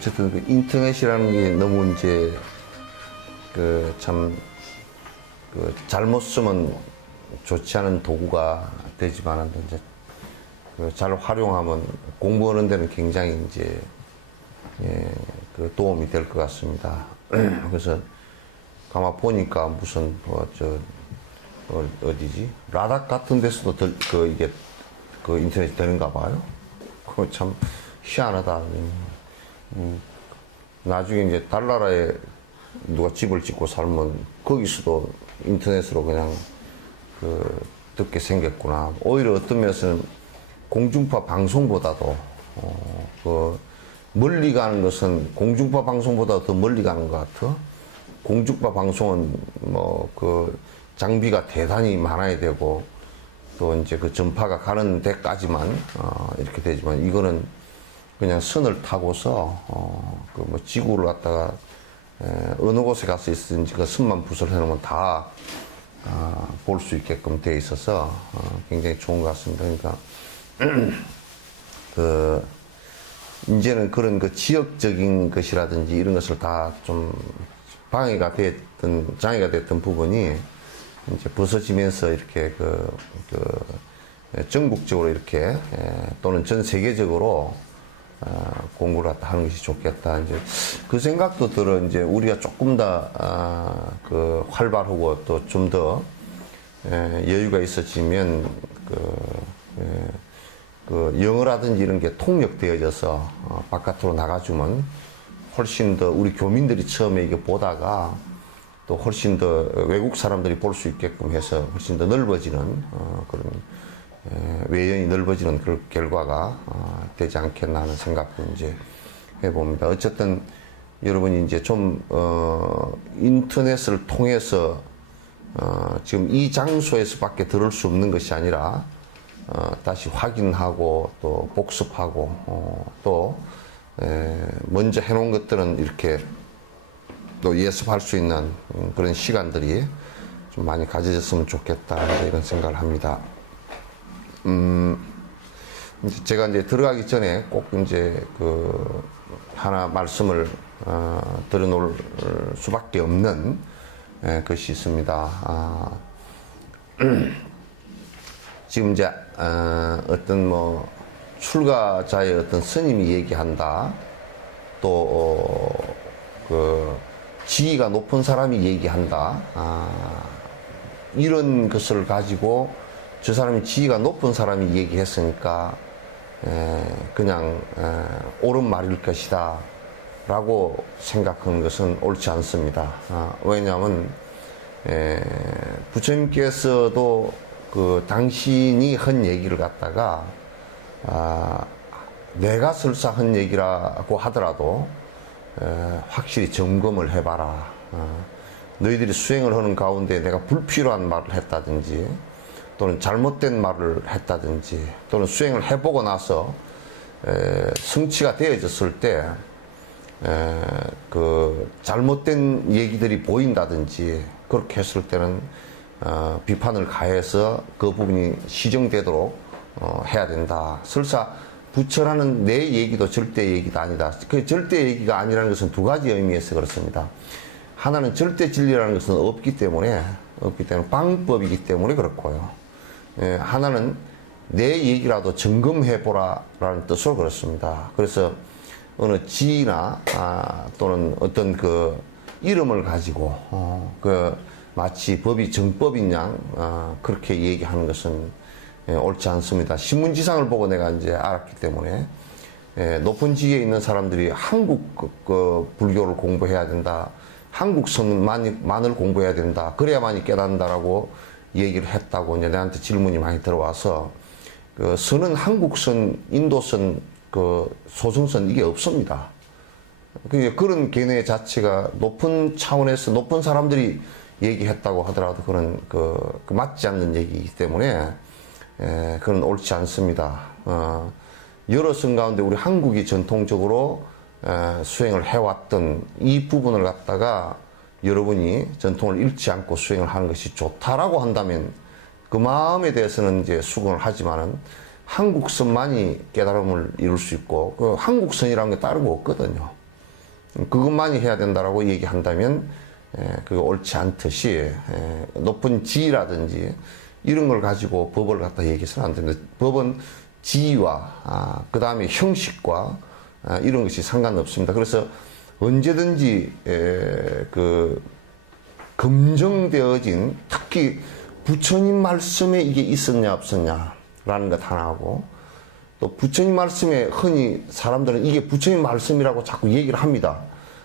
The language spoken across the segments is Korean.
어쨌든 그 인터넷이라는 게 너무 이제 그 참 그 잘못 쓰면 좋지 않은 도구가 되지만 이제 그 잘 활용하면 공부하는 데는 굉장히 이제 그 도움이 될 것 같습니다. 그래서 가만 보니까 무슨 어디지 라닥 같은 데서도 이게 그 인터넷이 되는가 봐요. 그거 참 희한하다. 나중에 이제 달나라에 누가 집을 짓고 살면 거기서도 인터넷으로 그냥 듣게 생겼구나. 오히려 어떤 면에서는 공중파 방송보다도 멀리 가는 것은 공중파 방송보다 더 멀리 가는 것 같아. 공중파 방송은 장비가 대단히 많아야 되고 또 이제 그 전파가 가는 데까지만 이렇게 되지만 이거는 그냥 선을 타고서 지구를 갖다가 어느 곳에 가서 있든지 그 선만 부설 해놓으면 다 볼 수 있게끔 되어 있어서 굉장히 좋은 것 같습니다. 그러니까 이제는 그런 그 지역적인 것이라든지 이런 것을 다 좀 장애가 됐던 부분이 이제 벗어지면서 이렇게 전국적으로 이렇게 또는 전 세계적으로 공부를 하는 것이 좋겠다. 이제 그 생각도 들어. 이제 우리가 조금 더 활발하고 또 좀 더 여유가 있어지면 영어라든지 이런 게 통역되어져서 바깥으로 나가주면 훨씬 더 우리 교민들이 처음에 이게 보다가 또 훨씬 더 외국 사람들이 볼 수 있게끔 해서 훨씬 더 넓어지는 그런 외연이 넓어지는 그런 결과가 되지 않겠나 하는 생각도 이제 해봅니다. 어쨌든 여러분이 이제 좀 인터넷을 통해서 지금 이 장소에서밖에 들을 수 없는 것이 아니라 다시 확인하고 또 복습하고 또 먼저 해놓은 것들은 이렇게 또 예습할 수 있는 그런 시간들이 좀 많이 가져졌으면 좋겠다 이런 생각을 합니다. 제가 이제 들어가기 전에 꼭 이제 하나 말씀을 드려놓을 수밖에 없는 것이 있습니다. 지금 이제 어떤 출가자의 어떤 스님이 얘기한다. 또 지위가 높은 사람이 얘기한다. 이런 것을 가지고 저 사람이 지위가 높은 사람이 얘기했으니까 그냥 옳은 말일 것이다 라고 생각하는 것은 옳지 않습니다. 왜냐하면 부처님께서도 당신이 한 얘기를 갖다가 내가 설사 한 얘기라고 하더라도 확실히 점검을 해봐라. 너희들이 수행을 하는 가운데 내가 불필요한 말을 했다든지 또는 잘못된 말을 했다든지 또는 수행을 해보고 나서 성취가 되어졌을 때 잘못된 얘기들이 보인다든지 그렇게 했을 때는 비판을 가해서 그 부분이 시정되도록 해야 된다. 설사 부처라는 내 얘기도 절대 얘기가 아니다. 그 절대 얘기가 아니라는 것은 두 가지 의미에서 그렇습니다. 하나는 절대 진리라는 것은 없기 때문에 방법이기 때문에 그렇고요. 하나는 내 얘기라도 점검해보라 라는 뜻으로 그렇습니다. 그래서 어느 지나 또는 어떤 이름을 가지고 마치 법이 정법인 양 그렇게 얘기하는 것은 옳지 않습니다. 신문지상을 보고 내가 이제 알았기 때문에 높은 지위에 있는 사람들이 한국 불교를 공부해야 된다. 한국 선만을 공부해야 된다. 그래야만이 깨닫는다라고 얘기를 했다고 이제 내한테 질문이 많이 들어와서 선은 한국선, 인도선, 소승선 이게 없습니다. 그런 견해 자체가 높은 차원에서 높은 사람들이 얘기했다고 하더라도 그런 맞지 않는 얘기이기 때문에 그건 옳지 않습니다. 여러 선 가운데 우리 한국이 전통적으로 수행을 해왔던 이 부분을 갖다가 여러분이 전통을 잃지 않고 수행을 하는 것이 좋다라고 한다면 그 마음에 대해서는 이제 수긍을 하지만은 한국선만이 깨달음을 이룰 수 있고 한국선이라는 게 다른 거 없거든요. 그것만이 해야 된다라고 얘기한다면 그게 옳지 않듯이 높은 지위라든지 이런 걸 가지고 법을 갖다 얘기해서는 안 됩니다. 법은 지위와 그 다음에 형식과 이런 것이 상관없습니다. 그래서 언제든지 그 검증되어진 특히 부처님 말씀에 이게 있었냐 없었냐라는 것 하나하고 또 부처님 말씀에 흔히 사람들은 이게 부처님 말씀이라고 자꾸 얘기를 합니다.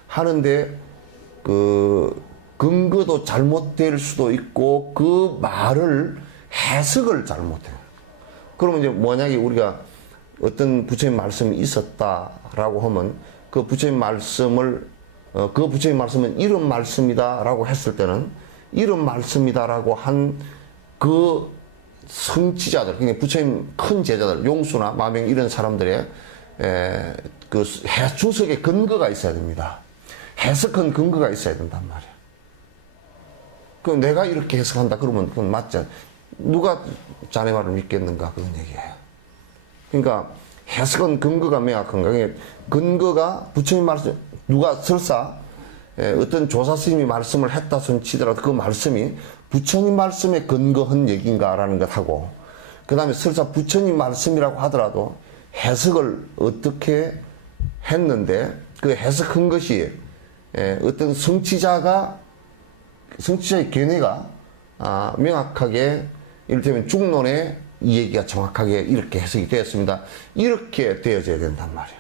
하는데 그 근거도 잘못될 수도 있고 그 말을 해석을 잘못해요. 그러면 이제 만약에 우리가 어떤 부처님 말씀이 있었다라고 하면 그 부처님 말씀을 그 부처님 말씀은 이런 말씀이다라고 했을 때는 이런 말씀이다라고 한 그 성취자들, 그러니까 부처님 큰 제자들, 용수나 마명 이런 사람들의 그 주석의 근거가 있어야 됩니다. 해석한 근거가 있어야 된단 말이야. 그럼 내가 이렇게 해석한다 그러면 그건 맞지 않아. 누가 자네 말을 믿겠는가 그런 얘기예요. 그러니까 해석은 근거가 명확한 거예요. 근거가 부처님 말씀, 누가 설사 어떤 조사 스님이 말씀을 했다 손 치더라도 그 말씀이 부처님 말씀에 근거한 얘기인가라는 것하고 그 다음에 설사 부처님 말씀이라고 하더라도 해석을 어떻게 했는데 그 해석한 것이 어떤 성취자의 견해가 명확하게 이를테면 중론에 이 얘기가 정확하게 이렇게 해석이 되었습니다. 이렇게 되어져야 된단 말이에요.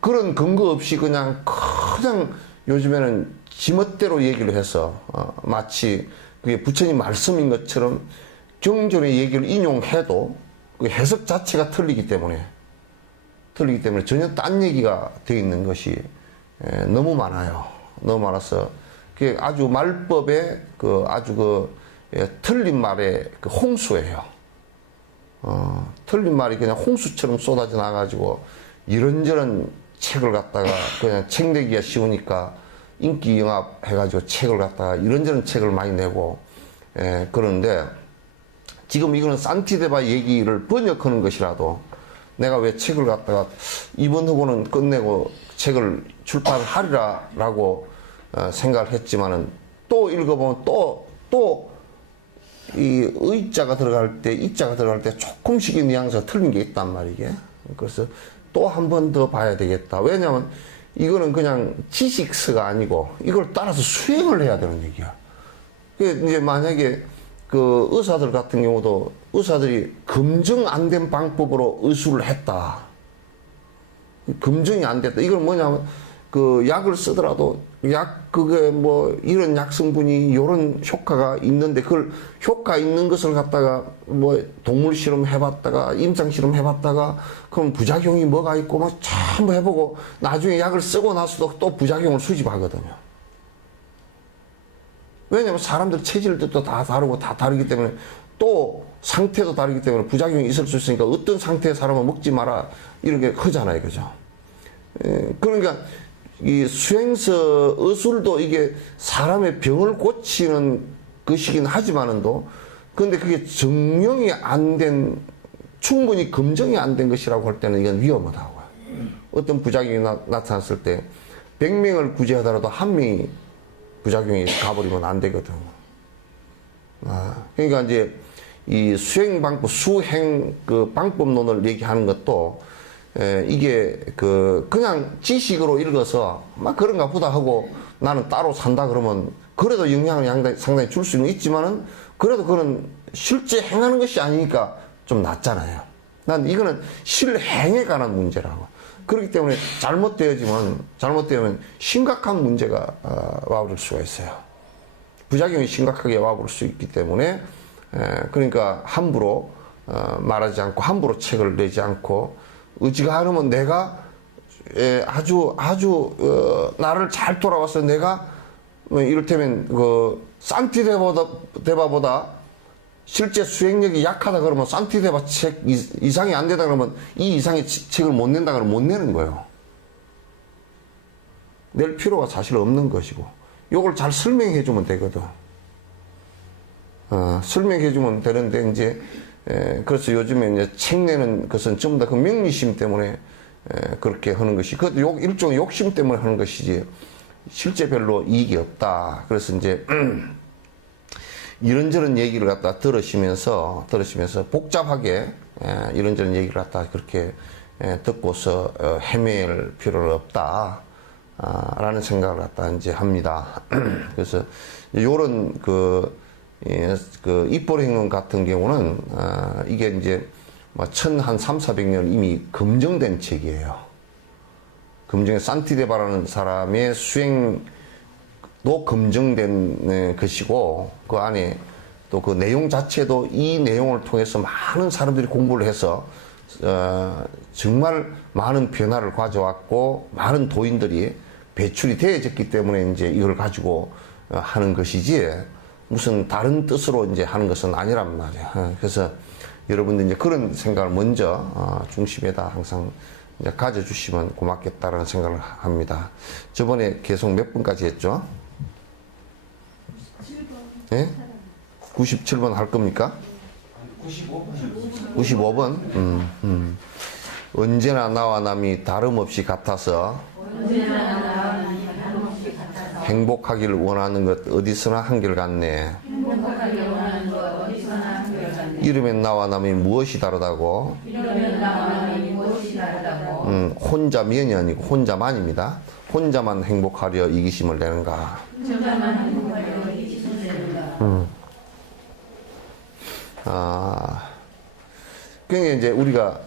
그런 근거 없이 그냥 요즘에는 지멋대로 얘기를 해서 마치 그게 부처님 말씀인 것처럼 경전의 얘기를 인용해도 그 해석 자체가 틀리기 때문에 전혀 딴 얘기가 되어 있는 것이 너무 많아요. 너무 많아서 그게 아주 말법의 틀린 말의 그 홍수예요. 틀린 말이 그냥 홍수처럼 쏟아져 나가지고 이런저런 책을 갖다가 그냥 책 내기가 쉬우니까 인기 영합 해가지고 책을 갖다가 이런저런 책을 많이 내고 그러는데 지금 이거는 산티데바 얘기를 번역하는 것이라도 내가 왜 책을 갖다가 이번 후보는 끝내고 책을 출판하리라라고 생각을 했지만은 또 읽어보면 또 이 의자가 들어갈 때 이자가 들어갈 때 조금씩의 뉘앙스가 틀린 게 있단 말이게. 그래서 또 한 번 더 봐야 되겠다. 왜냐하면 이거는 그냥 지식서가 아니고 이걸 따라서 수행을 해야 되는 얘기야. 이제 만약에 그 의사들 같은 경우도 의사들이 검증 안 된 방법으로 의술을 했다. 검증이 안 됐다. 이건 뭐냐면 그 약을 쓰더라도 그게 뭐 이런 약 성분이 이런 효과가 있는데 그걸 효과 있는 것을 갖다가 뭐 동물 실험 해봤다가 임상 실험 해봤다가 그럼 부작용이 뭐가 있고 막 전부 해보고 나중에 약을 쓰고 나서도 또 부작용을 수집하거든요. 왜냐면 사람들 체질도 다 다르고 다 다르기 때문에 또 상태도 다르기 때문에 부작용이 있을 수 있으니까 어떤 상태의 사람은 먹지 마라 이렇게 하잖아요. 그죠? 그러니까 이 수행서 의술도 이게 사람의 병을 고치는 것이긴 하지만은도 근데 그게 증명이 안 된 충분히 검증이 안 된 것이라고 할 때는 이건 위험하다고요. 어떤 부작용이 나타났을 때 100명을 구제하더라도 한 명이 부작용이 가버리면 안 되거든. 그러니까 이제 이 수행 그 방법론을 얘기하는 것도 이게 그냥 지식으로 읽어서 막 그런가 보다 하고 나는 따로 산다 그러면 그래도 영향을 상당히 줄 수는 있지만은 그래도 그건 실제 행하는 것이 아니니까 좀 낫잖아요. 난 이거는 실행에 관한 문제라고. 그렇기 때문에 잘못되면 심각한 문제가 와버릴 수가 있어요. 부작용이 심각하게 와버릴 수 있기 때문에 그러니까 함부로 말하지 않고 함부로 책을 내지 않고 의지가 하려면 내가 아주 나를 잘 돌아와서 내가 이를테면 그 산티데바보다 실제 수행력이 약하다 그러면 산티데바 책 이상이 안 되다 그러면 이 이상의 책을 못 낸다 그러면 못 내는 거예요. 낼 필요가 사실 없는 것이고 요걸 잘 설명해 주면 되거든. 설명해 주면 되는데 이제 그래서 요즘에 이제 책 내는 것은 전부 다 그 명리심 때문에 그렇게 하는 것이, 그것도 일종의 욕심 때문에 하는 것이지, 실제 별로 이익이 없다. 그래서 이제, 이런저런 얘기를 갖다 들으시면서 복잡하게, 이런저런 얘기를 갖다 그렇게 듣고서 헤맬 필요는 없다. 라는 생각을 갖다 이제 합니다. 그래서, 요런 그 입보행론 같은 경우는, 이게 이제, 뭐, 1400년 이미 검증된 책이에요. 산티데바라는 사람의 수행도 검증된 것이고, 그 안에 또 그 내용 자체도 이 내용을 통해서 많은 사람들이 공부를 해서, 정말 많은 변화를 가져왔고, 많은 도인들이 배출이 되어졌기 때문에 이제 이걸 가지고 하는 것이지, 무슨 다른 뜻으로 이제 하는 것은 아니란 말이야. 그래서 여러분들 이제 그런 생각을 먼저 중심에다 항상 이제 가져주시면 고맙겠다라는 생각을 합니다. 저번에 계속 몇 번까지 했죠? 97번. 예? 97번 할 겁니까? 95번? 언제나 나와 남이 다름없이 같아서 행복하기를 원하는 것 어디서나 한결같네. 이름엔 나와 남이 무엇이 다르다고? 혼자면이 아니고 혼자만입니다. 혼자만 행복하려 이기심을 내는가? 그러니까 이제 우리가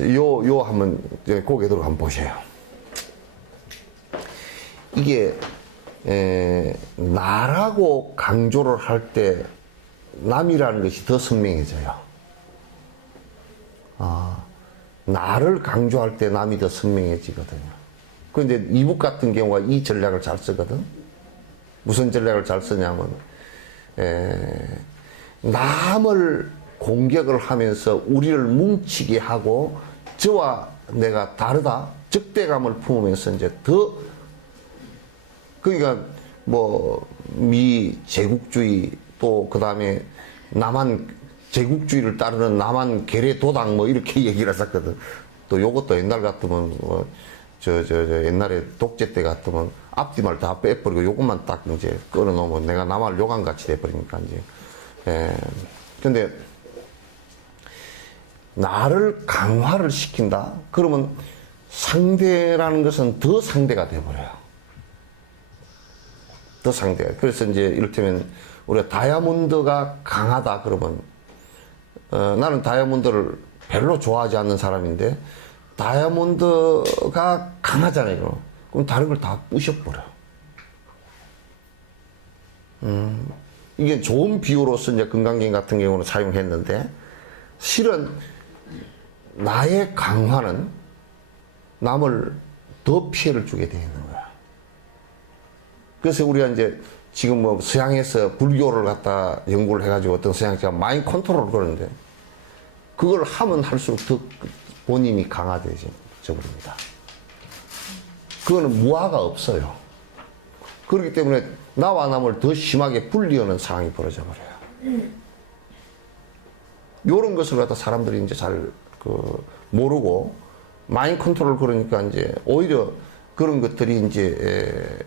요 한번 고개 들어 한번 보세요. 이게 나라고 강조를 할 때 남이라는 것이 더 선명해져요. 나를 강조할 때 남이 더 선명해지거든요. 그런데 이북 같은 경우가 이 전략을 잘 쓰거든. 무슨 전략을 잘 쓰냐면 남을 공격을 하면서 우리를 뭉치게 하고 저와 내가 다르다 적대감을 품으면서 이제 더, 그러니까 뭐 미 제국주의 또 그 다음에 남한 제국주의를 따르는 남한 계례 도당 뭐 이렇게 얘기를 했었거든. 또 요것도 옛날 같으면 뭐 옛날에 독재 때 같으면 앞뒤말 다 빼버리고 요것만 딱 이제 끌어놓으면 내가 남한을 욕한 같이 돼버리니까 이제. 근데 나를 강화를 시킨다? 그러면 상대라는 것은 더 상대가 돼버려요. 더 상대가. 그래서 이제 이를테면 우리가 다이아몬드가 강하다 그러면 나는 다이아몬드를 별로 좋아하지 않는 사람인데 다이아몬드가 강하잖아요. 그럼 다른 걸 다 부셔버려. 이게 좋은 비유로서 이제 금강경 같은 경우는 사용했는데 실은 나의 강화는 남을 더 피해를 주게 되어 있는 거야. 그래서 우리가 이제 지금 뭐 서양에서 불교를 갖다 연구를 해가지고 어떤 서양자가 마인드 컨트롤을 그러는데 그걸 하면 할수록 더 본인이 강화되져 버립니다. 그거는 무화가 없어요. 그렇기 때문에 나와 남을 더 심하게 분리하는 상황이 벌어져 버려요. 요런 것을 갖다 사람들이 이제 잘 모르고 마인드 컨트롤 그러니까 이제 오히려 그런 것들이 이제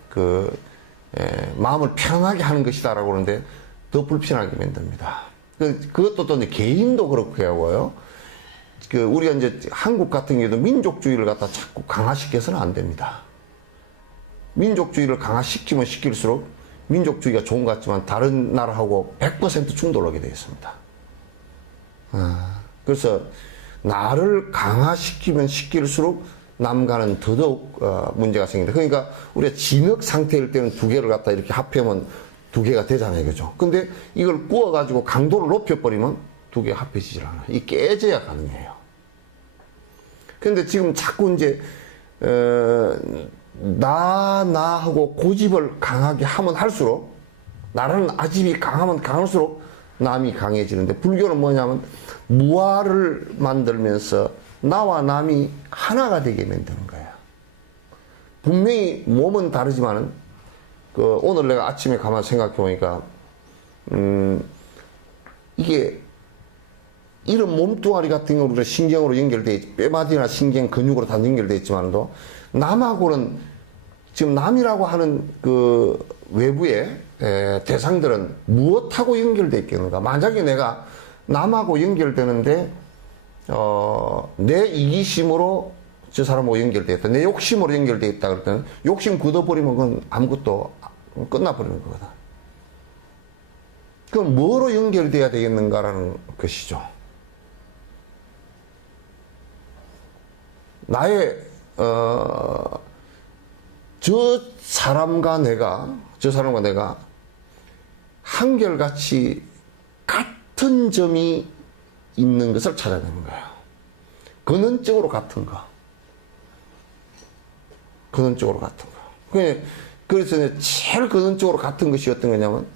마음을 편안하게 하는 것이다라고 그러는데 더 불편하게 만듭니다. 그것도 또 이제 개인도 그렇게 하고요. 우리가 이제 한국 같은 경우도 민족주의를 갖다 자꾸 강화시켜서는 안 됩니다. 민족주의를 강화시키면 시킬수록 민족주의가 좋은 것 같지만 다른 나라하고 100% 충돌하게 되어 있습니다. 그래서 나를 강화시키면 시킬수록 남과는 더더욱 문제가 생긴다. 그러니까 우리가 진흙 상태일 때는 두 개를 갖다 이렇게 합하면 두 개가 되잖아요. 그죠? 근데 이걸 구워가지고 강도를 높여버리면 두 개가 합해지질 않아요. 이 깨져야 가능해요. 근데 지금 자꾸 이제, 나하고 고집을 강하게 하면 할수록, 나라는 아집이 강하면 강할수록 남이 강해지는데, 불교는 뭐냐면, 무아를 만들면서 나와 남이 하나가 되게 만드는 거예요. 분명히 몸은 다르지만은, 오늘 내가 아침에 가만 생각해 보니까, 이게 이런 몸뚱아리 같은 경우는 신경으로 연결돼 있지, 뼈마디나 신경, 근육으로 다 연결돼 있지만도 남하고는 지금 남이라고 하는 그 외부의 대상들은 무엇하고 연결돼 있겠는가? 만약에 내가 남하고 연결되는데 내 이기심으로 저 사람하고 연결돼 있다, 내 욕심으로 연결돼 있다 그럴 때는 욕심 굳어버리면 그건 아무것도 끝나버리는 거거든. 그럼 뭐로 연결돼야 되겠는가라는 것이죠. 나의 저 사람과 내가 한결같이 같은 점이 있는 것을 찾아내는 거예요. 근원적으로 같은 거. 근원적으로 같은 거. 그래서 제일 근원적으로 같은 것이 어떤 거냐면,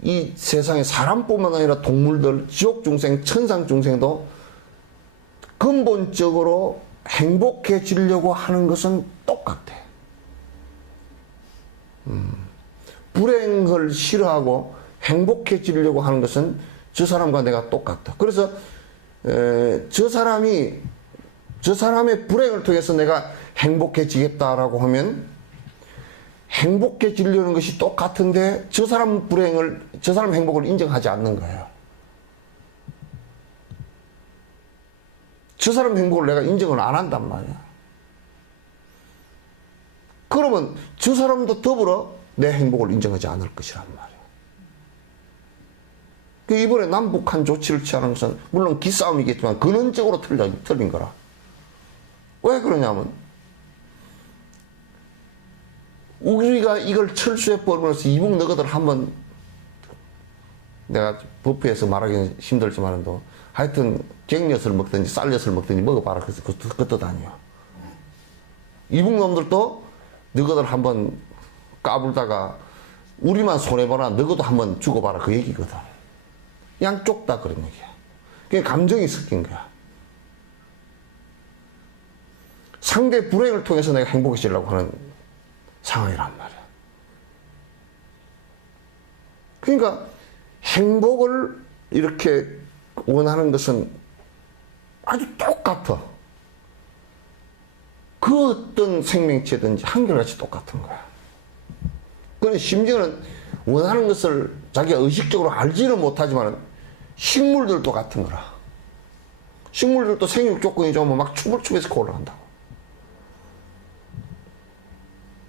이 세상에 사람뿐만 아니라 동물들, 지옥 중생, 천상 중생도 근본적으로 행복해지려고 하는 것은 똑같아. 불행을 싫어하고 행복해지려고 하는 것은 저 사람과 내가 똑같다. 그래서 저 사람의 불행을 통해서 내가 행복해지겠다라고 하면 행복해지려는 것이 똑같은데 저 사람 행복을 인정하지 않는 거예요. 저 사람 행복을 내가 인정을 안 한단 말이야. 그러면 저 사람도 더불어 내 행복을 인정하지 않을 것이란 말이야. 이번에 남북한 조치를 취하는 것은 물론 기싸움이겠지만 근원적으로 틀린 거라. 왜 그러냐면, 우리가 이걸 철수해 버리면서 이북 너희들 한번, 내가 버프에서 말하기는 힘들지만도 하여튼 갱엿을 먹든지 쌀엿을 먹든지 먹어봐라. 그래서 그것도 아니야. 이북 놈들도 너희들 한번 까불다가 우리만 손해보나 너희도 한번 죽어봐라, 그 얘기거든. 양쪽 다 그런 얘기야. 그게 감정이 섞인 거야. 상대 불행을 통해서 내가 행복해지려고 하는 상황이란 말이야. 그러니까 행복을 이렇게 원하는 것은 아주 똑같아. 그 어떤 생명체든지 한결같이 똑같은 거야. 그런데 심지어는 원하는 것을 자기가 의식적으로 알지는 못하지만 식물들도 같은 거라. 식물들도 생육 조건이 좋으면 막 추불추불해서 올라간다고.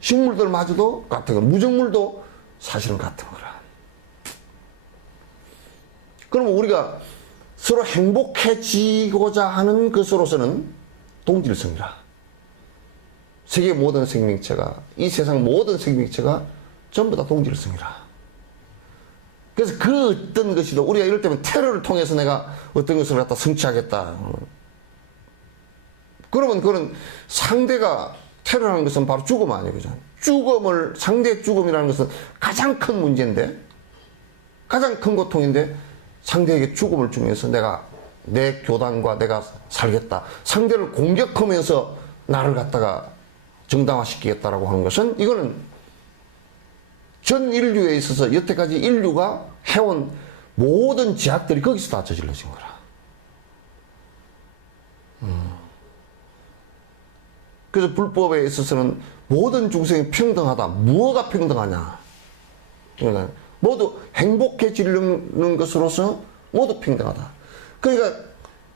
식물들마저도 같은 거라. 무정물도 사실은 같은 거라. 그러면 우리가 서로 행복해지고자 하는 것으로서는 동질성이라. 세계 모든 생명체가, 이 세상 모든 생명체가 전부 다 동질성이라. 그래서 그 어떤 것이도 우리가 이럴 때면 테러를 통해서 내가 어떤 것을 갖다 성취하겠다. 그러면 그런 상대가 테러라는 것은 바로 죽음 아니에요. 그죠? 상대의 죽음이라는 것은 가장 큰 문제인데, 가장 큰 고통인데, 상대에게 죽음을 주면서 내 교단과 내가 살겠다. 상대를 공격하면서 나를 갖다가 정당화시키겠다라고 하는 것은, 이거는 전 인류에 있어서 여태까지 인류가 해온 모든 죄악들이 거기서 다 저질러진 거라. 그래서 불법에 있어서는 모든 중생이 평등하다. 무엇가 평등하냐? 그러니까 모두 행복해지는 것으로서 모두 평등하다. 그러니까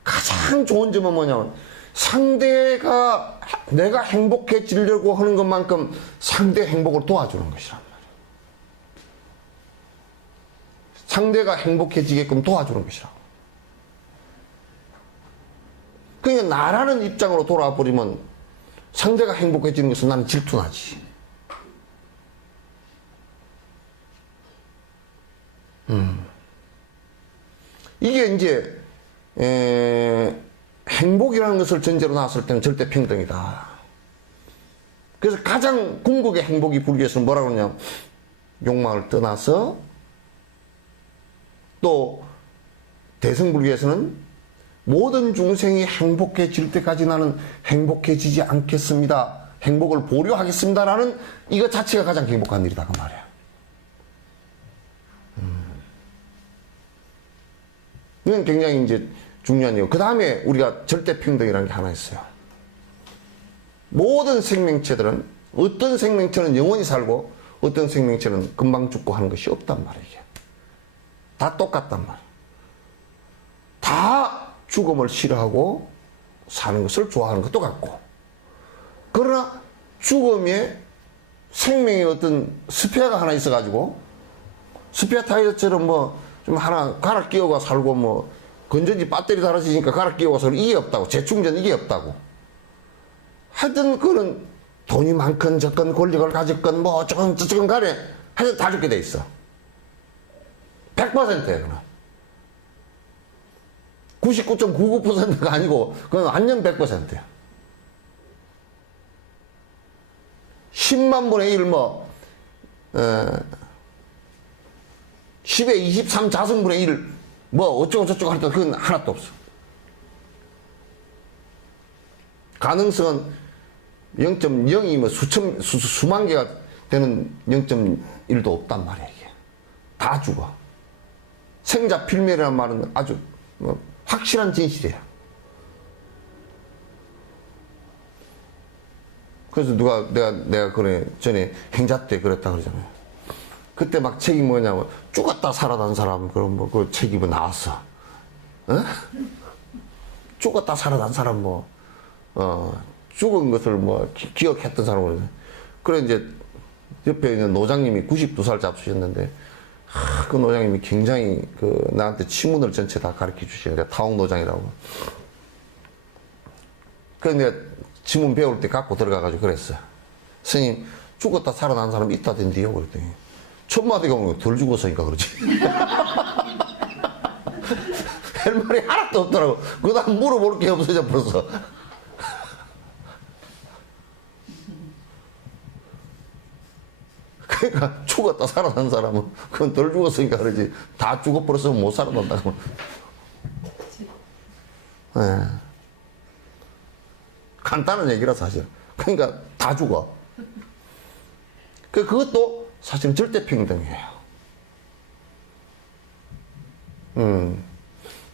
가장 좋은 점은 뭐냐면, 상대가 내가 행복해지려고 하는 것만큼 상대 행복을 도와주는 것이란 말이야. 상대가 행복해지게끔 도와주는 것이라고. 그러니까 나라는 입장으로 돌아와 버리면 상대가 행복해지는 것은 나는 질투나지. 이게 이제 행복이라는 것을 전제로 나왔을 때는 절대 평등이다. 그래서 가장 궁극의 행복이 불교에서는 뭐라고 그러냐면, 욕망을 떠나서, 또 대승불교에서는 모든 중생이 행복해질 때까지 나는 행복해지지 않겠습니다. 행복을 보류하겠습니다라는 이것 자체가 가장 행복한 일이다, 그 말이야. 이건 굉장히 이제 중요한 이유. 그 다음에 우리가 절대평등이라는 게 하나 있어요. 모든 생명체들은, 어떤 생명체는 영원히 살고 어떤 생명체는 금방 죽고 하는 것이 없단 말이에요. 이게. 다 똑같단 말이에요. 다 죽음을 싫어하고 사는 것을 좋아하는 것도 같고, 그러나 죽음에 생명의 어떤 스페어가 하나 있어가지고, 스페어 타이어처럼 뭐 좀 하나 갈아 끼워가 살고, 뭐 건전지 배터리 달아지니까 갈아 끼워가 살고, 이게 없다고. 재충전 이게 없다고. 하여튼 그는 돈이 많건 적건 권력을 가졌건 뭐 어쩌건 저쩌건 간에 하여튼 다 죽게 돼 있어. 100%예요. 그는 99.99%가 아니고 그건 완전 100%야. 10만 분의 1 뭐 10의 23 자승분의 1 뭐 어쩌고 저쩌고 할 때 그건 하나도 없어. 가능성은 0.0이 뭐 수만 개가 되는 0.1도 없단 말이야. 이게 다 죽어. 생자필멸이라는 말은 아주 뭐 확실한 진실이야. 그래서 내가 그래 전에 행자 때 그랬다 그러잖아요. 그때 막 책이 뭐냐면 죽었다 살아난 사람, 그럼 뭐 그 책이 뭐 나왔어. 어? 죽었다 살아난 사람 뭐 죽은 것을 뭐 기억했던 사람을. 그래 이제 옆에 있는 노장님이 92살 잡수셨는데, 그 노장님이 굉장히 나한테 치문을 전체 다 가르쳐 주시는데, 타옥 노장이라고. 그래 내가 지문 배울 때 갖고 들어가가지고 그랬어. 스님, 죽었다 살아난 사람 있다던데요? 그랬더니 첫 마디가 뭐덜 죽었으니까 그러지. 할 말이 하나도 없더라고. 그 다음 물어볼 게 없어져 벌써. 그러니까 죽었다 살아난 사람은 그건 덜 죽었으니까 그러지. 다 죽어버렸으면 못 살아난다고. 네. 간단한 얘기라 사실. 그러니까 다 죽어. 그것도 사실은 절대평등이에요.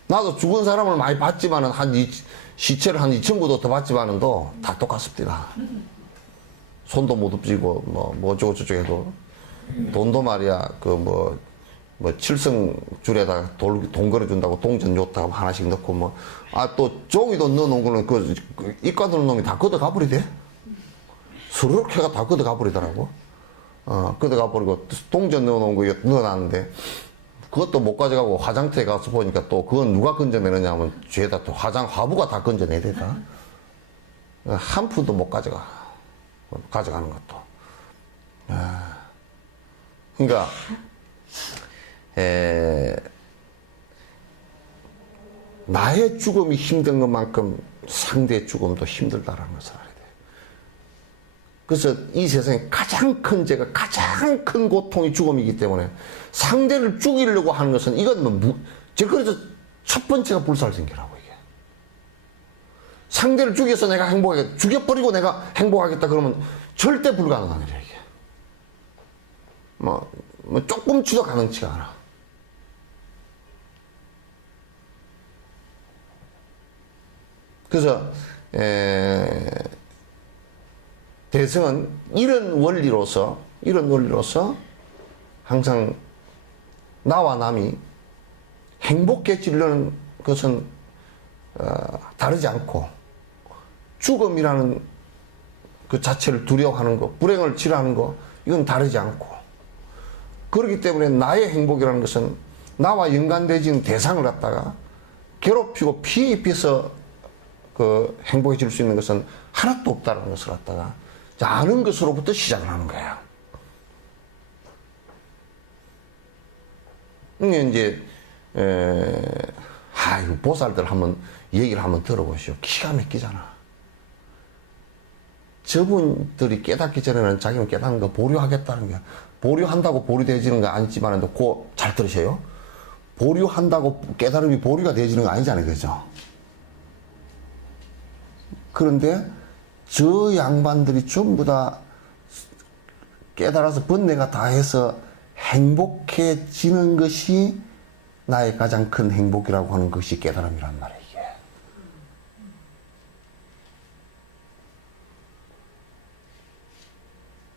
나도 죽은 사람을 많이 봤지만은 시체를 한 2,000구도 더 봤지만은도 다 똑같습니다. 손도 못 엎지고 뭐 어쩌고 저쩌고 해도 돈도 말이야 뭐 칠성줄에다가 돈 걸어준다고 동전 줬다가 하나씩 넣고 뭐 또 종이도 넣어놓은 거는 이과 드는 놈이 다 걷어가 버리대. 스르륵 해가 다 걷어가 버리더라고. 걷어가 버리고 동전 넣어놓은 거 넣어놨는데 그것도 못 가져가고 화장터에 가서 보니까 또 그건 누가 건져내느냐 하면 뒤에다 또 화부가 다 건져내야 되다. 한 푼도 못 가져가는 것도. 그러니까 나의 죽음이 힘든 것만큼 상대의 죽음도 힘들다라는 것을 알아야 돼. 그래서 이 세상에 가장 큰 죄가, 가장 큰 고통이 죽음이기 때문에 상대를 죽이려고 하는 것은 이건 그래서 첫 번째가 불살생기라고 이게. 상대를 죽여서 내가 행복하겠다, 죽여버리고 내가 행복하겠다 그러면 절대 불가능한 일이야 이게. 뭐 조금치도 가능치가 않아. 그래서 대승은 이런 원리로서 항상 나와 남이 행복해지려는 것은 다르지 않고, 죽음이라는 그 자체를 두려워하는 거, 불행을 싫어하는 거, 이건 다르지 않고, 그렇기 때문에 나의 행복이라는 것은 나와 연관되어진 대상을 갖다가 괴롭히고 피해 입혀서 행복해질 수 있는 것은 하나도 없다는 것을 갖다가 아는 것으로부터 시작을 하는 거예요. 이제 이거 보살들 얘기를 한번 들어보시오. 기가 막히잖아. 저분들이 깨닫기 전에는 자기는 깨닫는 거 보류하겠다는 게, 보류한다고 보류되어지는 거 아니지만, 잘 들으세요. 보류한다고 깨달음이 보류가 되어지는 거 아니잖아요. 그죠? 그런데 저 양반들이 전부 다 깨달아서 번뇌가 다 해서 행복해지는 것이 나의 가장 큰 행복이라고 하는 것이 깨달음이란 말이에요.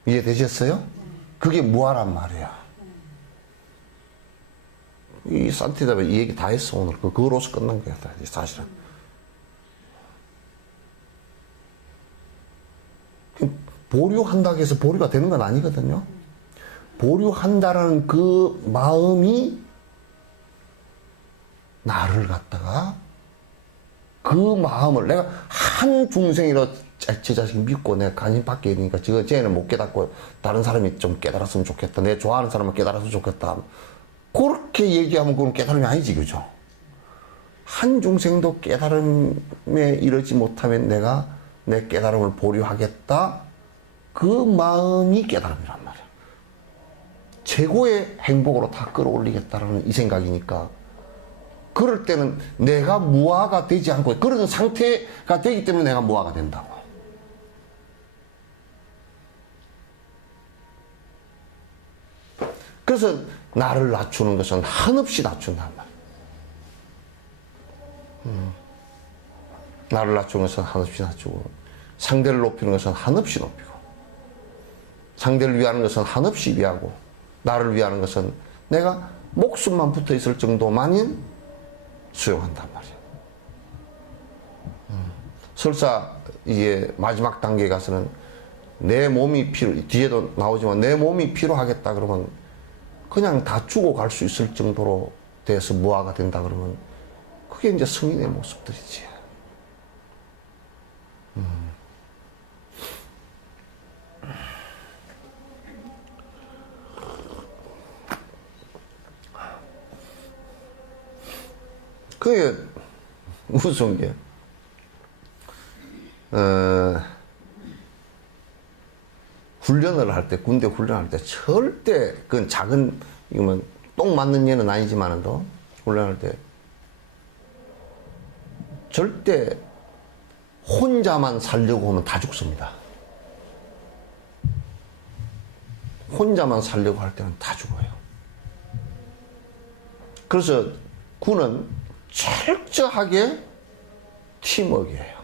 이게. 이해되셨어요? 그게 무아란 말이야. 이 산티다에 이 얘기 다 했어 오늘. 그거로서 끝난 거야 사실은. 보류한다고 해서 보류가 되는 건 아니거든요. 보류한다라는 그 마음이 나를 갖다가 그 마음을 내가 한 중생이라 제 자식 믿고 내가 관심 받게 되니까 쟤는 못 깨닫고 다른 사람이 좀 깨달았으면 좋겠다. 내 좋아하는 사람은 깨달았으면 좋겠다. 그렇게 얘기하면 그건 깨달음이 아니지, 그죠? 한 중생도 깨달음에 이르지 못하면 내가 내 깨달음을 보류하겠다. 그 마음이 깨달음이란 말이야. 최고의 행복으로 다 끌어올리겠다라는 이 생각이니까 그럴 때는 내가 무아가 되지 않고 그런 상태가 되기 때문에 내가 무아가 된다고. 그래서 나를 낮추는 것은 한없이 낮춘단 말이야. 나를 낮추는 것은 한없이 낮추고 상대를 높이는 것은 한없이 높이고 상대를 위하는 것은 한없이 위하고 나를 위하는 것은 내가 목숨만 붙어 있을 정도만인 수용한단 말이야. 설사 이제 마지막 단계에 가서는 내 몸이 뒤에도 나오지만 내 몸이 필요하겠다 그러면 그냥 다 주고 갈 수 있을 정도로 돼서 무아가 된다 그러면 그게 이제 성인의 모습들이지. 그게 무서운 게 훈련을 할 때, 군대 훈련할 때 절대 그건 작은 이거면 똥 맞는 예는 아니지만도 훈련할 때 절대 혼자만 살려고 하면 다 죽습니다. 혼자만 살려고 할 때는 다 죽어요. 그래서 군은 철저하게 팀워크예요.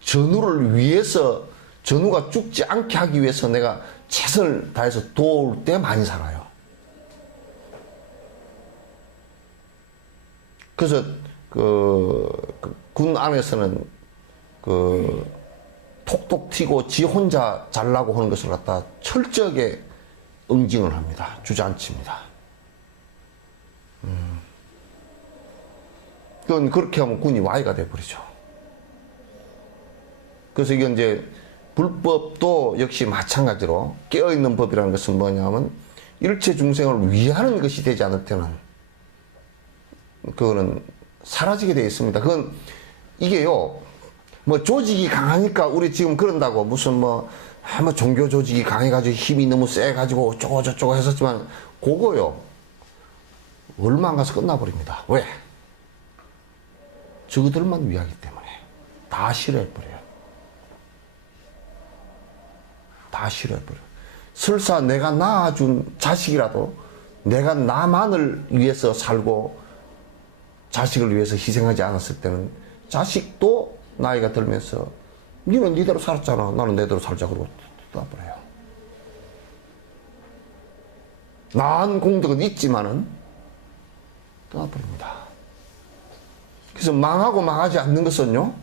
전우를 위해서 전우가 죽지 않게 하기 위해서 내가 최선을 다해서 도울 때 많이 살아요. 그래서 군 안에서는 톡톡 튀고 지 혼자 잘나고 하는 것을 갖다 철저하게 응징을 합니다. 주저앉힙니다. 그건 그렇게 하면 군이 와해가 돼버리죠. 그래서 이게 이제 불법도 역시 마찬가지로 깨어있는 법이라는 것은 뭐냐면 일체 중생을 위하는 것이 되지 않을 때는 그거는 사라지게 되어 있습니다. 그건 이게요, 뭐 조직이 강하니까 우리 지금 그런다고 무슨 뭐 종교 조직이 강해가지고 힘이 너무 세가지고 어쩌고 저쩌고 했었지만 그거요 얼마 안 가서 끝나버립니다. 왜? 저그들만 위하기 때문에 다 싫어해버려요. 다 싫어해버려요. 설사 내가 낳아준 자식이라도 내가 나만을 위해서 살고 자식을 위해서 희생하지 않았을 때는 자식도 나이가 들면서 니는 니대로 살았잖아. 나는 내대로 살자. 그러고 떠나버려요. 나은 공덕은 있지만은 떠나버립니다. 그래서 망하고 망하지 않는 것은요,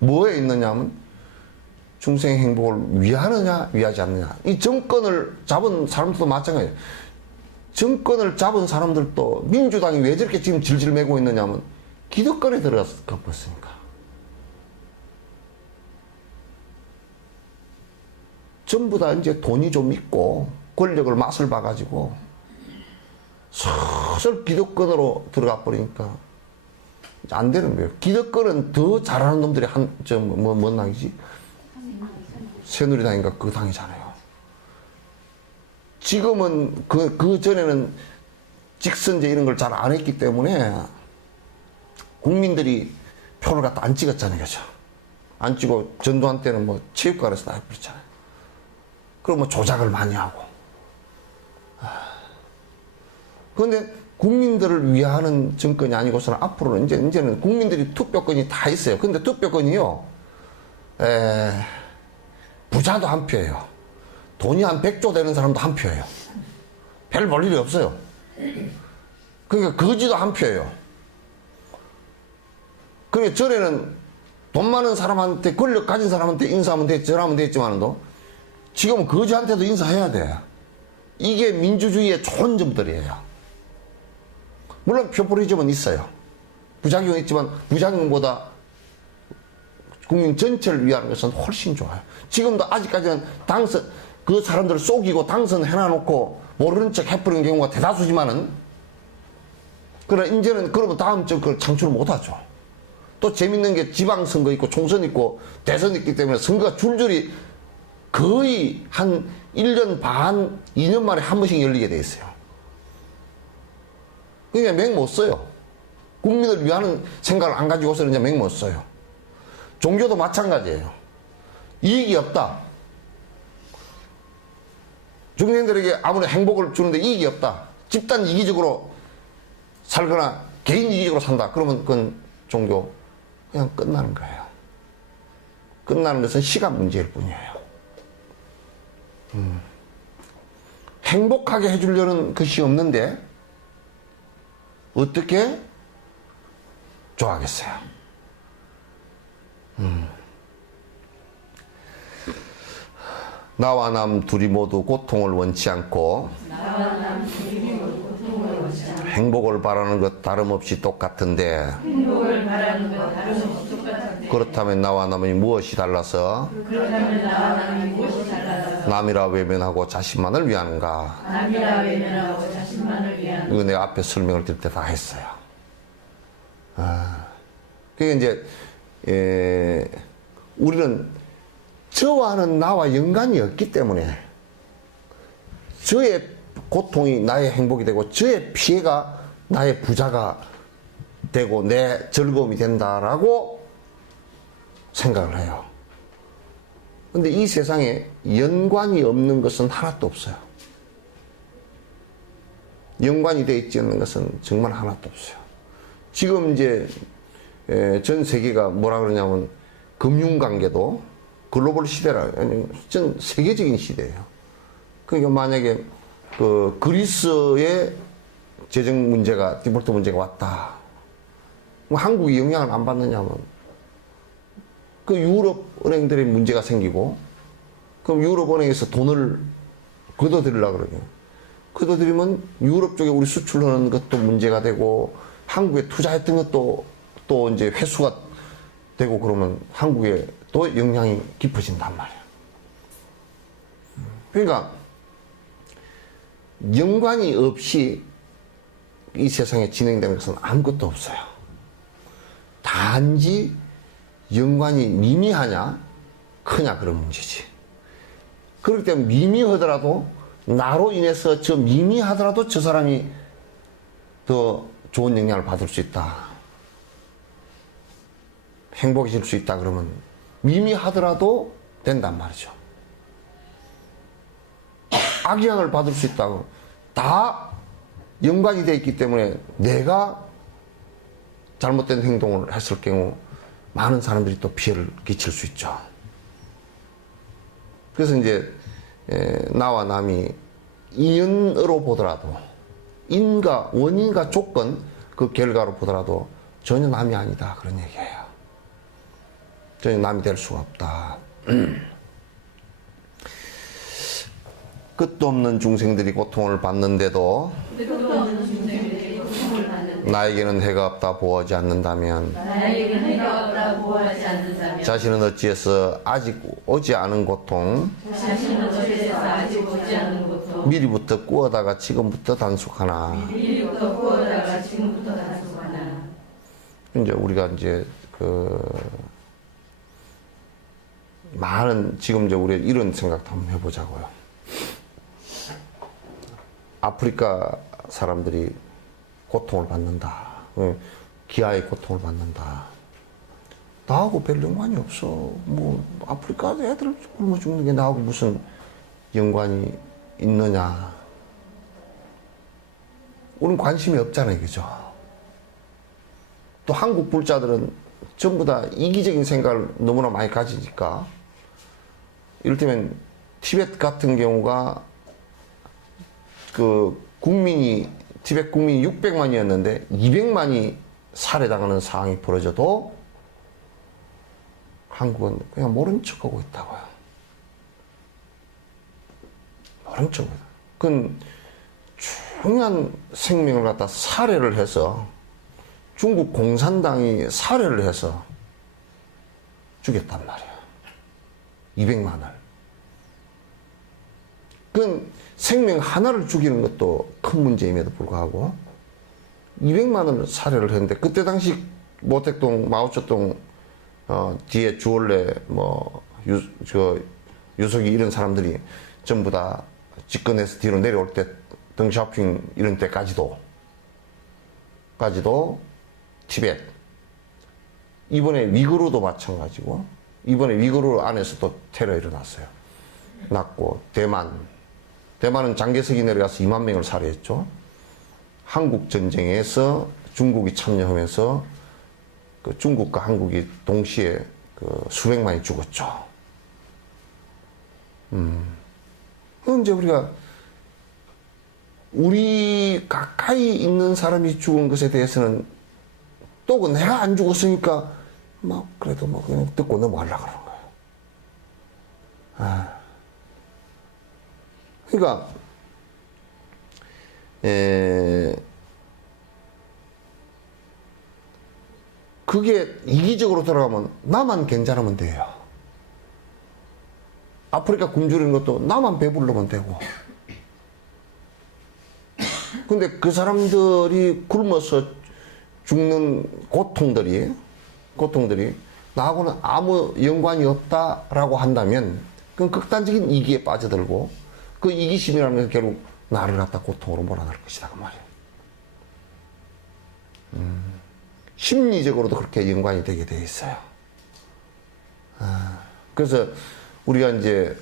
뭐에 있느냐 하면 중생의 행복을 위하느냐, 위하지 않느냐. 이 정권을 잡은 사람들도 마찬가지예요. 정권을 잡은 사람들도 민주당이 왜 저렇게 지금 질질 매고 있느냐 하면 기득권에 들어가서 덮었으니까. 전부 다 이제 돈이 좀 있고 권력을 맛을 봐가지고 슬슬 기득권으로 들어가 버리니까 안 되는 거예요. 기득권은 더 잘하는 놈들이 뭔 당이지? 새누리당인가 그 당이잖아요. 지금은 그 전에는 직선제 이런 걸 잘 안 했기 때문에 국민들이 표를 갖다 안 찍었잖아요. 그죠? 안 찍고 전두환 때는 뭐 체육관에서 다 해버렸잖아요. 그럼 뭐 조작을 많이 하고. 그런데 국민들을 위하는 정권이 아니고서는 앞으로는 이제는 국민들이 투표권이 다 있어요. 근데 투표권이요, 부자도 한 표예요. 돈이 한 100조 되는 사람도 한 표예요. 별 볼 일이 없어요. 그러니까 거지도 한 표예요. 그러니까 전에는 돈 많은 사람한테, 권력 가진 사람한테 인사하면 됐지, 저라면 됐지만도 지금은 거지한테도 인사해야 돼. 이게 민주주의의 좋은 점들이에요. 물론 표포리즘은 있어요. 부작용이 있지만 부작용보다 국민 전체를 위하는 것은 훨씬 좋아요. 지금도 아직까지는 그 사람들을 속이고 당선해놔놓고 모르는 척 해버리는 경우가 대다수지만은, 그러나 이제는 그러면 다음 정권을 창출을 못하죠. 또 재밌는 게 지방선거 있고 총선 있고 대선 있기 때문에 선거가 줄줄이 거의 한 1년 반, 2년 만에 한 번씩 열리게 돼 있어요. 그러니까 맹 못 써요. 국민을 위하는 생각을 안 가지고서는 이제 맹 못 써요. 종교도 마찬가지예요. 이익이 없다. 중생들에게 아무리 행복을 주는데 이익이 없다. 집단 이기적으로 살거나 개인 이기적으로 산다. 그러면 그건 종교 그냥 끝나는 거예요. 끝나는 것은 시간 문제일 뿐이에요. 행복하게 해주려는 것이 없는데 어떻게 좋아하겠어요? 나와 남 둘이 모두 고통을 원치 않고 행복을 바라는 것 다름없이 똑같은데, 그렇다면 나와 남이 무엇이 달라서 남이라 외면하고 자신만을 위하는가? 이거 내가 앞에 설명을 드릴 때 다 했어요. 그게 이제 우리는 저와는 나와 연관이 없기 때문에 저의 고통이 나의 행복이 되고 저의 피해가 나의 부자가 되고 내 즐거움이 된다라고 생각을 해요. 근데 이 세상에 연관이 없는 것은 하나도 없어요. 연관이 되어 있지 않는 것은 정말 하나도 없어요. 지금 이제 전 세계가 뭐라 그러냐면 금융관계도 글로벌 시대라, 전 세계적인 시대예요. 그러니까 만약에 그 그리스의 재정 문제가, 디폴트 문제가 왔다. 한국이 영향을 안 받느냐면 그 유럽 은행들의 문제가 생기고, 그럼 유럽 은행에서 돈을 걷어들이려고 그러죠. 걷어들이면 유럽 쪽에 우리 수출하는 것도 문제가 되고, 한국에 투자했던 것도 또 이제 회수가 되고, 그러면 한국에 또 영향이 깊어진단 말이에요. 그러니까 연관이 없이 이 세상에 진행되는 것은 아무것도 없어요. 단지 연관이 미미하냐 크냐 그런 문제지. 그렇기 때문에 미미하더라도, 나로 인해서 저 미미하더라도 저 사람이 더 좋은 영향을 받을 수 있다, 행복해질 수 있다, 그러면 미미하더라도 된단 말이죠. 악영향을 받을 수 있다고 다 연관이 되어 있기 때문에 내가 잘못된 행동을 했을 경우 많은 사람들이 또 피해를 끼칠 수 있죠. 그래서 이제 나와 남이 인연으로 보더라도, 인과 원인과 조건 그 결과로 보더라도 전혀 남이 아니다, 그런 얘기예요. 전혀 남이 될 수가 없다. 끝도 없는 중생들이 고통을 받는데도 나에게는 해가 없다 보호하지 않는다면, 자신은 어찌해서 아직 오지 않은 고통 미리부터 꾸어다가 지금부터 단속하나. 이제 우리가 이제 많은, 지금 이제 우리 이런 생각도 한번 해보자고요. 아프리카 사람들이 고통을 받는다, 기아의 고통을 받는다. 나하고 별 연관이 없어. 뭐 아프리카 애들 굶어 죽는 게 나하고 무슨 연관이 있느냐. 우리는 관심이 없잖아요. 그죠? 또 한국 불자들은 전부 다 이기적인 생각을 너무나 많이 가지니까, 이를테면 티벳 같은 경우가 그 티벳 국민이 600만이었는데 200만이 살해당하는 상황이 벌어져도 한국은 그냥 모른 척하고 있다고요. 모른 척하고 있다. 그건 중요한 생명을 갖다 살해를 해서, 중국 공산당이 살해를 해서 죽였단 말이야. 200만을. 그건 생명 하나를 죽이는 것도 큰 문제임에도 불구하고 200만을 살해를 했는데, 그때 당시 모택동, 마오쩌둥 뒤에 주얼레 유석이 이런 사람들이 전부 다 집권해서 뒤로 내려올 때, 덩샤오핑 이런 때까지도 티벳, 이번에 위구르도 마찬가지고, 이번에 위구르 안에서도 테러 일어났어요. 났고, 대만은 장개석이 내려가서 2만 명을 살해했죠. 한국 전쟁에서 중국이 참여하면서 그 중국과 한국이 동시에 그 수백만이 죽었죠. 이제 우리 가까이 있는 사람이 죽은 것에 대해서는 또 내가 안 죽었으니까 그래도 그냥 듣고 넘어가려고 그러는 거예요. 그러니까 그게 이기적으로 돌아가면 나만 괜찮으면 돼요. 아프리카 굶주리는 것도 나만 배부르면 되고. 근데 그 사람들이 굶어서 죽는 고통들이 나하고는 아무 연관이 없다라고 한다면, 그건 극단적인 이기에 빠져들고, 그 이기심이라는 건 결국 나를 갖다 고통으로 몰아넣을 것이다, 그 말이에요. 심리적으로도 그렇게 연관이 되게 돼 있어요. 그래서 우리가 이제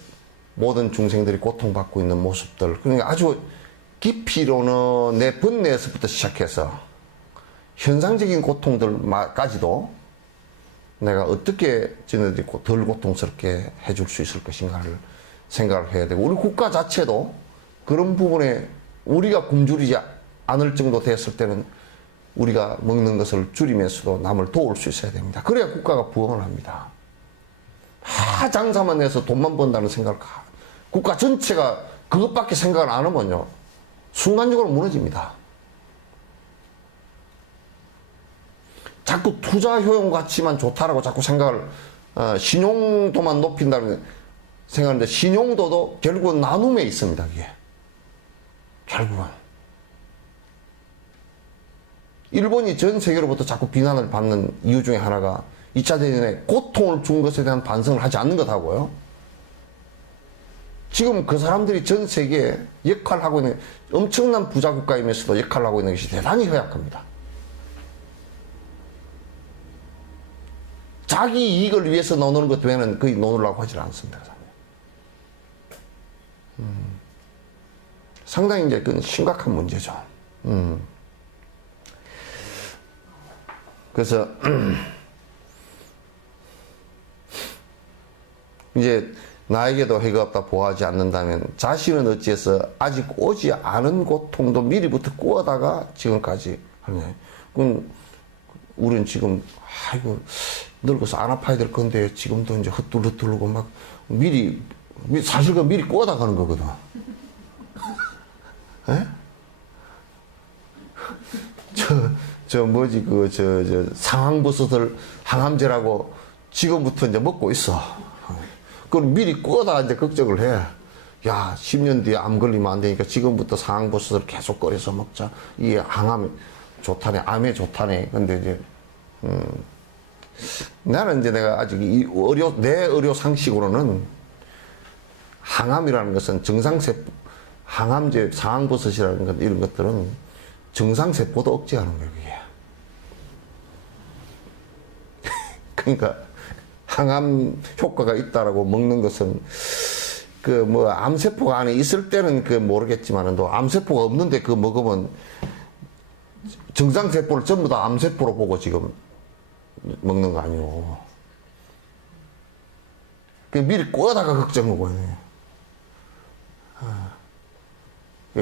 모든 중생들이 고통받고 있는 모습들, 그러니까 아주 깊이로는 내 번뇌에서부터 시작해서 현상적인 고통들까지도 내가 어떻게 쟤네들이 덜 고통스럽게 해줄 수 있을 것인가를 생각을 해야 되고, 우리 국가 자체도 그런 부분에 우리가 굶주리지 않을 정도 됐을 때는 우리가 먹는 것을 줄이면서도 남을 도울 수 있어야 됩니다. 그래야 국가가 부흥을 합니다. 장사만 해서 돈만 번다는 생각을, 국가 전체가 그것밖에 생각을 안 하면요, 순간적으로 무너집니다. 자꾸 투자 효용 가치만 좋다라고 자꾸 생각을, 신용도만 높인다는 생각하는데, 신용도도 결국은 나눔에 있습니다, 그게. 결국은. 일본이 전 세계로부터 자꾸 비난을 받는 이유 중에 하나가 2차 대전에 고통을 준 것에 대한 반성을 하지 않는 것하고요. 지금 그 사람들이 전 세계에 역할을 하고 있는, 엄청난 부자 국가이면서도 역할을 하고 있는 것이 대단히 허약합니다. 자기 이익을 위해서 나누는 것 외에는 거의 나누려고 하지 않습니다. 상당히 이제 그건 심각한 문제죠. 그래서 이제 나에게도 해가 없다 보호하지 않는다면 자신은 어찌해서 아직 오지 않은 고통도 미리부터 꾸어다가 지금까지 하냐. 그럼 우리는 지금 아이고 늙어서 안 아파야 될 건데 지금도 이제 헛둘러들고 막 사실 그 미리 꾸어다 가는 거거든. 에? 상황버섯을 항암제라고 지금부터 이제 먹고 있어. 그럼 미리 꾸어다 이제 걱정을 해. 야, 10년 뒤에 암 걸리면 안 되니까 지금부터 상황버섯을 계속 끓여서 먹자. 이게 항암에 좋다네, 암에 좋다네. 근데 이제, 나는 이제 내가 아직 내 의료 상식으로는 항암이라는 것은 항암제, 상황버섯이라는 것, 이런 것들은 정상세포도 억제하는 거예요, 그게. 그러니까, 항암 효과가 있다라고 먹는 것은, 암세포가 안에 있을 때는 모르겠지만은, 또 암세포가 없는데 그거 먹으면, 정상세포를 전부 다 암세포로 보고 지금 먹는 거 아니오. 미리 꼬다가 걱정하고 있네.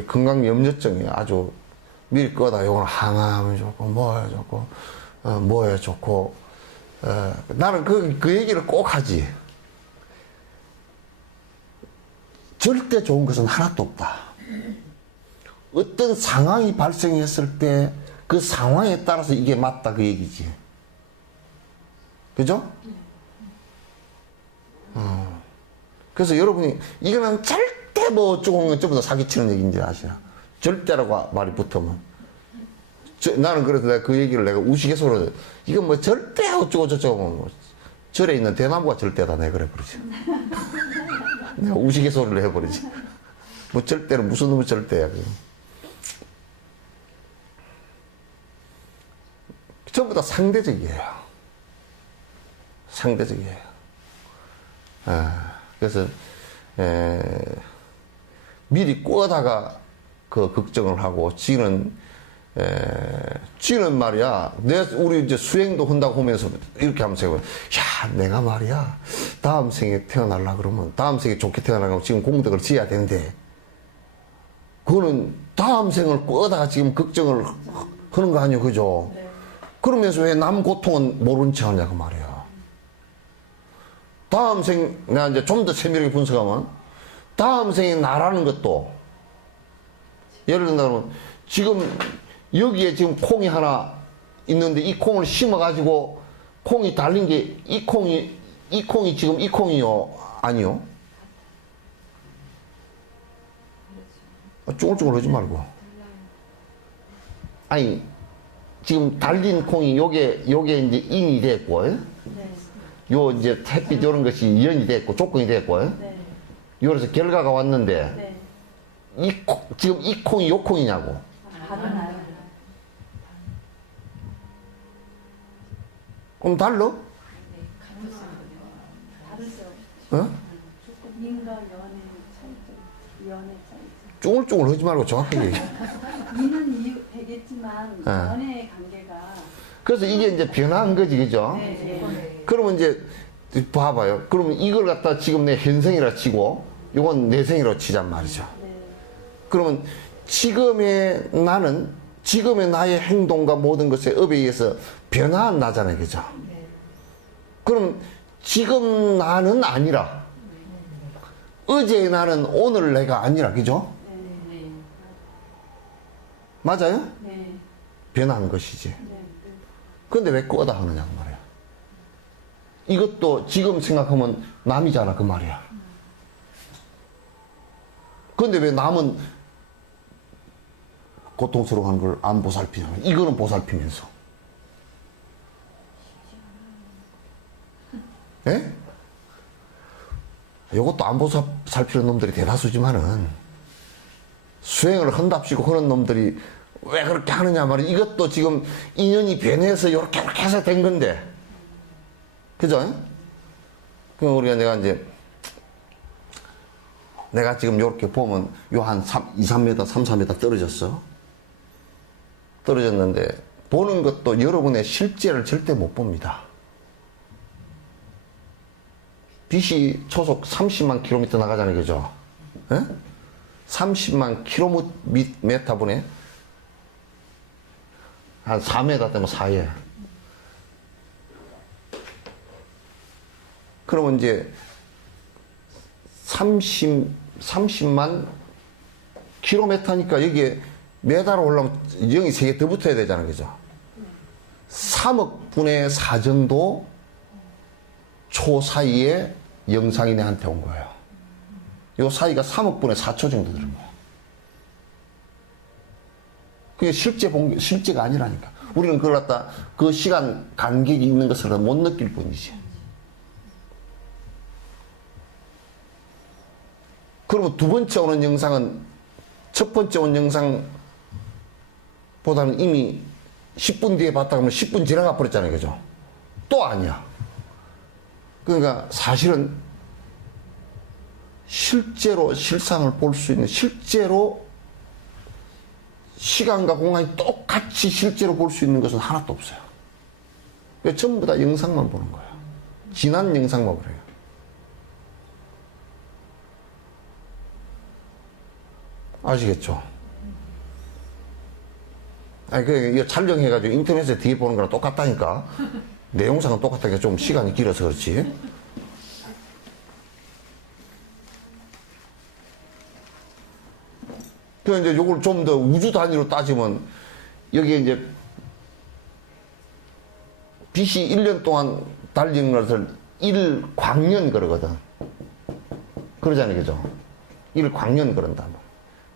건강염려증이 아주 미리 꺼다 요거는 항암이 좋고 뭐에 좋고 뭐에 좋고 나는 그 얘기를 꼭 하지. 절대 좋은 것은 하나도 없다. 어떤 상황이 발생했을 때 그 상황에 따라서 이게 맞다 그 얘기지. 그죠? 그래서 여러분이 이거는 절대 뭐 어쩌고 하는 건 전부 다 사기치는 얘기인지 아시나? 절대라고 말이 붙으면. 나는 그래서 내가 그 얘기를 내가 우스갯소리로 이건 뭐 절대 어쩌고 저쩌고 뭐 절에 있는 대나무가 절대다 내가 그래 버리지. 내가 우스갯소리를 해버리지. 뭐 절대는 무슨 놈의 절대야. 그거. 전부 다 상대적이에요. 상대적이에요. 그래서 미리 꼬다가 그 걱정을 하고 지는 말이야. 우리 이제 수행도 한다고 하면서 이렇게 하면서 야, 내가 말이야. 다음 생에 태어날라 그러면 다음 생에 좋게 태어나려면 지금 공덕을 지어야 되는데 그거는 다음 생을 꼬다가 지금 걱정을 하는 거 아니에요, 그죠? 네. 그러면서 왜 남 고통은 모른 체 하냐고 말이야. 다음 생, 내가 이제 좀 더 세밀하게 분석하면, 다음 생에 나라는 것도, 예를 들면, 지금, 여기에 지금 콩이 하나 있는데, 이 콩을 심어가지고, 콩이 달린 게, 이 콩이 지금 이 콩이요? 아니요? 쭈글쭈글 하지 말고. 아니, 지금 달린 콩이 요게 이제 인이 됐고, 네. 요 이제 햇빛 이런 것이 연이 됐고, 조건이 됐고, 네. 요래서 결과가 왔는데, 네. 지금 이 콩이 요 콩이냐고. 다르나요? 그럼 달러? 다르죠. 어? 인과 연의 차이죠. 연의 차이죠. 쭈글쭈글 하지 말고 정확하게 얘기해. 인은 이유 되겠지만 네. 연의 관계가. 그래서 이게 이제 변한 거지, 그죠? 네. 그러면 이제, 봐봐요. 그러면 이걸 갖다 지금 내 현생이라 치고, 요건 내생이라고 치잔 말이죠. 네. 그러면 지금의 나는, 지금의 나의 행동과 모든 것의 업에 의해서 변화한 나잖아요, 그죠? 네. 그럼 지금 나는 아니라, 어제의 나는 오늘 내가 아니라, 그죠? 네. 맞아요? 네. 변한 것이지. 네. 근데 왜 꺼다 하느냐고 말이야. 이것도 지금 생각하면 남이잖아, 그 말이야. 근데 왜 남은 고통스러워하는 걸 안 보살피냐. 이거는 보살피면서. 예? 이것도 안 보살피는 놈들이 대다수지만은 수행을 한답시고 그런 놈들이 왜 그렇게 하느냐 말이야. 이것도 지금 인연이 변해서 이렇게 해서 된 건데. 그죠? 그럼 우리가 내가 지금 이렇게 보면 요 한 2, 3m, 3, 4m 떨어졌어. 떨어졌는데 보는 것도 여러분의 실제를 절대 못 봅니다. 빛이 초속 30만 킬로미터 나가잖아요, 그죠? 예? 30만 킬로미터분에 한 4m 되면 4예. 그러면 이제 30만 킬로미터니까 여기에 메다로 올라오면 0이 3개 더 붙어야 되잖아요, 그죠? 3억 분의 4 정도 초 사이에 영상이 내한테 온 거예요. 요 사이가 3억 분의 4초 정도 되는 거예요. 그게 실제가 아니라니까. 우리는 그걸 갖다 그 시간 간격이 있는 것을 못 느낄 뿐이지. 그러면 두 번째 오는 영상은 첫 번째 온 영상보다는 이미 10분 뒤에 봤다 그러면 10분 지나가 버렸잖아요, 그죠? 또 아니야. 그러니까 사실은 실제로 실상을 볼 수 있는, 실제로 시간과 공간이 똑같이 실제로 볼 수 있는 것은 하나도 없어요. 그러니까 전부 다 영상만 보는 거예요. 지난 영상만 보래요. 아시겠죠? 아니, 이거 촬영해가지고 인터넷에 뒤에 보는 거랑 똑같다니까. 내 영상은 똑같다니까 좀 시간이 길어서 그렇지. 그 이제 요걸 좀 더 우주 단위로 따지면 여기에 이제 빛이 1년 동안 달리는 것을 1광년 그러거든. 그러잖아요, 그죠? 1광년 그런다.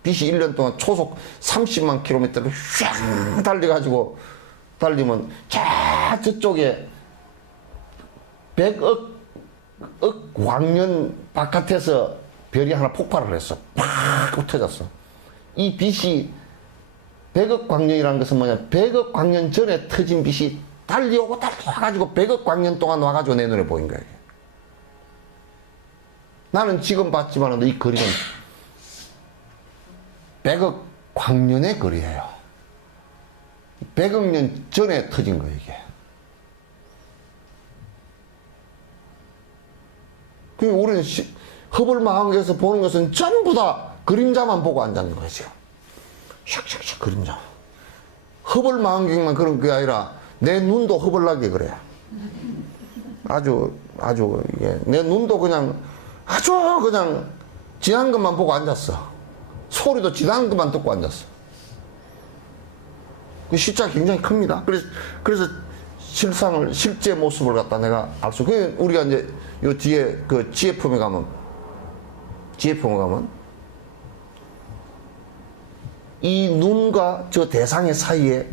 빛이 1년 동안 초속 30만 킬로미터를 쫙 달려가지고 달리면 저쪽에 100억 광년 바깥에서 별이 하나 폭발을 했어. 팍 터졌어. 이 빛이 100억 광년이라는 것은 뭐냐, 100억 광년 전에 터진 빛이 달려오고 달려와가지고 100억 광년 동안 와가지고 내 눈에 보인 거야. 이게. 나는 지금 봤지만 이 거리는 100억 광년의 거리예요. 100억 년 전에 터진 거예요, 이게. 우리는 허블 망원경에서 보는 것은 전부 다 그림자만 보고 앉았는 거예요, 지금. 샥샥샥 그림자. 허블 망원경만 그런 게 아니라 내 눈도 허블나게 그래. 아주, 이게. 내 눈도 그냥 아주 그냥 지난 것만 보고 앉았어. 소리도 지난 것만 듣고 앉았어. 그 숫자가 굉장히 큽니다. 그래서 실제 모습을 갖다 내가 알 수, 우리가 이제 요 뒤에 그 GFM에 가면 이 눈과 저 대상의 사이에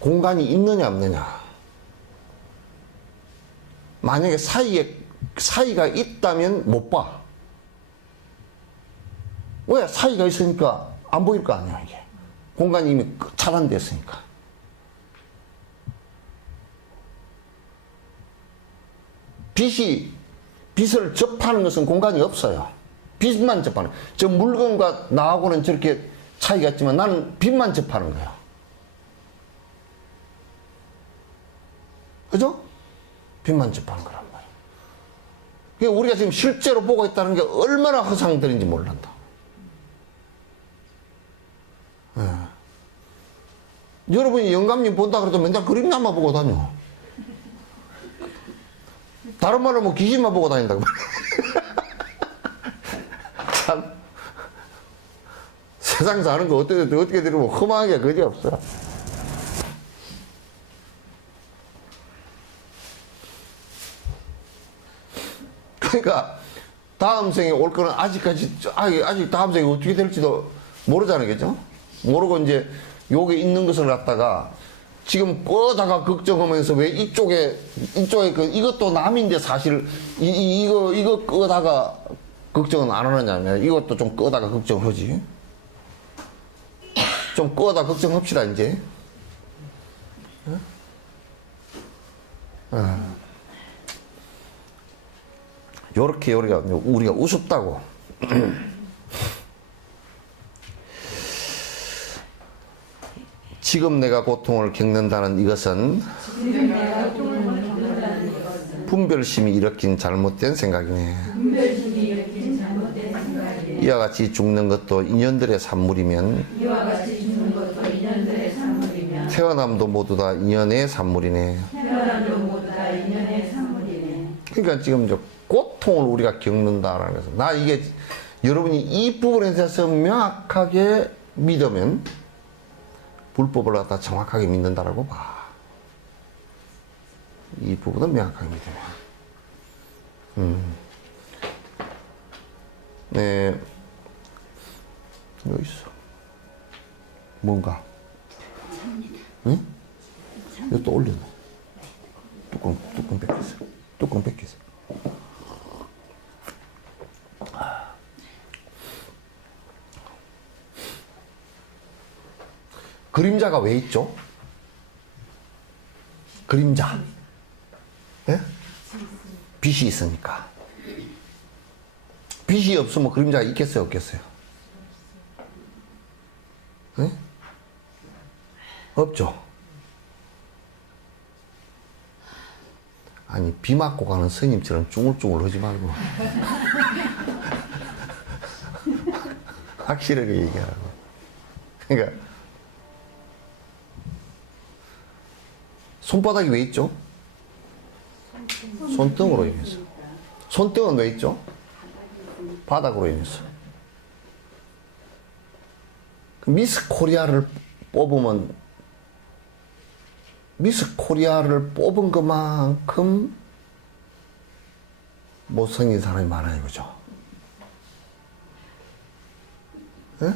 공간이 있느냐 없느냐. 만약에 사이가 있다면 못 봐. 왜? 사이가 있으니까 안 보일 거 아니야, 이게. 공간이 이미 차단됐으니까. 빛을 접하는 것은 공간이 없어요. 빛만 접하는. 저 물건과 나하고는 저렇게 차이가 있지만 나는 빛만 접하는 거예요. 그죠? 빛만 접하는 거란 말이에요. 그러니까 우리가 지금 실제로 보고 있다는 게 얼마나 허상들인지 몰란다. 네. 여러분이 영감님 본다 그래도 맨날 그림자만 보고 다녀. 다른 말로 뭐 귀신만 보고 다닌다고. 참. 세상 사는 거 어떻게 들으면 험하게 그지 없어. 그러니까 다음 생에 올 거는 아직 다음 생에 어떻게 될지도 모르잖아요, 그죠? 모르고 이제 요게 있는 것을 갖다가 지금 끄다가 걱정하면서 왜 이쪽에 이것도 남인데 사실 이거 끄다가 걱정은 안 하느냐면 이것도 좀 끄다가 걱정하지. 좀 끄다 걱정합시다, 이제. 요렇게 우리가 우습다고. 지금 내가 고통을 겪는다는 이것은 분별심이 일으킨 잘못된 생각이네. 이와 같이 죽는 것도 인연들의 산물이면 태어남도 모두 다 인연의 산물이네. 그러니까 지금 저 고통을 우리가 겪는다라는 것은, 나 이게 여러분이 이 부분에 대해서 명확하게 믿으면 불법을 갖다 정확하게 믿는다라고 봐. 이 부분은 명확하게 믿으면. 네. 여기 있어. 뭔가. 응? 이거 또 올려놔. 뚜껑 뺏겼어. 뚜껑 뺏겼어. 그림자가 왜 있죠? 그림자. 예? 빛이 있으니까. 빛이 없으면 그림자가 있겠어요, 없겠어요? 예? 없죠. 아니, 비 맞고 가는 스님처럼 쭈글쭈글 하지 말고. 확실하게 얘기하라고. 그러니까, 손바닥이 왜 있죠? 손등으로 인해서. 손등은 왜 있죠? 바닥으로 인해서. 미스 코리아를 뽑으면 미스 코리아를 뽑은 것만큼 못생긴 사람이 많아요, 그죠? 예?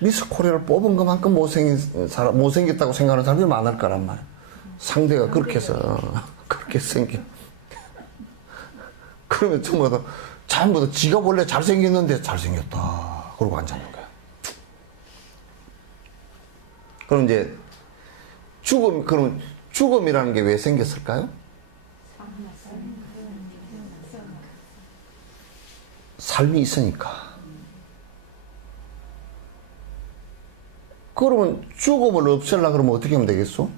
미스 코리아를 뽑은 것만큼 못생겼다고 생각하는 사람이 많을 거란 말이야. 상대가 그렇게 해서, 그렇게 생겨. 그러면 전부 다 지가 원래 잘생겼는데 잘생겼다. 그러고 앉아있는 거야. 그럼 이제, 그럼 죽음이라는 게 왜 생겼을까요? 삶이 있으니까. 그러면 죽음을 없애려고 그러면 어떻게 하면 되겠어?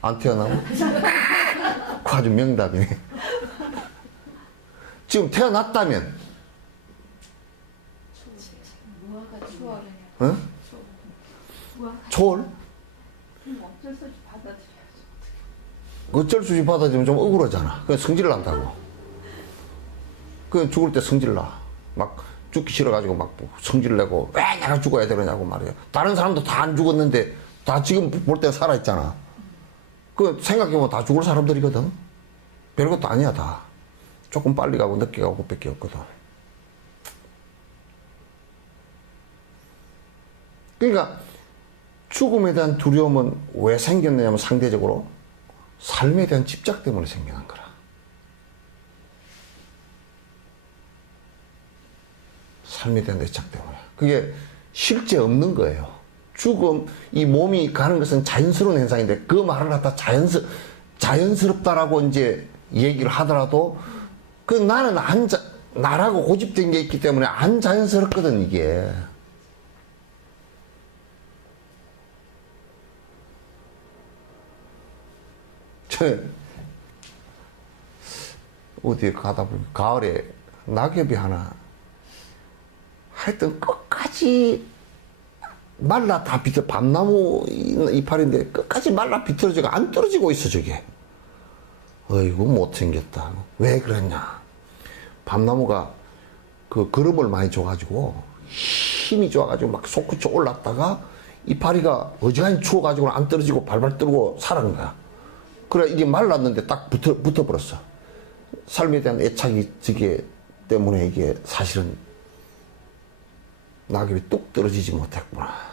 안 태어나면? 그 아주 명답이네. 지금 태어났다면? 응? 초월? 어쩔 수 없이 받아들여야죠. 어쩔 수 없이 받아들이면 좀 억울하잖아. 그냥 성질 난다고. 그냥 죽을 때 성질 나. 막 죽기 싫어가지고 막 성질 내고 왜 내가 죽어야 되느냐고 말이야. 다른 사람도 다 안 죽었는데 다 지금 볼 때 살아있잖아. 그 생각해보면 다 죽을 사람들이거든. 별것도 아니야 다. 조금 빨리 가고 늦게 가고 그밖에 없거든. 그러니까 죽음에 대한 두려움은 왜 생겼느냐면 상대적으로 삶에 대한 집착 때문에 생겨난 거라. 삶에 대한 애착 때문에. 그게 실제 없는 거예요. 죽음, 이 몸이 가는 것은 자연스러운 현상인데 그 말을 갖다 자연스럽다라고 이제 얘기를 하더라도 그 나는 나라고 고집된 게 있기 때문에 안 자연스럽거든, 이게. 어디에 가다 보니 가을에 낙엽이 하나 하여튼 끝까지 말라 다 비틀어, 밤나무 이파리인데 끝까지 말라 비틀어지고 안 떨어지고 있어 저게. 어이구 못생겼다. 왜 그랬냐. 밤나무가 그 거름을 많이 줘가지고 힘이 좋아가지고 막 솟구쳐 올랐다가 이파리가 어지간히 추워가지고 안 떨어지고 발발 떨고 살아는 거야. 그래 이게 말랐는데 딱 붙어버렸어. 삶에 대한 애착이 저게 때문에 이게 사실은 낙엽이 뚝 떨어지지 못했구나.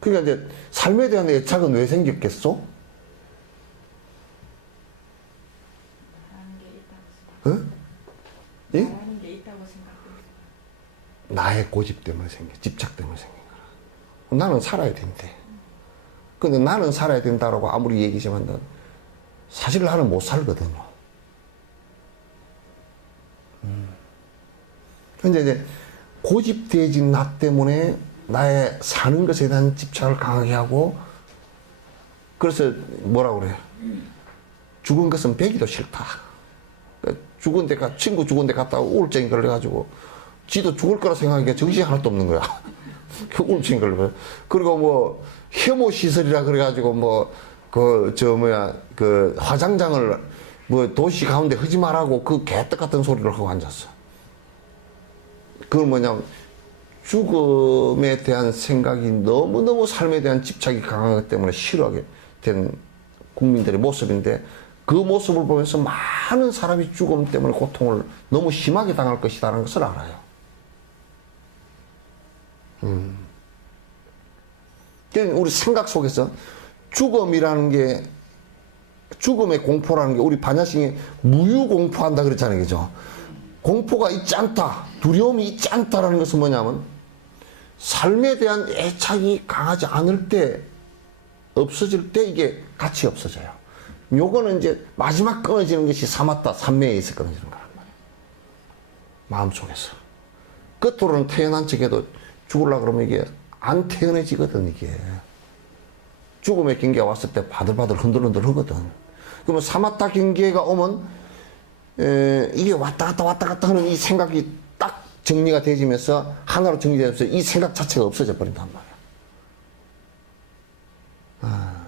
그러니까 이제 삶에 대한 애착은 왜 생겼겠소? 응? 예? 나라는 게 있다고 생각해요. 나의 고집 때문에 집착 때문에 생긴 거라. 나는 살아야 된대. 근데 나는 살아야 된다라고 아무리 얘기지만 사실 나는 못 살거든요. 근데 이제 고집되어진 나 때문에 나의 사는 것에 대한 집착을 강하게 하고 그래서 뭐라고 그래요? 죽은 것은 배기도 싫다. 죽은 데 친구 죽은 데 갔다가 우울증이 걸려가지고 지도 죽을 거라 생각하니까 정신이 하나도 없는 거야. 우울증이 걸려. 그리고 뭐 혐오 시설이라 그래가지고 그 화장장을 뭐 도시 가운데 하지 말라고 그 개떡 같은 소리를 하고 앉았어. 그건 뭐냐면 죽음에 대한 생각이 너무너무 삶에 대한 집착이 강하기 때문에 싫어하게 된 국민들의 모습인데 그 모습을 보면서 많은 사람이 죽음 때문에 고통을 너무 심하게 당할 것이라는 것을 알아요. 그러니까 우리 생각 속에서 죽음이라는 게 죽음의 공포라는 게 우리 반야신이 무유공포한다 그랬잖아요. 그죠? 공포가 있지 않다. 두려움이 있지 않다라는 것은 뭐냐면 삶에 대한 애착이 강하지 않을 때 없어질 때 이게 같이 없어져요. 요거는 이제 마지막 끊어지는 것이 삼매에 있어 끊어지는 거란 말이에요. 마음속에서. 끝으로는 태어난 척해도 죽으려고 그러면 이게 안 태어나지거든, 이게. 죽음의 경계가 왔을 때 바들바들 흔들흔들 하거든. 그러면 사마타 경계가 오면, 이게 왔다 갔다 하는 이 생각이 딱 정리가 되지면서 하나로 정리되면서 이 생각 자체가 없어져 버린단 말이야.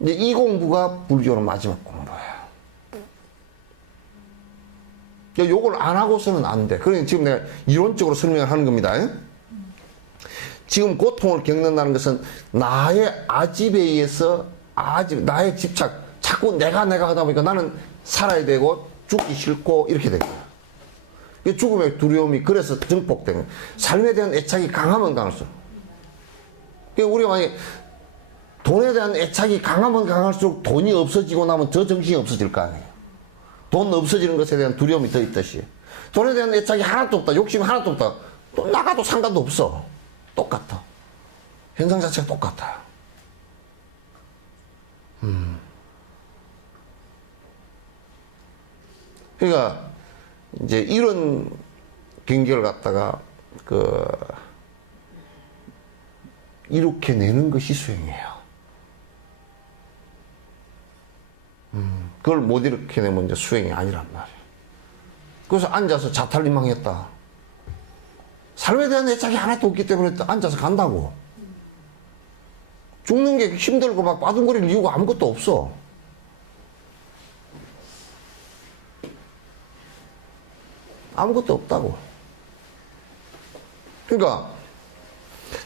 이제 이 공부가 불교의 마지막 공부야. 요걸 안 하고서는 안 돼. 그러니까 지금 내가 이론적으로 설명을 하는 겁니다. 지금 고통을 겪는다는 것은 나의 아집에 의해서 나의 집착, 자꾸 내가 하다 보니까 나는 살아야 되고 죽기 싫고 이렇게 된 거야. 죽음의 두려움이 그래서 증폭된 거야. 삶에 대한 애착이 강하면 강할수록. 우리가 만약에 돈에 대한 애착이 강하면 강할수록 돈이 없어지고 나면 저 정신이 없어질 거 아니에요. 돈 없어지는 것에 대한 두려움이 더 있듯이. 돈에 대한 애착이 하나도 없다. 욕심이 하나도 없다. 또 나가도 상관도 없어. 똑같아. 현상 자체가 똑같아. 그러니까 이제 이런 경계를 갖다가 이렇게 내는 것이 수행이에요. 그걸 못 이렇게 내면 이제 수행이 아니란 말이에요. 그래서 앉아서 자탈리망했다. 삶에 대한 애착이 하나도 없기 때문에 앉아서 간다고. 죽는 게 힘들고 막 빠둥거릴 이유가 아무것도 없어. 아무것도 없다고. 그러니까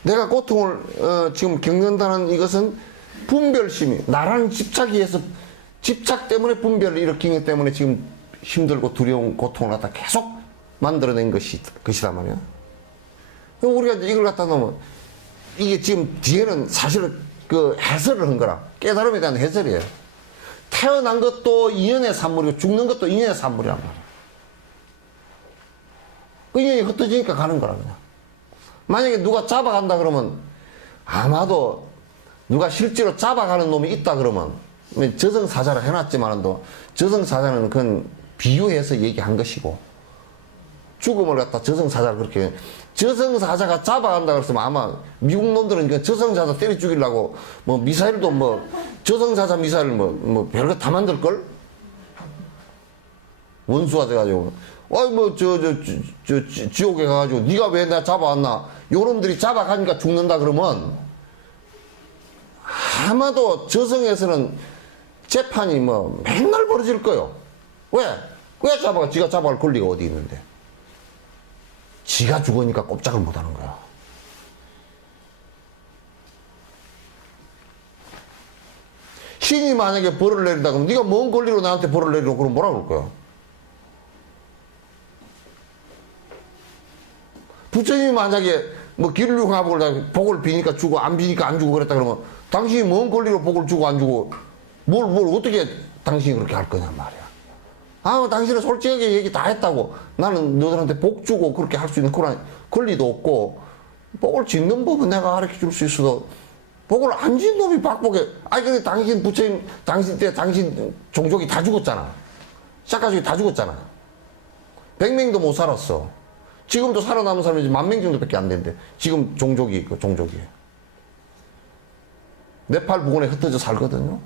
내가 고통을 지금 겪는다는 이것은 분별심이 나라는 집착에 의해서 집착 때문에 분별을 일으키기 때문에 지금 힘들고 두려운 고통을 갖다 계속 만들어낸 것이다 말이야. 그럼 우리가 이제 이걸 갖다 놓으면 이게 지금 뒤에는 사실은 해설을 한 거라. 깨달음에 대한 해설이에요. 태어난 것도 인연의 산물이고 죽는 것도 인연의 산물이란 말이야. 그 인연이 흩어지니까 가는 거라 그냥. 만약에 누가 잡아간다 그러면 아마도 누가 실제로 잡아가는 놈이 있다 그러면 저승사자를 해놨지만도 저승사자는 그건 비유해서 얘기한 것이고 죽음을 갖다 저승사자를 그렇게 저승사자가 잡아간다 그랬으면 아마 미국 놈들은 그 저승사자 때려 죽이려고 뭐 미사일도 뭐 저승사자 미사일 뭐 별거 다 만들걸? 원수가 돼가지고 지옥에 가가지고 네가 왜 나 잡아왔나 요놈들이 잡아가니까 죽는다 그러면 아마도 저승에서는 재판이 뭐 맨날 벌어질 거요. 왜 잡아가? 지가 잡아갈 권리가 어디 있는데. 지가 죽으니까 꼼짝을 못 하는 거야. 신이 만약에 벌을 내린다 그러면 네가 뭔 권리로 나한테 벌을 내리라고 그러면 뭐라 그럴 거야? 부처님이 만약에 뭐 기를용화복을 복을 비니까 주고 안 비니까 안 주고 그랬다 그러면 당신이 뭔 권리로 복을 주고 안 주고 뭘 어떻게 당신이 그렇게 할 거냐 말이야. 당신은 솔직하게 얘기 다 했다고. 나는 너들한테 복 주고 그렇게 할 수 있는 그런 권리도 없고 복을 짓는 법은 내가 가르쳐 줄 수 있어도 복을 안 짓는 놈이 박복해. 근데 당신 부처님 당신 때 당신 종족이 다 죽었잖아. 샤가족이 다 죽었잖아. 100명도 못 살았어. 지금도 살아남은 사람이 10,000명 정도밖에 안 되는데 지금 종족이 네팔 부근에 흩어져 살거든요.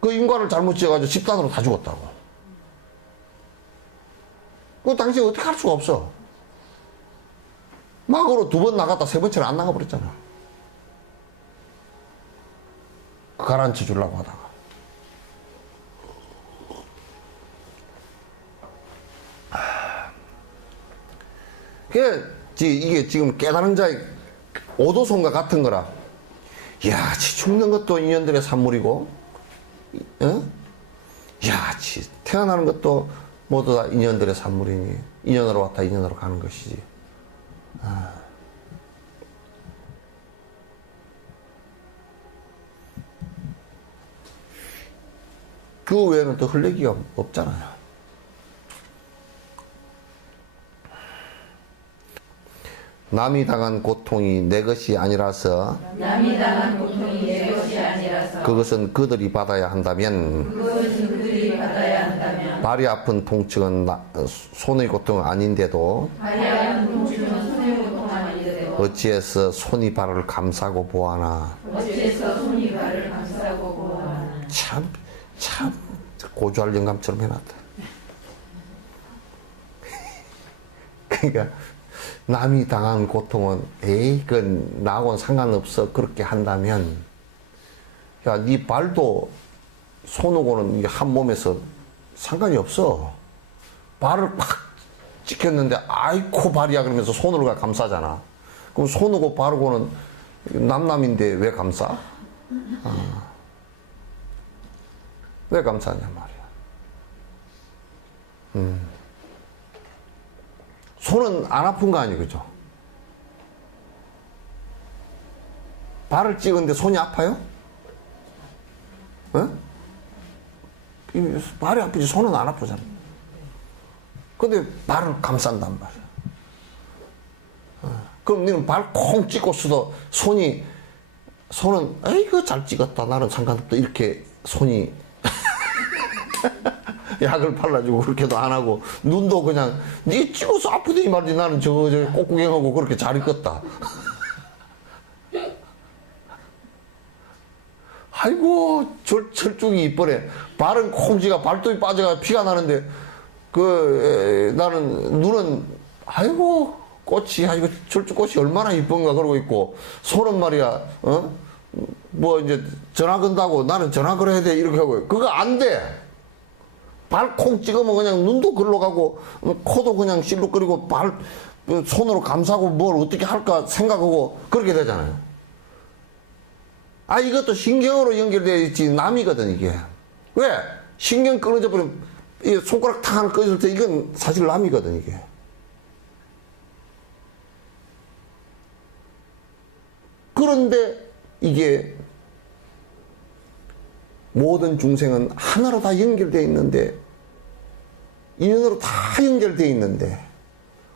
그 인과를 잘못 지어가지고 집단으로 다 죽었다고. 그거 당신이 어떻게 할 수가 없어. 막으로 2번 나갔다 3번째는 안 나가버렸잖아. 가라앉혀 주려고 하다가. 이게 지금 깨달은 자의 오도손과 같은 거라. 이야, 죽는 것도 인연들의 산물이고, 태어나는 것도 모두 다 인연들의 산물이니, 인연으로 왔다 인연으로 가는 것이지. 그 외에는 또 흘리기가 없잖아요. 남이 당한 고통이 내 것이 아니라서 그것은 그들이 받아야 한다면 발이 아픈 통증은 손의 고통은 아닌데도 어찌해서 손이 발을 감싸고 보아나. 참 고주할 영감처럼 해놨다. 그러니까 남이 당한 고통은 에이 그건 나하고는 상관없어 그렇게 한다면, 야 네 발도 손하고는 이게 한 몸에서 상관이 없어. 발을 팍 찍혔는데 아이코 발이야 그러면서 손으로 감싸잖아. 그럼 손하고 발하고는 남남인데 왜 감싸? 왜 감싸냐 말이야. 손은 안 아픈 거 아니에요, 그죠? 발을 찍었는데 손이 아파요? 어? 발이 아프지 손은 안 아프잖아. 근데 발을 감싼단 말이야. 그럼 너는 발 콩 찍고서도 손은 에이그 잘 찍었다 나는 상관없다 이렇게 손이 약을 발라주고 그렇게도 안 하고, 눈도 그냥 네 찍어서 아프더니 말이지 나는 저 꽃구경하고 그렇게 잘 익었다. 아이고 철쭉이 이뻐래. 발은 콩지가 발톱이 빠져가 피가 나는데 나는 눈은 아이고 꽃이 아이고 철쭉꽃이 얼마나 이쁜가 그러고 있고, 손은 말이야 뭐 이제 전화 건다고 나는 전화 걸어야 돼 이렇게 하고, 그거 안 돼. 발 콩 찍으면 그냥 눈도 글로 가고 코도 그냥 실룩거리고 손으로 감싸고 뭘 어떻게 할까 생각하고 그렇게 되잖아요. 이것도 신경으로 연결되어 있지 남이거든 이게. 왜? 신경 끊어져 버리면 이 손가락 탁 하나 꺼질 때 이건 사실 남이거든 이게. 그런데 이게 모든 중생은 하나로 다 연결되어 있는데, 인연으로 다 연결되어 있는데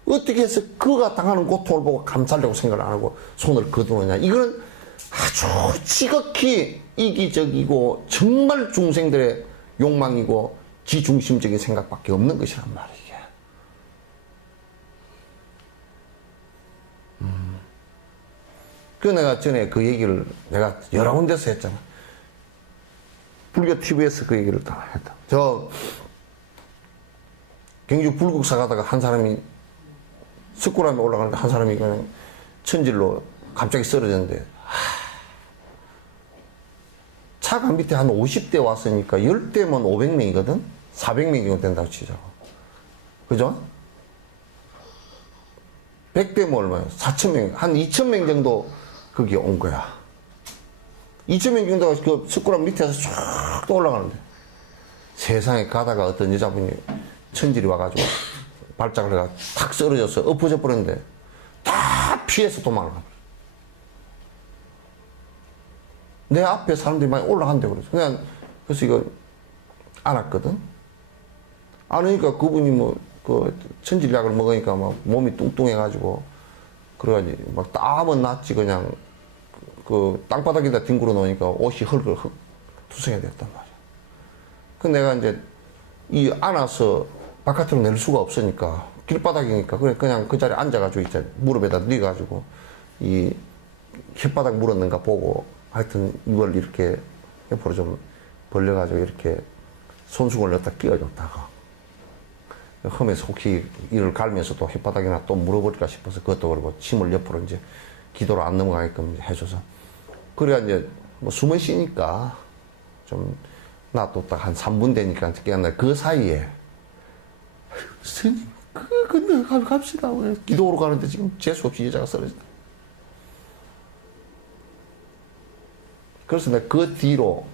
어떻게 해서 그가 당하는 고통을 보고 감싸려고 생각을 안 하고 손을 거두느냐. 이거는 아주 지극히 이기적이고 정말 중생들의 욕망이고 지중심적인 생각밖에 없는 것이란 말이에요. 그 내가 전에 그 얘기를 내가 여러 군데서 했잖아. 불교 TV에서 그 얘기를 다 했다. 경주 불국사 가다가 한 사람이 석굴암에 올라가는데 한 사람이 그냥 천질로 갑자기 쓰러졌는데, 차가 밑에 한 50대 왔으니까 10대면 500명이거든? 400명 정도 된다고 치자고. 그죠? 100대면 얼마야? 4,000명, 한 2,000명 정도 거기 온 거야. 2,000명 정도가 그 석굴암 밑에서 쫙 또 올라가는데, 세상에 가다가 어떤 여자분이 천질이 와가지고 발작을 해가 탁 쓰러져서 엎어져 버렸는데 다 피해서 도망가. 내 앞에 사람들이 많이 올라간대 그래서 그래서 이거 안았거든. 안으니까 그분이 그 천질약을 먹으니까 막 몸이 뚱뚱해가지고 그래가지고 막 땀은 났지. 그냥 그 땅바닥에다 뒹굴어 놓으니까 옷이 투성이 됐단 말이야. 그 내가 이제 안아서 바깥으로 낼 수가 없으니까 길바닥이니까 그냥 그 자리에 앉아가지고 있잖아. 무릎에다 뉘가지고 이 혓바닥 물었는가 보고, 하여튼 이걸 이렇게 옆으로 좀 벌려가지고 이렇게 손수건을 넣다 끼워줬다가 험에서 혹시 이를 갈면서 또 혓바닥이나 또 물어버릴까 싶어서 그것도 그러고 침을 옆으로 이제 기도로 안 넘어가게끔 해줘서, 그래야 이제 뭐 숨을 쉬니까 좀 놔뒀다 한 3분 되니까 깨어나. 그 사이에 스님 근데 갑시다. 기도로 가는데 지금 재수없이 여자가 쓰러진다. 그래서 내가 그 뒤로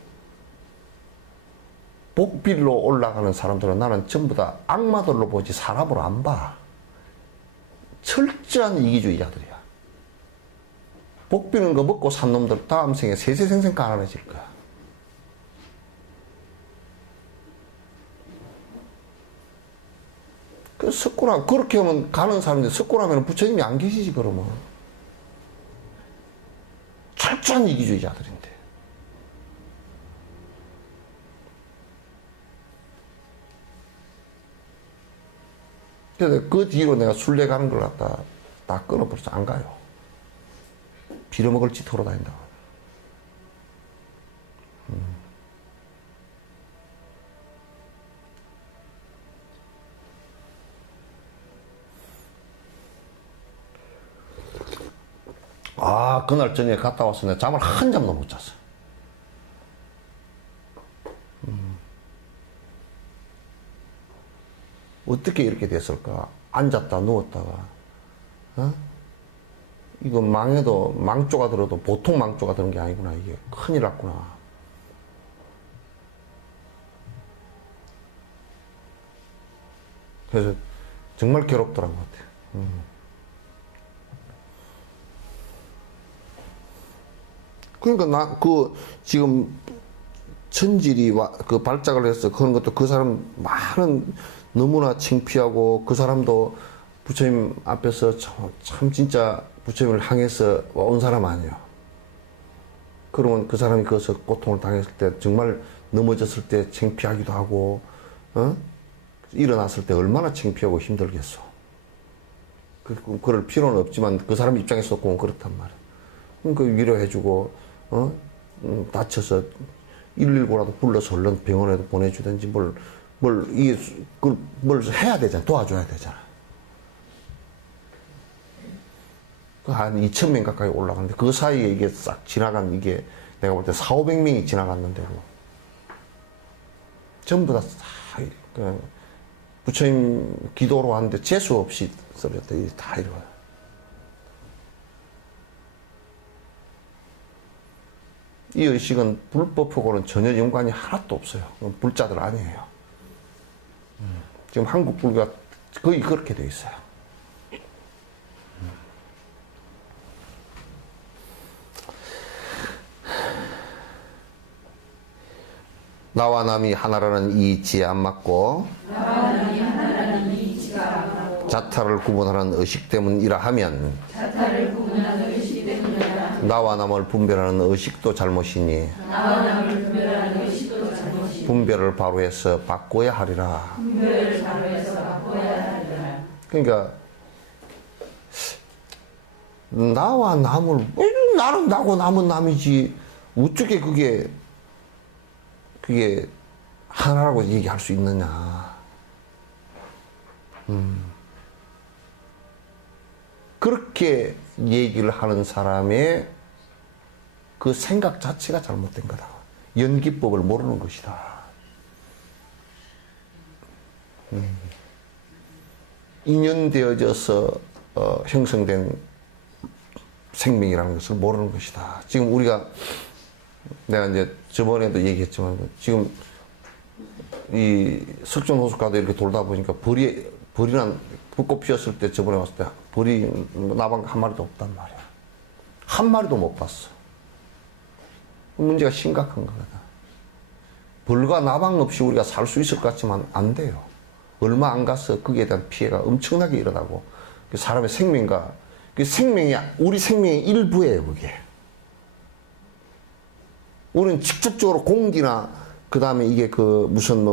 복빌로 올라가는 사람들은 나는 전부 다 악마들로 보지 사람으로 안 봐. 철저한 이기주의자들이야. 복비는 거 먹고 산 놈들 다음 생에 세세생생 가난해질 거야. 그 석굴암 그렇게 하면 가는 사람들, 석굴암에는 부처님이 안 계시지 그러면. 철저한 이기주의자들인데. 그래서 그 뒤로 내가 순례 가는 걸 갖다 다 끊어버려서 안 가요. 빌어먹을 짓 하러 다닌다고. 아, 그날 저녁에 갔다 와서 내가 잠을 한 잠도 못 잤어. 어떻게 이렇게 됐을까? 앉았다 누웠다가, 어? 이거 망해도, 망조가 들어도 보통 망조가 드는 게 아니구나. 이게 큰일 났구나. 그래서 정말 괴롭더라고. 그러니까 지금 천질이 그 발작을 해서 그런 것도 그 사람 많은 너무나 창피하고 그 사람도 부처님 앞에서 참 진짜 부처님을 향해서 온 사람 아니에요. 그러면 그 사람이 거기서 고통을 당했을 때 정말 넘어졌을 때 창피하기도 하고, 일어났을 때 얼마나 창피하고 힘들겠어. 그럴 필요는 없지만 그 사람 입장에서 보면 그렇단 말이야. 그 위로해주고, 다쳐서 119라도 불러서 얼른 병원에도 보내주든지 뭘 해야 되잖아. 도와줘야 되잖아. 한 2,000명 가까이 올라가는데 그 사이에 이게 싹 지나간 이게 내가 볼 때 400~500명이 지나갔는데도 전부 다 그냥 부처님 기도로 하는데 재수 없이 쓰러졌대. 다 이러고. 이 의식은 불법하고는 전혀 연관이 하나도 없어요. 불자들 아니에요. 지금 한국 불교가 거의 그렇게 돼 있어요. 나와 남이 하나라는 이 이치에 안 맞고 자타를 구분하는 의식 때문이라 하면 나와 남을 분별하는 의식도 잘못이니 분별을 바로 해서 바꿔야 하리라. 그러니까 나와 남을 나는 나고 남은 남이지 어떻게 그게 하나라고 얘기할 수 있느냐. 그렇게 얘기를 하는 사람의 그 생각 자체가 잘못된 거다. 연기법을 모르는 것이다. 인연되어져서 형성된 생명이라는 것을 모르는 것이다. 지금 우리가 내가 이제 저번에도 얘기했지만 지금 이 석촌호숫가도 이렇게 돌다 보니까 벌이란 벚꽃 피었을 때 저번에 왔을 때 벌이 나방 한 마리도 없단 말이야. 한 마리도 못 봤어. 문제가 심각한 거다. 벌과 나방 없이 우리가 살 수 있을 것 같지만 안 돼요. 얼마 안 가서 거기에 대한 피해가 엄청나게 일어나고 사람의 생명과 생명이 우리 생명의 일부예요. 그게. 우리는 직접적으로 공기나 그 다음에 이게 무슨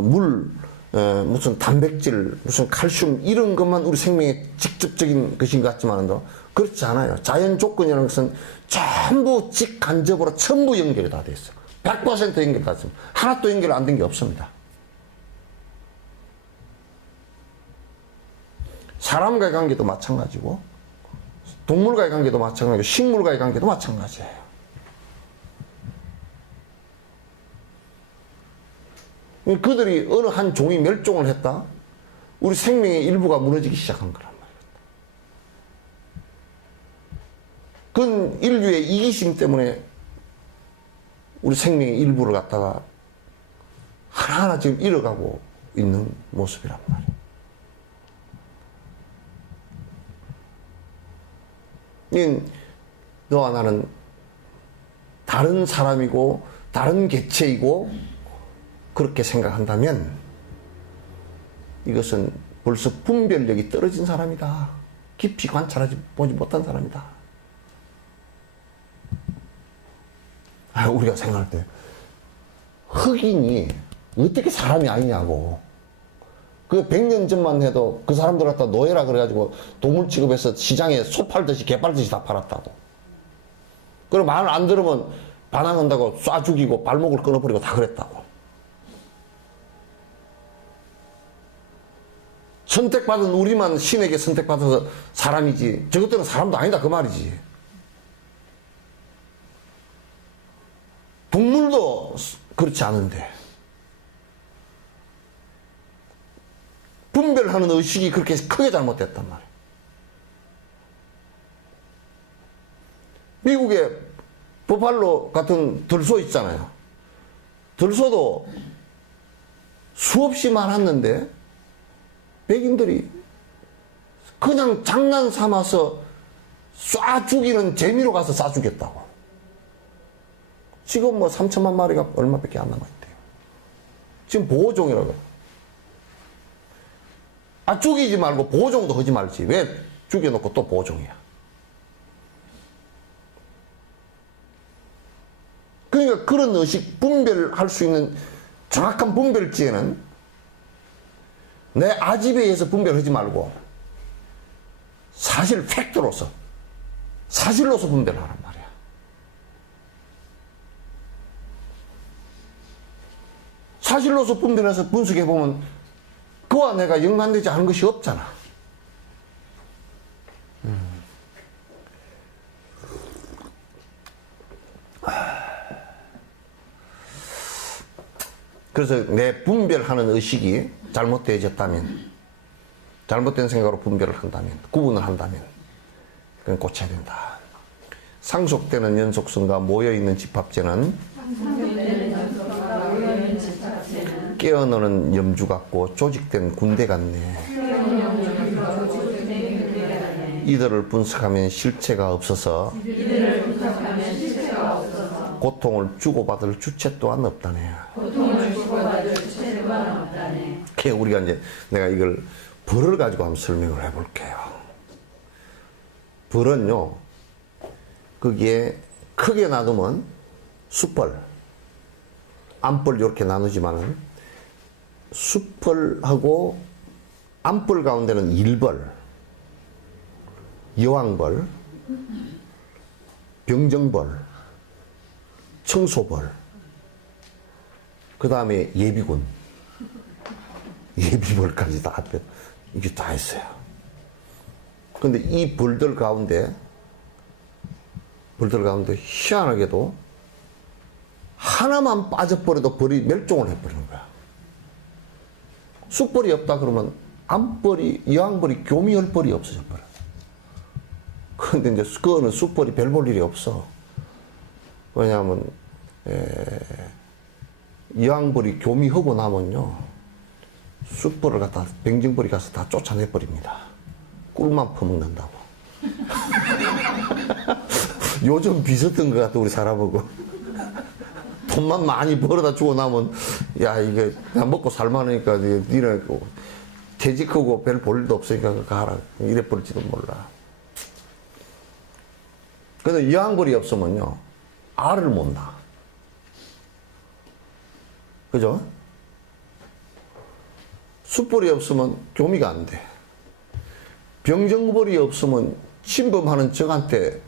무슨 단백질, 무슨 칼슘 이런 것만 우리 생명의 직접적인 것인 것 같지만도 그렇지 않아요. 자연 조건이라는 것은 전부 직간접으로 전부 연결이 다 돼 있어요. 100% 연결 다 있습니다. 하나도 연결 안 된 게 없습니다. 사람과의 관계도 마찬가지고 동물과의 관계도 마찬가지고 식물과의 관계도 마찬가지예요. 그들이 어느 한 종이 멸종을 했다? 우리 생명의 일부가 무너지기 시작한 거란 말이야. 그건 인류의 이기심 때문에 우리 생명의 일부를 갖다가 하나하나 지금 잃어가고 있는 모습이란 말이야. 너와 나는 다른 사람이고 다른 개체이고 그렇게 생각한다면 이것은 벌써 분별력이 떨어진 사람이다. 깊이 관찰하지 보지 못한 사람이다. 우리가 생각할 때 흑인이 어떻게 사람이 아니냐고. 그 100년 전만 해도 그 사람들 갖다 노예라 그래가지고 동물 취급해서 시장에 소 팔듯이 개 팔듯이 다 팔았다고. 그리고 말 안 들으면 반항한다고 쏴 죽이고 발목을 끊어버리고 다 그랬다고. 선택받은 우리만 신에게 선택받아서 사람이지, 저것들은 사람도 아니다 그 말이지. 동물도 그렇지 않은데 분별하는 의식이 그렇게 크게 잘못됐단 말이에요. 미국에 버팔로 같은 들소 있잖아요. 들소도 수없이 많았는데 백인들이 그냥 장난 삼아서 쏴 죽이는 재미로 가서 쏴 죽였다고. 지금 뭐 3천만 마리가 얼마밖에 안 남아있대요. 지금 보호종이라고 해요. 아, 죽이지 말고 보호종도 하지 말지. 왜 죽여놓고 또 보호종이야? 그러니까 그런 의식 분별할 수 있는 정확한 분별지에는 내 아집에 의해서 분별하지 말고 사실 팩트로서 사실로서 분별하란 말이야. 사실로서 분별해서 분석해보면 그와 내가 연관되지 않은 것이 없잖아. 그래서 내 분별하는 의식이 잘못되어졌다면, 잘못된 생각으로 분별을 한다면, 구분을 한다면 그건 고쳐야 된다. 상속되는 연속성과 모여있는 집합체는 깨어노는 염주 같고 조직된 군대 같네. 이들을 분석하면 실체가 없어서 고통을 주고받을 주체 또한 없다네. 우리가 이제 내가 이걸 벌을 가지고 한번 설명을 해볼게요. 벌은요, 거기에 크게 나누면 숫벌, 암벌 이렇게 나누지만은 숫벌하고 암벌 가운데는 일벌, 여왕벌, 병정벌, 청소벌, 그 다음에 예비군, 예비벌까지 다 합해 이게 다 있어요. 근데 이 벌들 가운데 희한하게도 하나만 빠져버려도 벌이 멸종을 해버리는 거야. 숫벌이 없다 그러면 암벌이, 여왕벌이 교미할 벌이 없어져 버려. 그런데 이제 그거는 숫벌이 별 볼 일이 없어. 왜냐하면 여왕벌이 교미하고 나면요, 숫벌을 갖다 병정벌이 가서 다 쫓아내버립니다. 꿀만 퍼먹는다고. 요즘 비슷한 것 같아 우리 사람하고. 돈만 많이 벌어다 주고 나면 야 이게 그냥 먹고 살만하니까 니네 퇴직하고 별 볼 일도 없으니까 가라 이래 버릴지도 몰라. 근데 여왕벌이 없으면요 알을 못 낳아. 그죠? 숫벌이 없으면 교미가 안 돼. 병정벌이 없으면 침범하는 적한테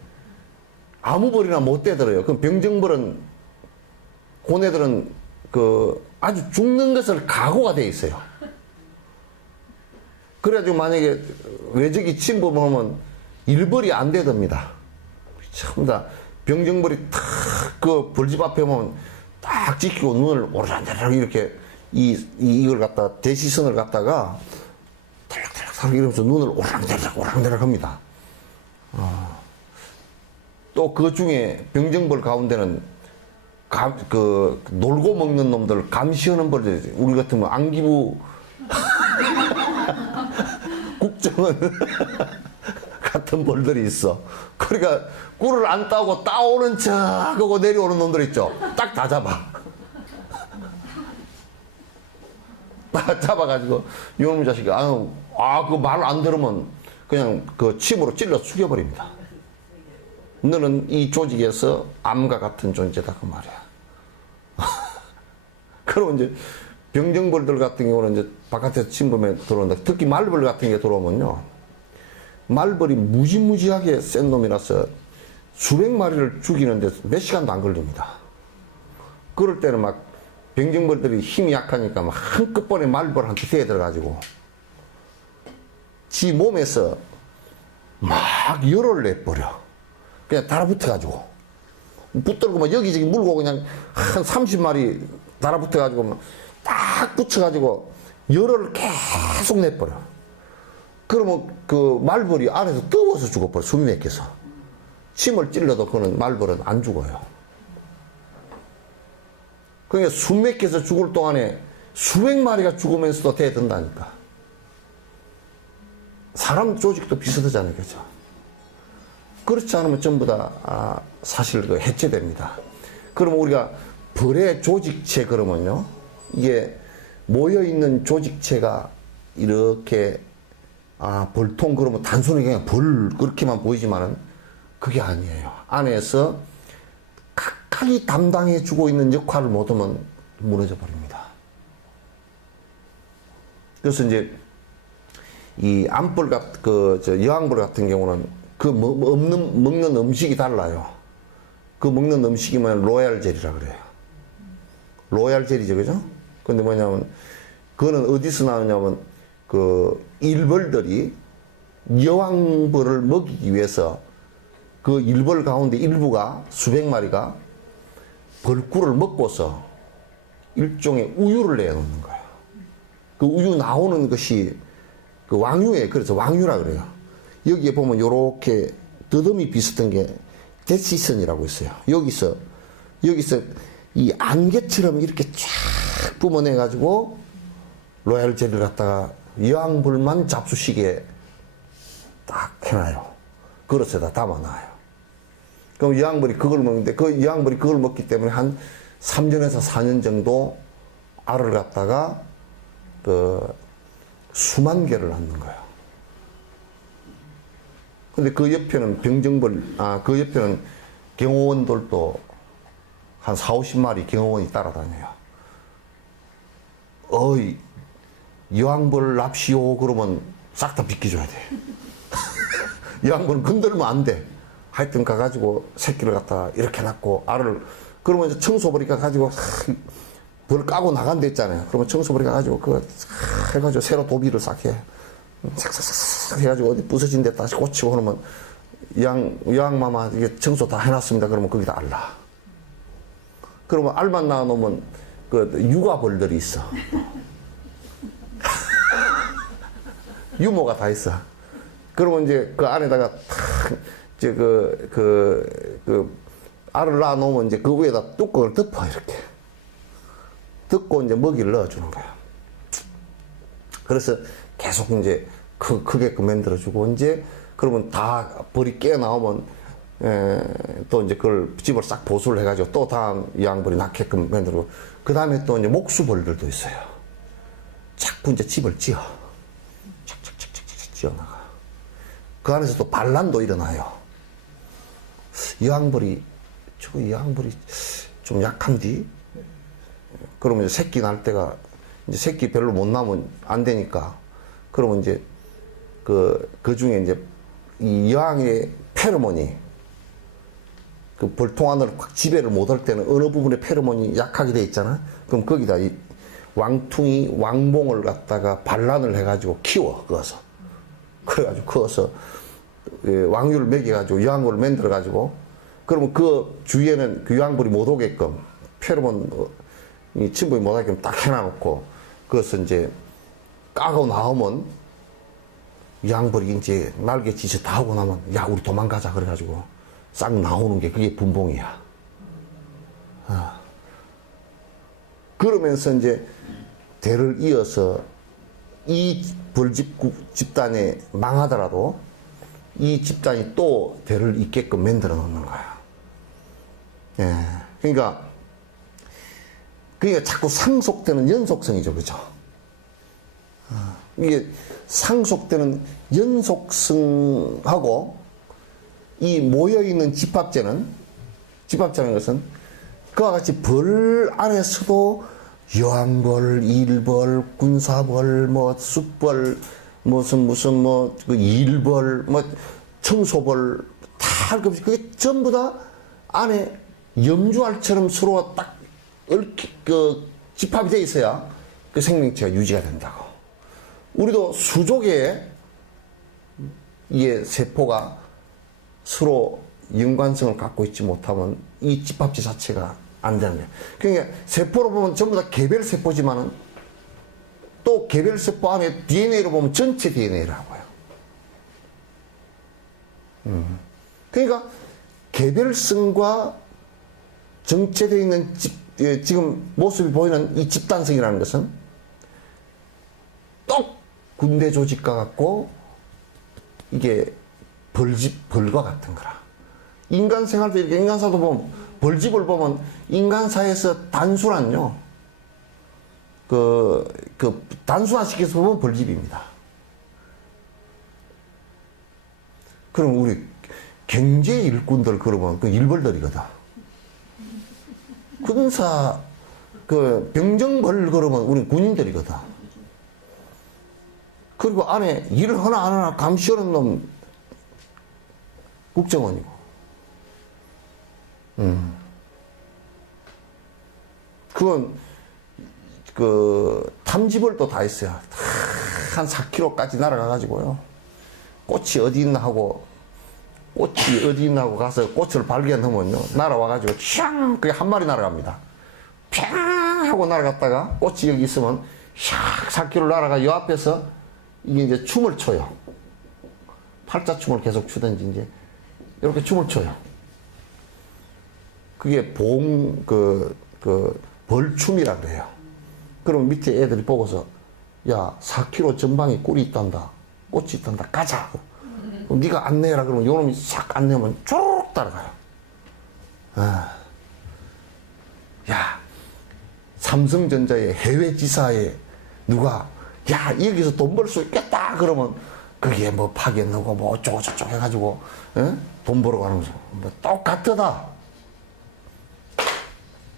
아무 벌이나 못 대들어요. 그럼 병정벌은, 고뇌들은 아주 죽는 것을 각오가 돼 있어요. 그래가지고 만약에 외적이 침범하면 일벌이 안 되답니다. 전부 다 병정벌이 탁 그 벌집 앞에 오면 딱 지키고 눈을 오르락내리락 이렇게 이걸 갖다 대시선을 갖다가 탈락탈락 이러면서 눈을 오르락내리락 합니다. 또 그 중에 병정벌 가운데는 놀고 먹는 놈들 감시하는 벌들, 우리 같으면 안기부 국정원 같은 벌들이 있어. 그러니까 꿀을 안 따고 따오는 척하고 내려오는 놈들 있죠. 딱 다 잡아. 딱 잡아가지고 이놈의 자식이 그 말 안 들으면 그냥 그 침으로 찔러 죽여버립니다. 너는 이 조직에서 암과 같은 존재다 그 말이야. 그러면 이제 병정벌들 같은 경우는 이제 바깥에서 침범에 들어온다. 특히 말벌 같은 게 들어오면요. 말벌이 무지무지하게 센 놈이라서 수백 마리를 죽이는데 몇 시간도 안 걸립니다. 그럴 때는 막 병정벌들이 힘이 약하니까 막 한꺼번에 말벌한테 대들어가지고 지 몸에서 막 열을 내버려. 그냥 달아붙어가지고. 붙들고 막 여기저기 물고 그냥 한 30마리 달아붙어가지고 막 딱 붙여가지고 열을 계속 내버려. 그러면 그 말벌이 안에서 뜨거워서 죽어버려. 숨이 막혀서. 침을 찔러도 그는 말벌은 안 죽어요. 그러니까 숨 막혀서 죽을 동안에 수백 마리가 죽으면서도 대든다니까. 사람 조직도 비슷하잖아요. 그죠? 그렇지 않으면 전부 다 사실 그 해체됩니다. 그러면 우리가 벌의 조직체 그러면요. 이게 모여있는 조직체가 이렇게 벌통 그러면 단순히 그냥 벌 그렇게만 보이지만은 그게 아니에요. 안에서 각각이 담당해주고 있는 역할을 못하면 무너져 버립니다. 그래서 이제 이 암벌 여왕벌 같은 경우는 먹는 음식이 달라요. 그 먹는 음식이 로얄 젤이라 그래요. 로얄 젤이죠, 그죠? 근데 뭐냐면, 그거는 어디서 나오냐면, 그 일벌들이 여왕벌을 먹이기 위해서 그 일벌 가운데 일부가 수백 마리가 벌꿀을 먹고서 일종의 우유를 내놓는 거예요. 그 우유 나오는 것이 그 왕유예요. 그래서 왕유라 그래요. 여기에 보면 요렇게 더듬이 비슷한 게 데시선이라고 있어요. 여기서 이 안개처럼 이렇게 쫙 뿜어내가지고 로얄 젤을 갖다가 여왕벌만 잡수시게 딱 해놔요. 그릇에다 담아놔요. 그럼 여왕벌이 그걸 먹는데 그 여왕벌이 그걸 먹기 때문에 한 3년에서 4년 정도 알을 갖다가 그 수만 개를 낳는 거예요. 근데 그 옆에는 그 옆에는 경호원들도 한 4, 50마리 경호원이 따라다녀요. 어이, 여왕벌 납시오. 그러면 싹 다 비켜줘야 돼. 여왕벌은 건들면 안 돼. 하여튼 가가지고 새끼를 갖다 이렇게 낳고 알을, 그러면 이제 청소벌이 가가지고 벌 까고 나간 데 있잖아요. 그러면 청소벌이 가가지고 그거 해가지고 새로 도비를 싹 해. 싹싹싹 해가지고 어디 부서진 데 다시 꽂히고 그러면 여왕마마 이게 청소 다 해놨습니다. 그러면 거기다 알라. 그러면 알만 낳아놓으면 그 육아벌들이 있어. 유모가 다 있어. 그러면 이제 그 안에다가 이제 알을 낳아놓으면 이제 그 위에다 뚜껑을 덮어 이렇게. 덮고 이제 먹이를 넣어주는 거야. 그래서 계속 이제 크게끔 만들어주고 이제 그러면 다 벌이 깨어 나오면 또 이제 그걸 집을 싹 보수를 해가지고 또 다음 여왕벌이 낳게끔 만들고 그 다음에 또 이제 목수벌들도 있어요. 자꾸 이제 집을 지어. 착착착착착 지어나가. 그 안에서 또 반란도 일어나요. 여왕벌이 좀 약한디? 그러면 이제 새끼 날 때가 이제 새끼 별로 못 나면 안 되니까 그러면 이제 그 중에 이제 이 여왕의 페로몬이 그 벌통 안으로 확 지배를 못할 때는 어느 부분에 페로몬이 약하게 돼 있잖아. 그럼 거기다 이 왕퉁이 왕봉을 갖다가 반란을 해가지고 키워 그어서 그래가지고 그어서 왕유를 먹여가지고 여왕벌을 만들어가지고 그러면 그 주위에는 그 여왕벌이 못 오게끔 페로몬 이 침범이 못하게끔 딱 해놔놓고 그것을 이제 까고 나오면 여왕벌이 이제 날개 짓을 다 하고 나면 야 우리 도망가자 그래가지고 싹 나오는 게 그게 분봉이야. 그러면서 이제 대를 이어서 이 벌집 집단이 망하더라도 이 집단이 또 대를 잇게끔 만들어 놓는 거야. 예. 그러니까 자꾸 상속되는 연속성이죠. 그죠? 이게 상속되는 연속성하고 이 모여있는 집합제라는 것은 그와 같이 벌 안에서도 여왕벌, 일벌, 군사벌, 뭐 숫벌, 무슨 그 일벌, 뭐 청소벌 다 그게 전부 다 안에 염주알처럼 서로 딱 집합이 돼 있어야 그 생명체가 유지가 된다고. 우리도 수족에 이게 세포가 서로 연관성을 갖고 있지 못하면 이 집합체 자체가 안 되는 거예요. 그러니까 세포로 보면 전부 다 개별 세포지만은 또 개별 세포 안에 DNA로 보면 전체 DNA라고 해요. 그러니까 개별성과 정체되어 있는 지금 모습이 보이는 이 집단성이라는 것은 똑 군대 조직과 같고 이게 벌과 같은 거라. 인간 생활도 이렇게 인간사도 보면 벌집을 보면 인간사에서 단순한요. 단순화시켜서 보면 벌집입니다. 그럼 우리 경제 일꾼들 그러면 그 일벌들이거든. 군사 병정벌 그러면 우리 군인들이거든. 그리고 안에 일을 하나 안 하나 감시하는 놈 국정원이고. 그건 탐지벌도 다 있어요. 한 4km까지 날아가가지고요. 꽃이 어디 있나 하고 가서 꽃을 발견하면요. 날아와가지고 샹! 그게 한 마리 날아갑니다. 팡! 하고 날아갔다가 꽃이 여기 있으면 샥! 4km 날아가 요 앞에서 이게 이제 춤을 춰요. 팔자춤을 계속 추든지 이제 이렇게 춤을 춰요. 그게 벌춤이라 그래요. 그럼 밑에 애들이 보고서 야 4km 전방에 꿀이 있단다. 꽃이 있단다. 가자. 그럼 네가 안내해라 그러면 요놈이 싹 안내하면 쭉 따라가요. 야 삼성전자의 해외 지사에 누가 야 여기서 돈 벌 수 있겠다 그러면 그게 뭐 파견하고 뭐 어쩌고 저쩌고 해가지고 돈 벌어 가는 거죠. 뭐 똑같다.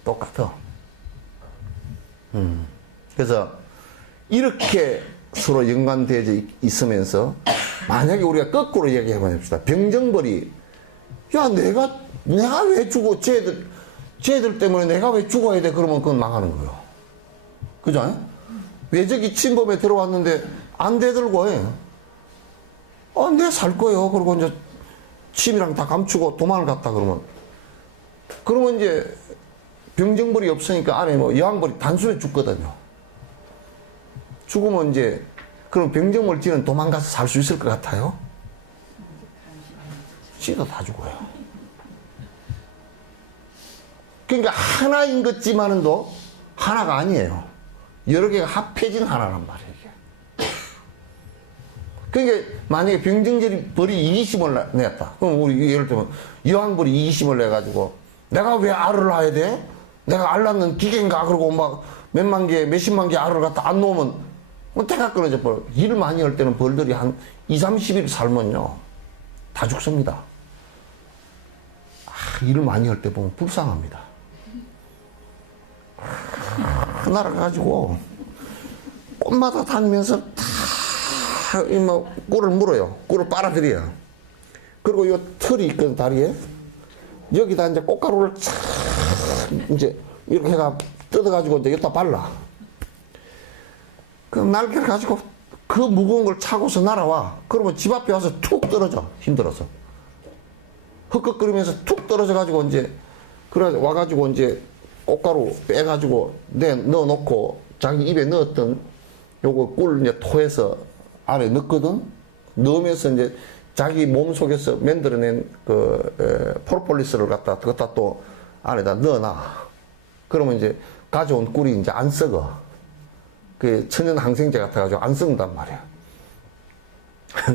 똑같아. 그래서 이렇게 서로 연관되어 있으면서 만약에 우리가 거꾸로 얘기해 봅시다. 병정벌이 야 내가 왜 죽어? 쟤들 때문에 내가 왜 죽어야 돼? 그러면 그건 망하는 거예요. 그죠? 외적이 침범에 들어왔는데 안 대들고 해. 내 살 거예요. 그리고 이제 침이랑 다 감추고 도망을 갔다 그러면 이제 병정벌이 없으니까 안에 뭐 여왕벌이 단순히 죽거든요. 죽으면 이제 그럼 병정벌지는 도망가서 살 수 있을 것 같아요? 지도 다 죽어요. 그러니까 하나인 것지만은도 하나가 아니에요. 여러 개가 합해진 하나란 말이에요. 그러니까 만약에 병정벌이 이기심을 냈다. 그럼 우리 예를 들면 여왕벌이 이기심을 내가지고 내가 왜 알을 낳아야 돼? 내가 알 낳는 기계인가? 그러고 막 몇만 개, 몇십만 개 알을 갖다 안 놓으면 때가 끊어져 버려. 일을 많이 할 때는 벌들이 한 2, 30일 살면요. 다 죽습니다. 일을 많이 할 때 보면 불쌍합니다. 날아가가지고 꽃마다 다니면서 뭐 꿀을 물어요. 꿀을 빨아들여요. 그리고 이 털이 있거든, 다리에. 여기다 이제 꽃가루를 쫙 이제 이렇게 해가 뜯어가지고 이제 여기다 발라. 그럼 날개를 가지고 그 무거운 걸 차고서 날아와. 그러면 집 앞에 와서 툭 떨어져. 힘들어서. 흑흑거리면서 툭 떨어져가지고 이제, 그래 와가지고 이제 꽃가루 빼가지고 넣어놓고 자기 입에 넣었던 요거 꿀 이제 토해서 안에 넣거든? 넣으면서 이제 자기 몸 속에서 만들어낸 프로폴리스를 그것다 또 안에다 넣어놔. 그러면 이제 가져온 꿀이 이제 안 썩어. 그 천연 항생제 같아가지고 안 썩는단 말이야.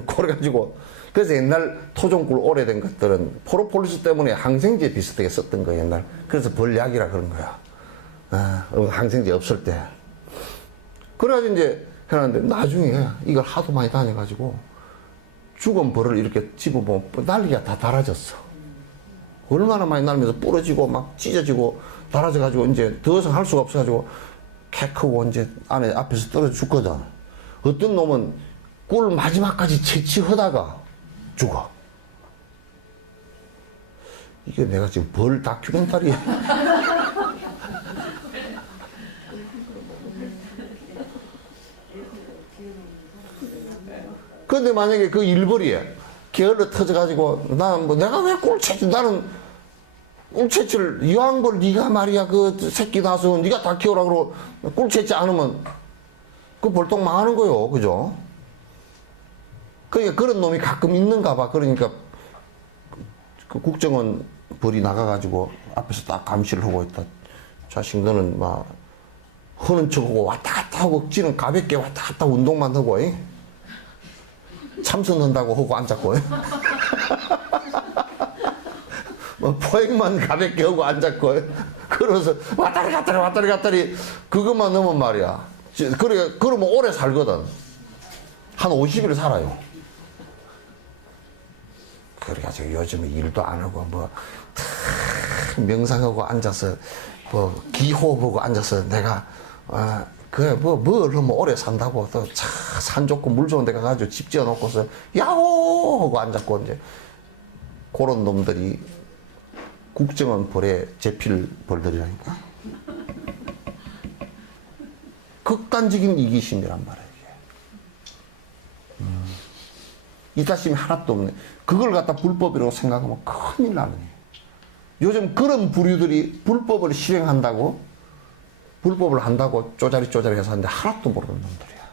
그래가지고, 그래서 옛날 토종꿀 오래된 것들은 프로폴리스 때문에 항생제 비슷하게 썼던 거야, 옛날. 그래서 벌약이라 그런 거야. 항생제 없을 때. 그래가지고 이제 해놨는데 나중에 이걸 하도 많이 다녀가지고 죽은 벌을 이렇게 집어보면 날개가 다 달아졌어. 얼마나 많이 날면서 부러지고 막 찢어지고 달아져가지고 이제 더 이상 할 수가 없어가지고 개 크고 이제 안에 앞에서 떨어져 죽거든. 어떤 놈은 꿀 마지막까지 채취하다가 죽어. 이게 내가 지금 벌 다큐멘터리야. 근데 만약에 그 일벌이에 게을러 터져가지고 나는 뭐 내가 왜 꿀채취 나는 꿀채취를 이왕벌 네가 말이야 그 새끼 낳아서 네가 다 키우라 그러고 꿀채취 않으면 그 벌떡 망하는 거요. 그죠? 그러니까 그런 놈이 가끔 있는가 봐. 그러니까 그 국정원 벌이 나가가지고 앞에서 딱 감시를 하고 있다. 자식 너는 막 허는 척하고 왔다 갔다 하고 지는 가볍게 왔다 갔다 운동만 하고 참선한다고 하고 앉았고 뭐 포획만 가볍게 하고 앉았고 그러면서 왔다리 갔다리 왔다리 갔다리 그것만 넣으면 말이야. 그러면 오래 살거든. 한 50일 살아요. 그래가지고 요즘에 일도 안 하고 뭐 명상하고 앉아서 뭐 기호보고 앉아서 내가 그래 뭘 하면 오래 산다고 또 산 좋고 물 좋은 데 가가지고 집 지어놓고서 야호 하고 앉았고 이제 그런 놈들이 국정원 벌에 제필 벌들이라니까. 극단적인 이기심이란 말이야 이게. 이따심이 하나도 없네. 그걸 갖다 불법이라고 생각하면 큰일 나는 거예요. 요즘 그런 부류들이 불법을 실행한다고 불법을 한다고 쪼자리 해서 하는데 하나도 모르는 놈들이야.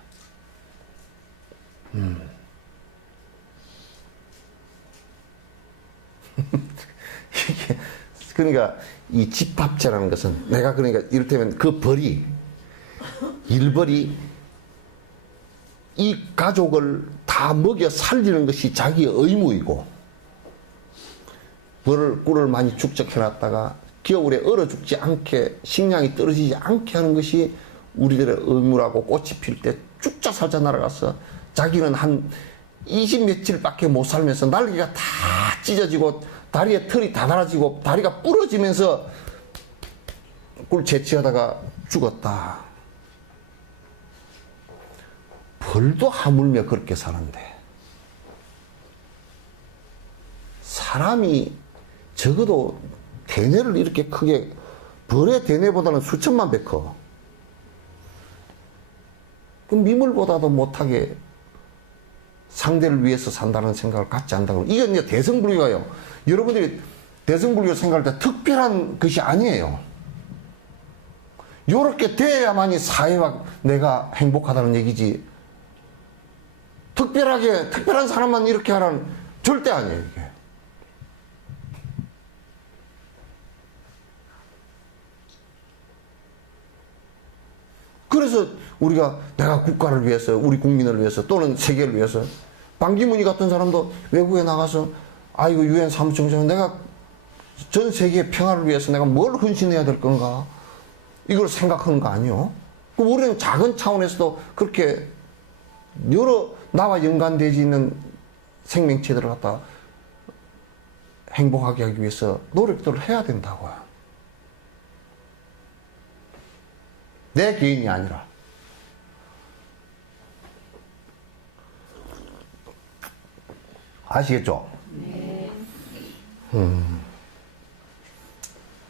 이게 그러니까 이 집합체라는 것은 내가 그러니까 이를테면 그 벌이 일벌이 이 가족을 다 먹여 살리는 것이 자기의 의무이고 꿀을 많이 축적해놨다가 겨울에 얼어 죽지 않게 식량이 떨어지지 않게 하는 것이 우리들의 의무라고 꽃이 필 때 쭉자 살자 날아가서 자기는 한 20 며칠밖에 못 살면서 날개가 다 찢어지고 다리에 털이 다 달아지고 다리가 부러지면서 꿀 채취하다가 죽었다. 벌도 하물며 그렇게 사는데 사람이 적어도 대뇌를 이렇게 크게 벌의 대뇌보다는 수천만 배 커. 그 미물보다도 못하게 상대를 위해서 산다는 생각을 갖지 않다고. 이건 이제 대승불교예요. 여러분들이 대승불교 생각할 때 특별한 것이 아니에요. 요렇게 돼야만이 사회와 내가 행복하다는 얘기지. 특별한 사람만 이렇게 하라는 절대 아니에요, 이게. 그래서 내가 국가를 위해서, 우리 국민을 위해서, 또는 세계를 위해서, 반기문이 같은 사람도 외국에 나가서, 이거 유엔 사무총장, 내가 전 세계의 평화를 위해서 내가 뭘 헌신해야 될 건가? 이걸 생각하는 거 아니요? 그럼 우리는 작은 차원에서도 그렇게 여러 나와 연관되지 있는 생명체들을 갖다 행복하게 하기 위해서 노력들을 해야 된다고요. 내 개인이 아니라. 아시겠죠? 네.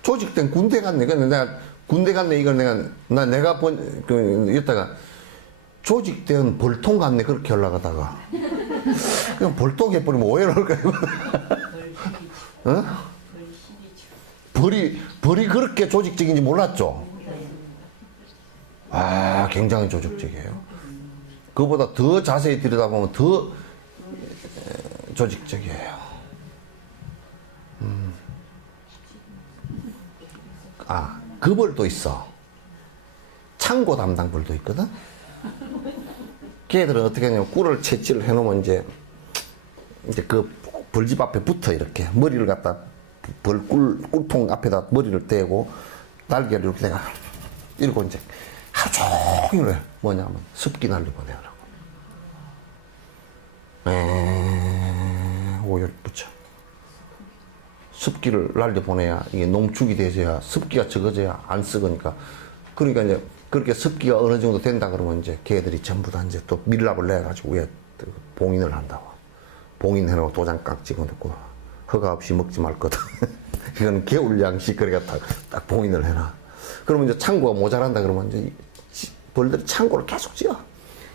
조직된 군대 갔네. 근데 내가 군대 갔네. 이걸 내가 이랬다가 조직된 벌통 갔네. 그렇게 올라가다가. 그냥 벌통 해버리면 오해를 할까요? 어? 벌이 그렇게 조직적인지 몰랐죠? 굉장히 조직적이에요. 그거보다 더 자세히 들여다보면 더 조직적이에요. 그 벌도 있어. 창고 담당 벌도 있거든? 걔들은 어떻게 하냐면 꿀을 채취를 해놓으면 이제 그 벌집 앞에 붙어 이렇게 머리를 갖다 꿀통 앞에다 머리를 대고 날개를 이렇게 내가 이러고 이제 하루 종일 뭐냐면 습기 날려보내라고. 오열 붙여. 습기를 날려보내야 이게 농축이 돼서야 습기가 적어져야 안 썩으니까. 그러니까 이제 그렇게 습기가 어느 정도 된다 그러면 이제 걔들이 전부 다 이제 또 밀랍을 내가지고 위에 봉인을 한다고. 봉인해놓고 도장깍 찍어놓고 허가 없이 먹지 말 거다. 이건 개울 양식 그러니까 딱 봉인을 해놔. 그러면 이제 창고가 모자란다 그러면 이제 벌들이 창고를 계속 지어.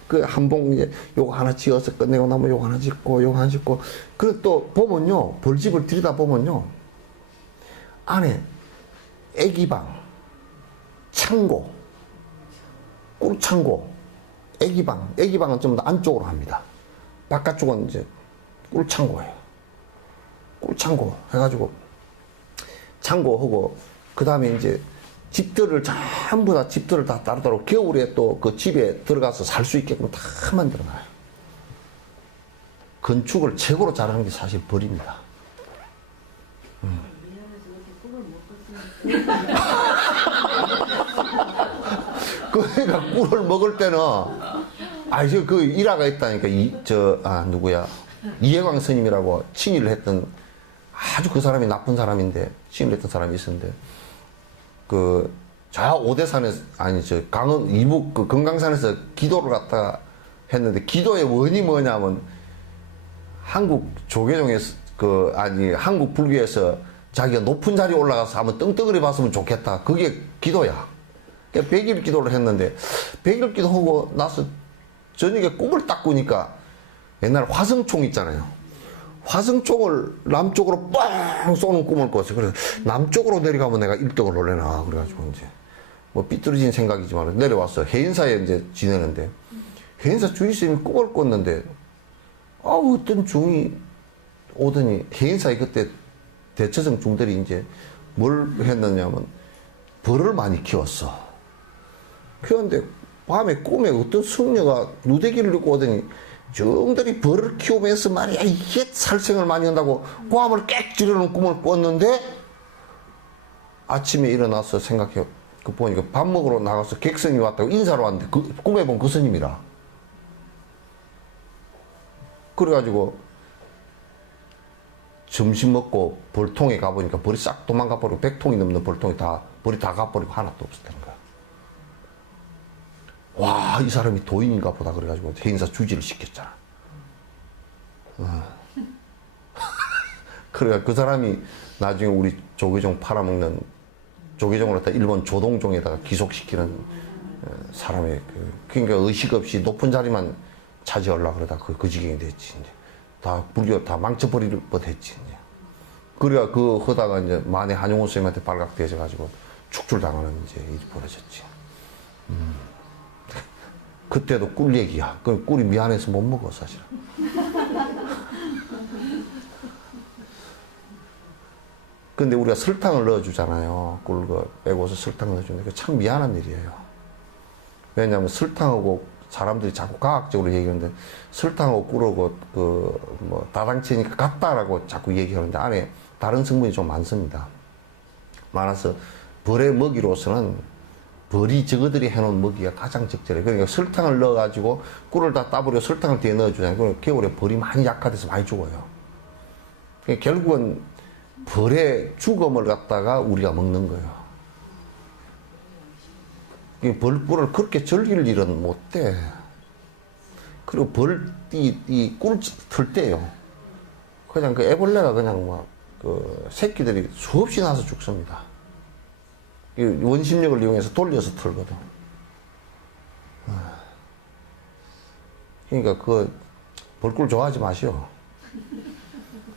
그 한 봉 이제 요거 하나 지어서 끝내고 나면 요거 하나 짓고 요거 하나 짓고. 그리고 또 보면요 벌집을 들여다 보면요 안에 애기방, 창고, 꿀창고, 애기방은 좀 더 안쪽으로 합니다. 바깥쪽은 이제 꿀창고예요. 꿀창고 해가지고 창고하고 그 다음에 이제 집들을 전부 다 집들을 다 따로따로 겨울에 또 그 집에 들어가서 살 수 있게끔 다 만들어놔요. 건축을 최고로 잘하는 게 사실 벌입니다. 그러니까 꿀을 먹을 때는 그 일화가 있다니까 누구야 이해광 스님이라고 친일을 했던 아주 그 사람이 나쁜 사람인데 친일을 했던 사람이 있었는데 저 오대산에서 강원 이북 그 금강산에서 기도를 갖다가 했는데 기도의 원인이 뭐냐면 한국 조계종에서 한국 불교에서 자기가 높은 자리에 올라가서 한번 떵떵거리 봤으면 좋겠다. 그게 기도야. 그러니까 100일 기도를 했는데 100일 기도하고 나서 저녁에 꿈을 딱 꾸니까 옛날 화성총 있잖아요. 화성총을 남쪽으로 뻥 쏘는 꿈을 꿨어요. 그래서 남쪽으로 내려가면 내가 1등을 올려나. 그래가지고 이제 뭐 삐뚤어진 생각이지만 내려와서 해인사에 이제 지내는데 해인사 주의스님이 꿈을 꿨는데 어떤 중이 오더니 해인사에 그때 대처성 중들이 이제 뭘 했느냐면 벌을 많이 키웠어. 키웠는데 밤에 꿈에 어떤 승려가 누대기를 입고 오더니 정들이 벌을 키우면서 말이야 이게 살생을 많이 한다고 고함을 꽥 지르는 꿈을 꿨는데 아침에 일어나서 생각해 보니까 밥 먹으러 나가서 객선이 왔다고 인사로 왔는데 꿈에 본 그 스님이라. 그래가지고 점심 먹고 벌통에 가보니까 벌이 싹 도망가 버리고 100통이 넘는 벌통이 벌이 다 가버리고 하나도 없었다는 거야. 와, 이 사람이 도인인가 보다 그래가지고 해인사 주지를 시켰잖아. 그러니까 그 사람이 나중에 우리 조계종 팔아먹는 조계종을 갖다 일본 조동종에다가 기속시키는 사람의 그러니까 의식 없이 높은 자리만 차지하려고 그러다 그 지경이 됐지. 이제. 다 불교 다 망쳐버릴 뻔했지. 이제. 그래야 하다가 이제 만에 한용운 스님한테 발각되어가지고 축출당하는 이제 일이 벌어졌지. 그때도 꿀 얘기야. 그 꿀이 미안해서 못 먹어, 사실은. 근데 우리가 설탕을 넣어주잖아요. 꿀 빼고서 설탕 넣어주는데 참 미안한 일이에요. 왜냐하면 설탕하고 사람들이 자꾸 과학적으로 얘기하는데 설탕하고 꿀하고 다당체니까 같다라고 자꾸 얘기하는데 안에 다른 성분이 좀 많습니다. 많아서 벌의 먹이로서는 벌이 저거들이 해놓은 먹이가 가장 적절해. 그러니까 설탕을 넣어가지고 꿀을 다 따버려 설탕을 뒤에 넣어주잖아요. 그럼 겨울에 벌이 많이 약화돼서 많이 죽어요. 그러니까 결국은 벌의 죽음을 갖다가 우리가 먹는 거예요. 벌꿀을 그렇게 즐길 일은 못 돼. 그리고 꿀 틀 때요. 그냥 그 애벌레가 그냥 새끼들이 수없이 나서 죽습니다. 원심력을 이용해서 돌려서 틀거든. 그러니까 벌꿀 좋아하지 마시오.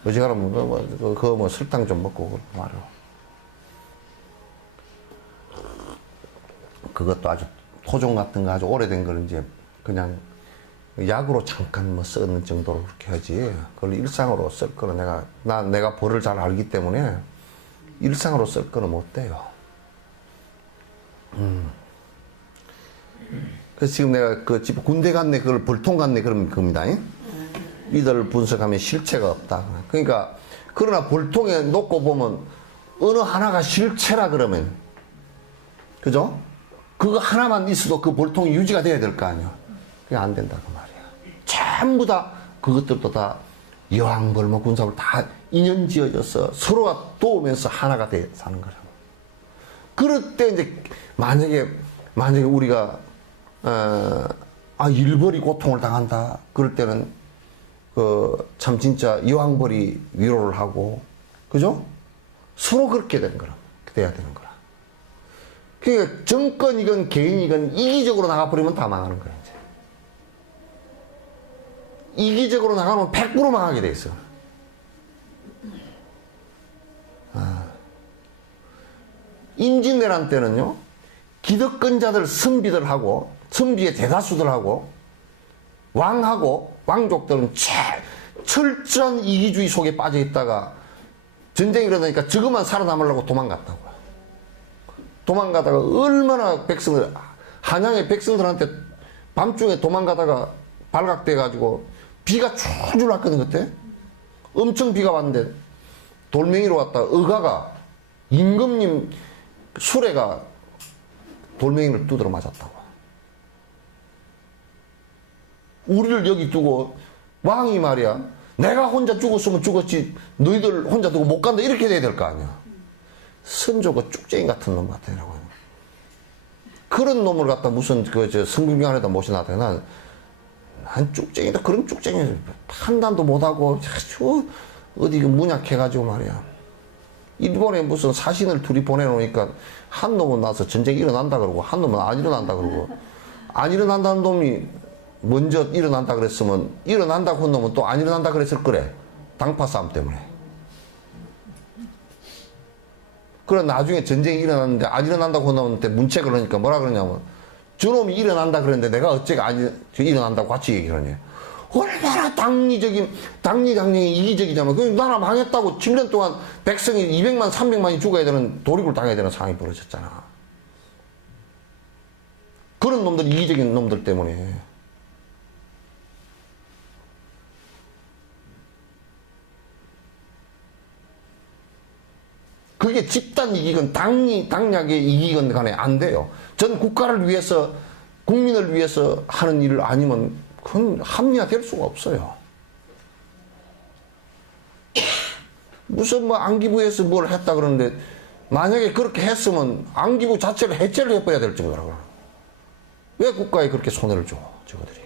어지간하면 설탕 좀 먹고 말이오. 그것도 아주 토종 같은 거 아주 오래된 걸 이제 그냥 약으로 잠깐 쓰는 정도로 그렇게 하지. 그걸 일상으로 쓸 거는 내가 벌을 잘 알기 때문에 일상으로 쓸 거는 못 돼요. 그래서 지금 내가 집 군대 갔네, 그걸 벌통 갔네, 그러면 겁니다. 이들을 분석하면 실체가 없다. 그러니까, 그러나 벌통에 놓고 보면 어느 하나가 실체라 그러면, 그죠? 그거 하나만 있어도 그 벌통이 유지가 돼야 될 거 아니야. 그게 안 된다, 그 말이야. 전부 다, 그것들도 다 여왕벌목 군사벌 다 인연 지어져서 서로가 도우면서 하나가 돼 사는 거라고. 그럴 때 이제, 만약에 만약에 우리가 일벌이 고통을 당한다 그럴 때는 참 진짜 여왕벌이 위로를 하고, 그죠? 서로 그렇게 되는 거라, 돼야 되는 거라. 그러니까 정권이건 개인이건 이기적으로 나가버리면 다 망하는 거야, 이제. 이기적으로 나가면 100% 망하게 돼 있어. 임진왜란 때는요, 기득권자들 선비들하고, 선비의 대다수들하고, 왕하고, 왕족들은 철저한 이기주의 속에 빠져 있다가, 전쟁이 일어나니까 저것만 살아남으려고 도망갔다고. 도망가다가 얼마나 한양의 백성들한테 밤중에 도망가다가 발각돼가지고, 비가 줄줄 왔거든, 그때? 엄청 비가 왔는데, 돌멩이로 왔다 의가가, 임금님 수레가 돌멩이를 두드려 맞았다고. 우리를 여기 두고 왕이 말이야, 내가 혼자 죽었으면 죽었지 너희들 혼자 두고 못 간다 이렇게 돼야 될 거 아니야. 선조가 쭉쟁이 같은 놈 같더라고. 그런 놈을 갖다 무슨 성균관에다 모셔놨다. 난 쭉쟁이다. 그런 쭉쟁이 판단도 못하고 아주 어디 문약해가지고 말이야. 일본에 무슨 사신을 둘이 보내놓으니까 한 놈은 나서 전쟁이 일어난다 그러고 한 놈은 안 일어난다 그러고, 안 일어난다는 놈이 먼저 일어난다 그랬으면 일어난다고 한 놈은 또 안 일어난다 그랬을 거래. 당파 싸움 때문에. 그래 나중에 전쟁이 일어났는데 안 일어난다고 한 놈한테 문책을 하니까 뭐라 그러냐면, 저놈이 일어난다 그랬는데 내가 어째가 안 일어난다고 같이 얘기를 하냐. 얼마나 당리당령이 이기적이냐면, 그 나라 망했다고 7년 동안 백성이 200만, 300만이 죽어야 되는, 도륙을 당해야 되는 상황이 벌어졌잖아. 그런 놈들, 이기적인 놈들 때문에. 그게 집단 이기건 당략의 이기건 간에 안 돼요. 전 국가를 위해서, 국민을 위해서 하는 일을 아니면 그건 합리화될 수가 없어요. 무슨 안기부에서 뭘 했다 그러는데, 만약에 그렇게 했으면 안기부 자체를 해체를 해버려야 될 정도라고. 왜 국가에 그렇게 손해를 줘, 저거들이.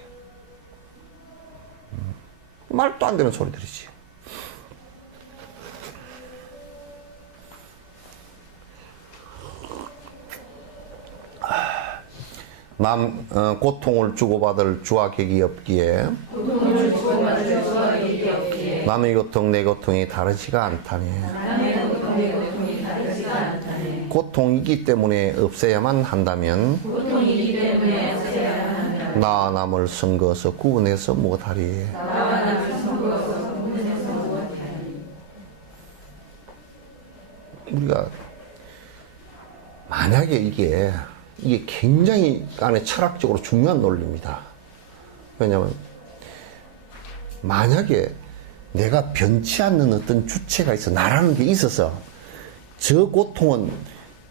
말도 안 되는 소리들이지. 고통을 주고받을 주화객이 없기에 남의 고통 내 고통이 다르지가 않다니. 고통이기 때문에 없애야만 한다면 나와 남을 선거해서 구분해서 못하리. 우리가 만약에 이게 굉장히 안에 철학적으로 중요한 논리입니다. 왜냐하면 만약에 내가 변치 않는 어떤 주체가 있어, 나라는 게 있어서 저 고통은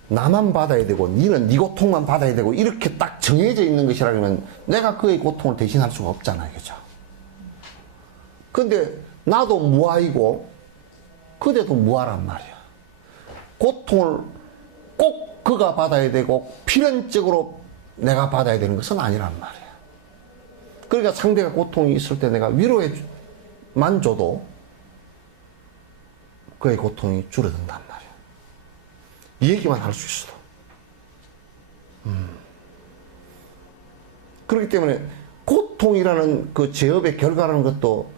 나만 받아야 되고 니는 네 고통만 받아야 되고 이렇게 딱 정해져 있는 것이라면 내가 그의 고통을 대신할 수가 없잖아요. 그죠? 근데 나도 무아이고 그대도 무아란 말이야. 고통을 꼭 그가 받아야 되고 필연적으로 내가 받아야 되는 것은 아니란 말이야. 그러니까 상대가 고통이 있을 때 내가 위로만 줘도 그의 고통이 줄어든단 말이야. 이 얘기만 할 수 있어. 그렇기 때문에 고통이라는 그 제업의 결과라는 것도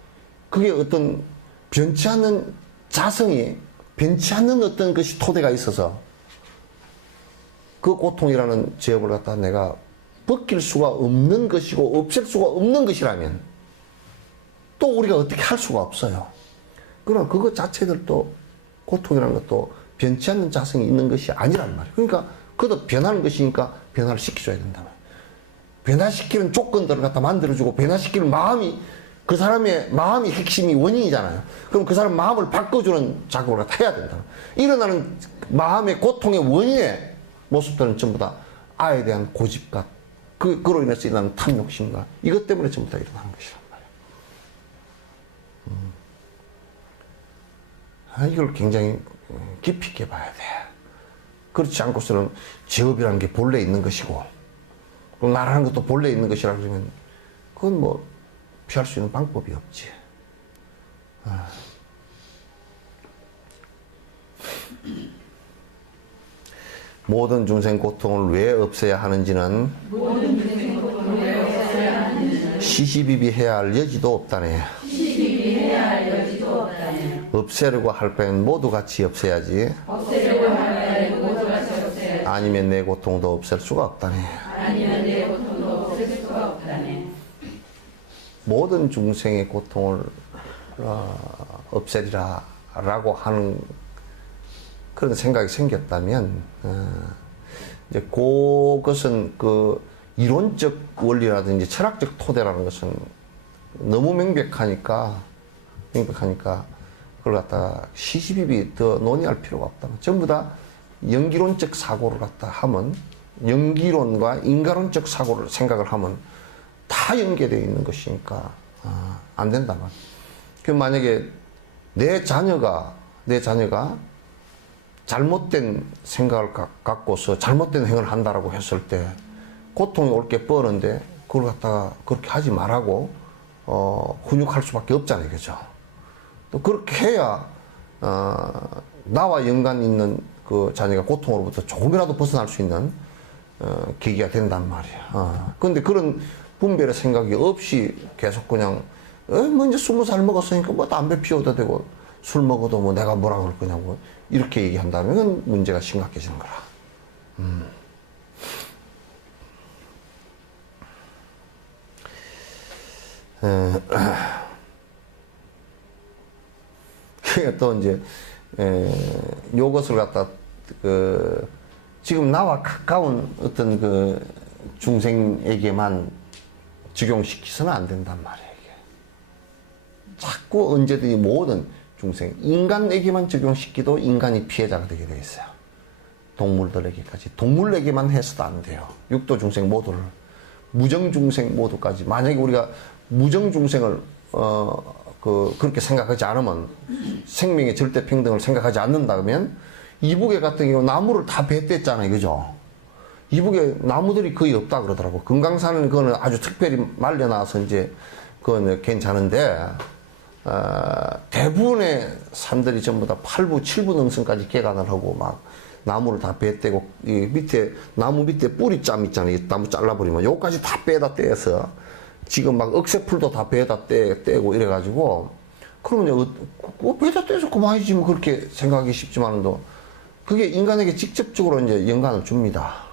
그게 어떤 변치 않는 자성이, 변치 않는 어떤 것이 토대가 있어서 그 고통이라는 제업을 갖다 내가 벗길 수가 없는 것이고 없앨 수가 없는 것이라면 또 우리가 어떻게 할 수가 없어요. 그러나 그것 자체들도, 고통이라는 것도 변치 않는 자성이 있는 것이 아니란 말이에요. 그러니까 그것도 변하는 것이니까 변화를 시켜줘야 된다 말이에요. 변화시키는 조건들을 갖다 만들어주고, 변화시키는 마음이, 그 사람의 마음이 핵심이 원인이잖아요. 그럼 그 사람 마음을 바꿔주는 작업을 갖다 해야 된다. 일어나는 마음의 고통의 원인의 모습들은 전부 다 아에 대한 고집과 그로 인해서 일어나는 탐욕심과 이것 때문에 전부 다 일어나는 것이란 말이에요. 이걸 굉장히 깊이 있게 봐야 돼. 그렇지 않고서는 제업이라는 게 본래 있는 것이고 또 나라는 것도 본래 있는 것이라 그러면 그건 뭐 피할 수 있는 방법이 없지. 모든 중생 고통을 왜 없애야 하는지는 시시비비해야 할 여지도 없다네. 없애려고 할 바엔 모두 같이 없애야지. 아니면 내 고통도 없앨 수가 없다네. 모든 중생의 고통을 없애리라 라고 하는 그런 생각이 생겼다면 이제 그것은 그 이론적 원리라든지 철학적 토대라는 것은 너무 명백하니까 그걸 갖다가 시시비비 더 논의할 필요가 없다. 전부 다 연기론적 사고를 갖다 하면, 연기론과 인과론적 사고를 생각을 하면 다 연계되어 있는 것이니까 안 된다 말. 그 만약에 내 자녀가 잘못된 생각을 갖고서 잘못된 행위를 한다라고 했을 때 고통이 올 게 뻔한데 그걸 갖다가 그렇게 하지 말라고 훈육할 수밖에 없잖아요, 그죠? 또 그렇게 해야 나와 연관 있는 그 자녀가 고통으로부터 조금이라도 벗어날 수 있는 계기가 된단 말이야. 그런데 그런 분별의 생각이 없이 계속 그냥 뭐 이제 20살 먹었으니까 뭐 담배 피워도 되고 술 먹어도 뭐 내가 뭐라 그럴 거냐고 이렇게 얘기한다면 문제가 심각해지는 거라. 또 이제 요것을 갖다 지금 나와 가까운 어떤 그 중생에게만 적용시키서는 안 된단 말이에요. 이게. 자꾸 언제든지 모든 중생, 인간에게만 적용시키도 인간이 피해자가 되게 되어 있어요. 동물들에게까지. 동물에게만 해서도 안 돼요. 육도 중생 모두를. 무정 중생 모두까지. 만약에 우리가 무정 중생을 그렇게 생각하지 않으면, 생명의 절대 평등을 생각하지 않는다면 이북에 같은 경우 나무를 다 뱉댔잖아요, 그죠? 이북에 나무들이 거의 없다 그러더라고. 금강산은 그거는 아주 특별히 말려놔서 이제 그건 괜찮은데 대부분의 산들이 전부 다 8부, 7부 능선까지 개간을 하고 막 나무를 다 뱉대고 이 밑에 나무 밑에 뿌리짬 있잖아요. 이 나무 잘라버리면 요까지 다 빼다 떼서 지금 막 억새풀도 다 베다 떼고 이래가지고 그러면 이제 베다 떼서 그만이지 뭐 그렇게 생각하기 쉽지만도 그게 인간에게 직접적으로 이제 연관을 줍니다.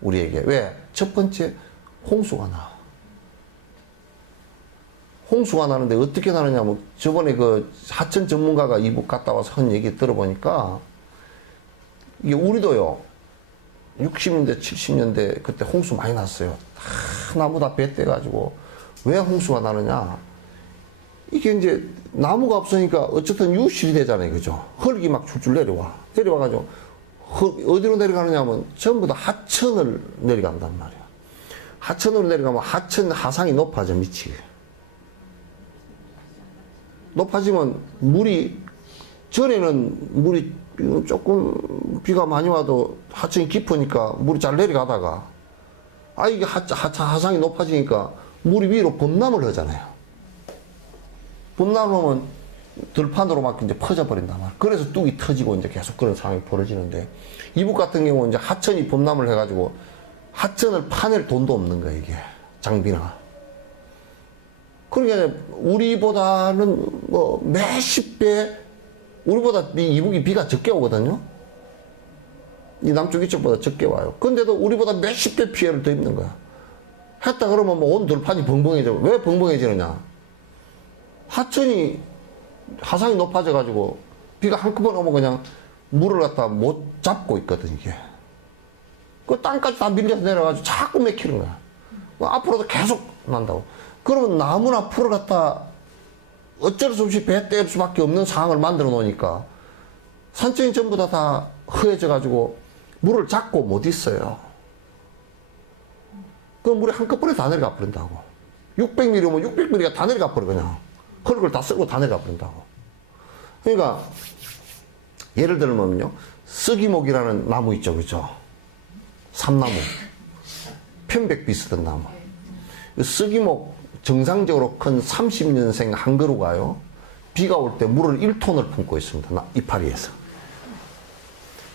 우리에게. 왜? 첫 번째, 홍수가 나. 홍수가 나는데 어떻게 나느냐, 저번에 그 하천 전문가가 이북 갔다 와서 한 얘기 들어보니까 이게 우리도요, 60년대, 70년대 그때 홍수 많이 났어요. 다 나무 다 뱉대가지고. 왜 홍수가 나느냐? 이게 이제 나무가 없으니까 어쨌든 유실이 되잖아요. 그죠? 흙이 막 줄줄 내려와가지고 어디로 내려가느냐 하면 전부 다 하천을 내려간단 말이야. 하천으로 내려가면 하천 하상이 높아져, 미치게. 높아지면 전에는 물이 조금 비가 많이 와도 하천이 깊으니까 물이 잘 내려가다가 이게 하상이 높아지니까 물이 위로 범람을 하잖아요. 범람을 하면 들판으로 막 이제 퍼져버린단 말이야. 그래서 뚝이 터지고 이제 계속 그런 상황이 벌어지는데, 이북 같은 경우는 이제 하천이 범람을 해가지고 하천을 파낼 돈도 없는 거야, 이게. 장비나. 그러니까 우리보다는 뭐 몇십 배, 우리보다 이북이 비가 적게 오거든요. 이 남쪽 이쪽보다 적게 와요. 근데도 우리보다 몇십 배 피해를 더 입는 거야. 했다 그러면 뭐 온 들판이 벙벙해져. 왜 벙벙해지느냐? 하천이 하상이 높아져가지고 비가 한꺼번에 오면 그냥 물을 갖다 못 잡고 있거든, 이게. 그 땅까지 다 밀려서 내려가지고 자꾸 막히는 거야. 앞으로도 계속 난다고. 그러면 나무나 풀을 갖다 어쩔 수 없이 배 뗄 수밖에 없는 상황을 만들어 놓으니까 산천이 전부 다 허해져가지고 물을 잡고 못 있어요. 그 물이 한꺼번에 다 내려가 버린다고. 600mm 오면 600mm가 다 내려가 버려, 그냥. 흙을 다 쓰고 다 내려가 버린다고. 그러니까, 예를 들면요, 쓰기목이라는 나무 있죠, 그죠? 삼나무. 편백비 쓰던 나무. 쓰기목 정상적으로 큰 30년생 한 그루가요. 비가 올 때 물을 1톤을 품고 있습니다. 이파리에서.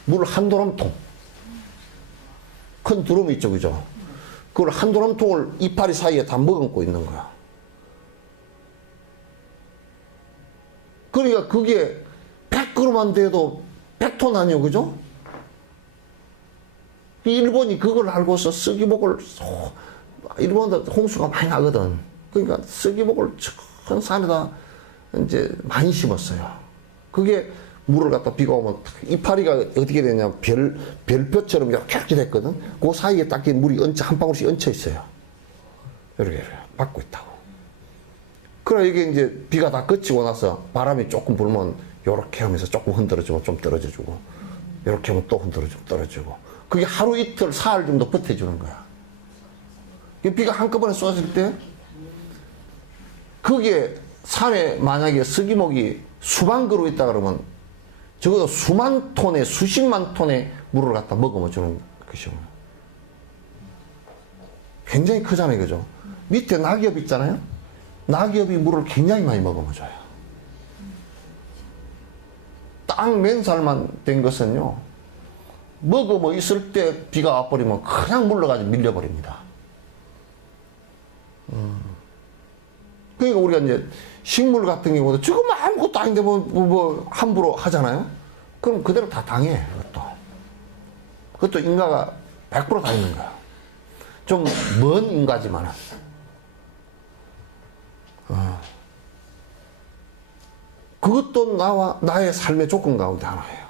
물을 한 도람통. 큰 두루미 있죠, 그죠? 그걸 한 도람통을 이파리 사이에 다 머금고 있는 거야. 그러니까 그게 100그루만 돼도 100톤 아니요, 그죠? 일본이 그걸 알고서 쓰기목을, 일본도 홍수가 많이 나거든. 그러니까 쓰기목을 큰 산에다 이제 많이 심었어요. 그게 물을 갖다 비가 오면 이파리가 어떻게 되냐, 별표처럼 이렇게 됐거든. 그 사이에 딱 물이 한 방울씩 얹혀 있어요. 이렇게 받고 있다고. 그래, 이게 이제 비가 다 그치고 나서 바람이 조금 불면 요렇게 하면서 조금 흔들어주고 좀 떨어져주고, 요렇게 하면 또 흔들어주고 떨어지고. 그게 하루 이틀 사흘 정도 버텨주는 거야. 비가 한꺼번에 쏟아질 때 그게 산에 만약에 쓰기목이 수만 그루 있다 그러면 적어도 수만 톤에 수십만 톤의 물을 갖다 머금어주는 것이고, 굉장히 크잖아요, 그죠? 밑에 낙엽 있잖아요. 낙엽이 물을 굉장히 많이 머금어줘요. 딱 맨살만 된 것은요, 머금어 있을 때 비가 와버리면 그냥 물러가지고 밀려버립니다. 그러니까 우리가 이제 식물 같은 경우도 지금 아무것도 아닌데 뭐 함부로 하잖아요. 그럼 그대로 다 당해. 그것도 인가가 100% 다 있는 거야. 좀 먼 인가지만은. 그것도 나의 삶의 조건 가운데 하나예요.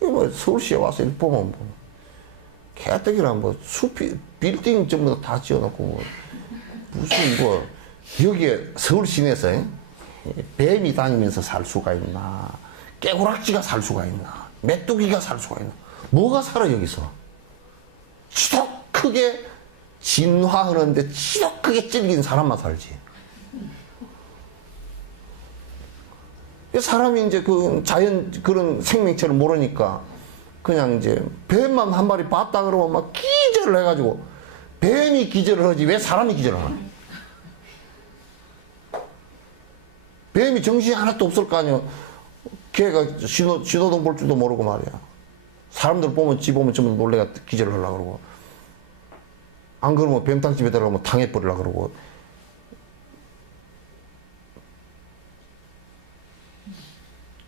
뭐 서울시에 와서 이렇게 보면 뭐 개떡이랑 뭐 숲이 빌딩 전부 다 지어놓고 뭐 무슨 뭐 여기에 서울 시내에서 뱀이 다니면서 살 수가 있나, 깨구락지가 살 수가 있나, 메뚜기가 살 수가 있나, 뭐가 살아 여기서? 지독하게 진화하는데 지독하게 찔긴 사람만 살지. 사람이 이제 그 자연 그런 생명체를 모르니까 그냥 이제 뱀만 한 마리 봤다 그러면 막 기절을 해가지고, 뱀이 기절을 하지 왜 사람이 기절을 하나? 뱀이 정신이 하나도 없을 거 아니야. 걔가 신호등 볼 줄도 모르고 말이야. 사람들 보면 지 보면 전부 놀래가 기절을 하려고 그러고, 안 그러면 뱀탕집에 들어가면 당해버리려고 그러고.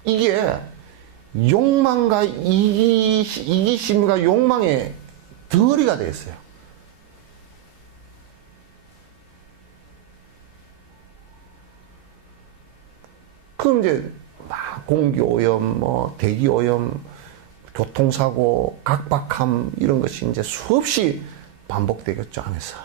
이게 욕망과 이기심과 욕망의 덩어리가 되었어요. 그럼 이제 막 공기오염, 뭐 대기오염, 교통사고, 각박함 이런 것이 이제 수없이 반복되겠죠, 안에서.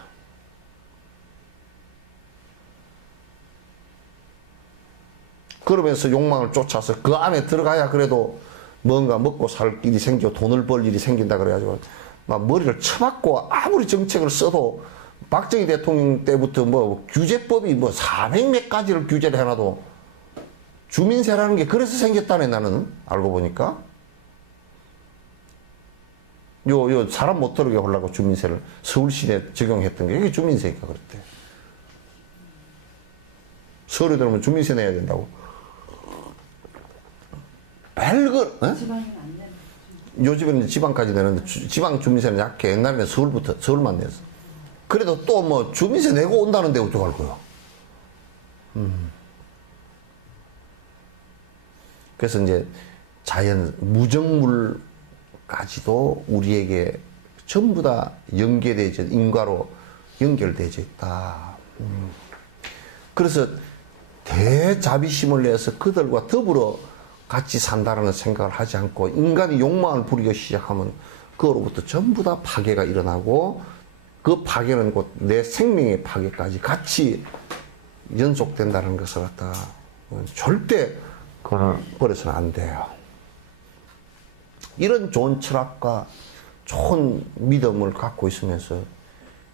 그러면서 욕망을 쫓아서 그 안에 들어가야 그래도 뭔가 먹고 살 일이 생기고 돈을 벌 일이 생긴다 그래가지고 막 머리를 쳐박고 아무리 정책을 써도 박정희 대통령 때부터 뭐 규제법이 뭐 400몇 가지를 규제를 해놔도 주민세라는 게 그래서 생겼다네, 나는 알고 보니까. 요 사람 못 들어오게 하려고 주민세를 서울시내 적용했던 게 이게 주민세니까 그랬대. 서울에 들어오면 주민세 내야 된다고. 별걸, 어? 요즘에는 지방까지 내는데 지방 주민세는 약해. 옛날에는 서울만 냈어. 그래도 또 뭐 주민세 내고 온다는데 어떡할 거야. 그래서 이제 자연 무정물까지도 우리에게 전부 다 연계되어져, 인과로 연결되어져 있다. 그래서 대자비심을 내서 그들과 더불어 같이 산다라는 생각을 하지 않고 인간이 욕망을 부리기 시작하면 그로부터 전부 다 파괴가 일어나고, 그 파괴는 곧 내 생명의 파괴까지 같이 연속된다는 것을 갖다가 절대 그거는 버려서는 안 돼요. 이런 좋은 철학과 좋은 믿음을 갖고 있으면서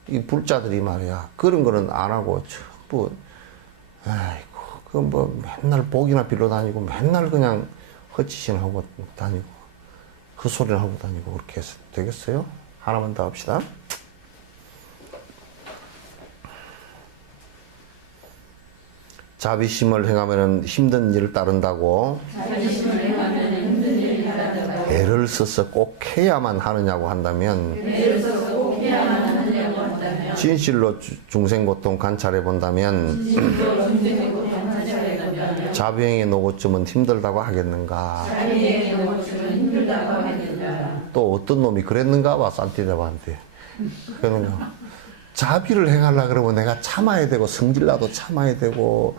이 불자들이 말이야, 그런 거는 안 하고 전부 아이고 그 뭐 맨날 복이나 빌러 다니고 맨날 그냥 헛짓이나 하고 다니고 그 소리를 하고 다니고 그렇게 해서 되겠어요? 하나만 더 합시다. 자비심을 행하면 힘든 일을 따른다고. 애를 써서 꼭 해야만 하느냐고 한다면, 진실로 중생고통 관찰해 본다면, 자비행의 노고쯤은 힘들다고 하겠는가? 또 어떤 놈이 그랬는가 봐, 산티네바한테. 그러면 자비를 행하려 그러면 내가 참아야 되고, 성질나도 참아야 되고,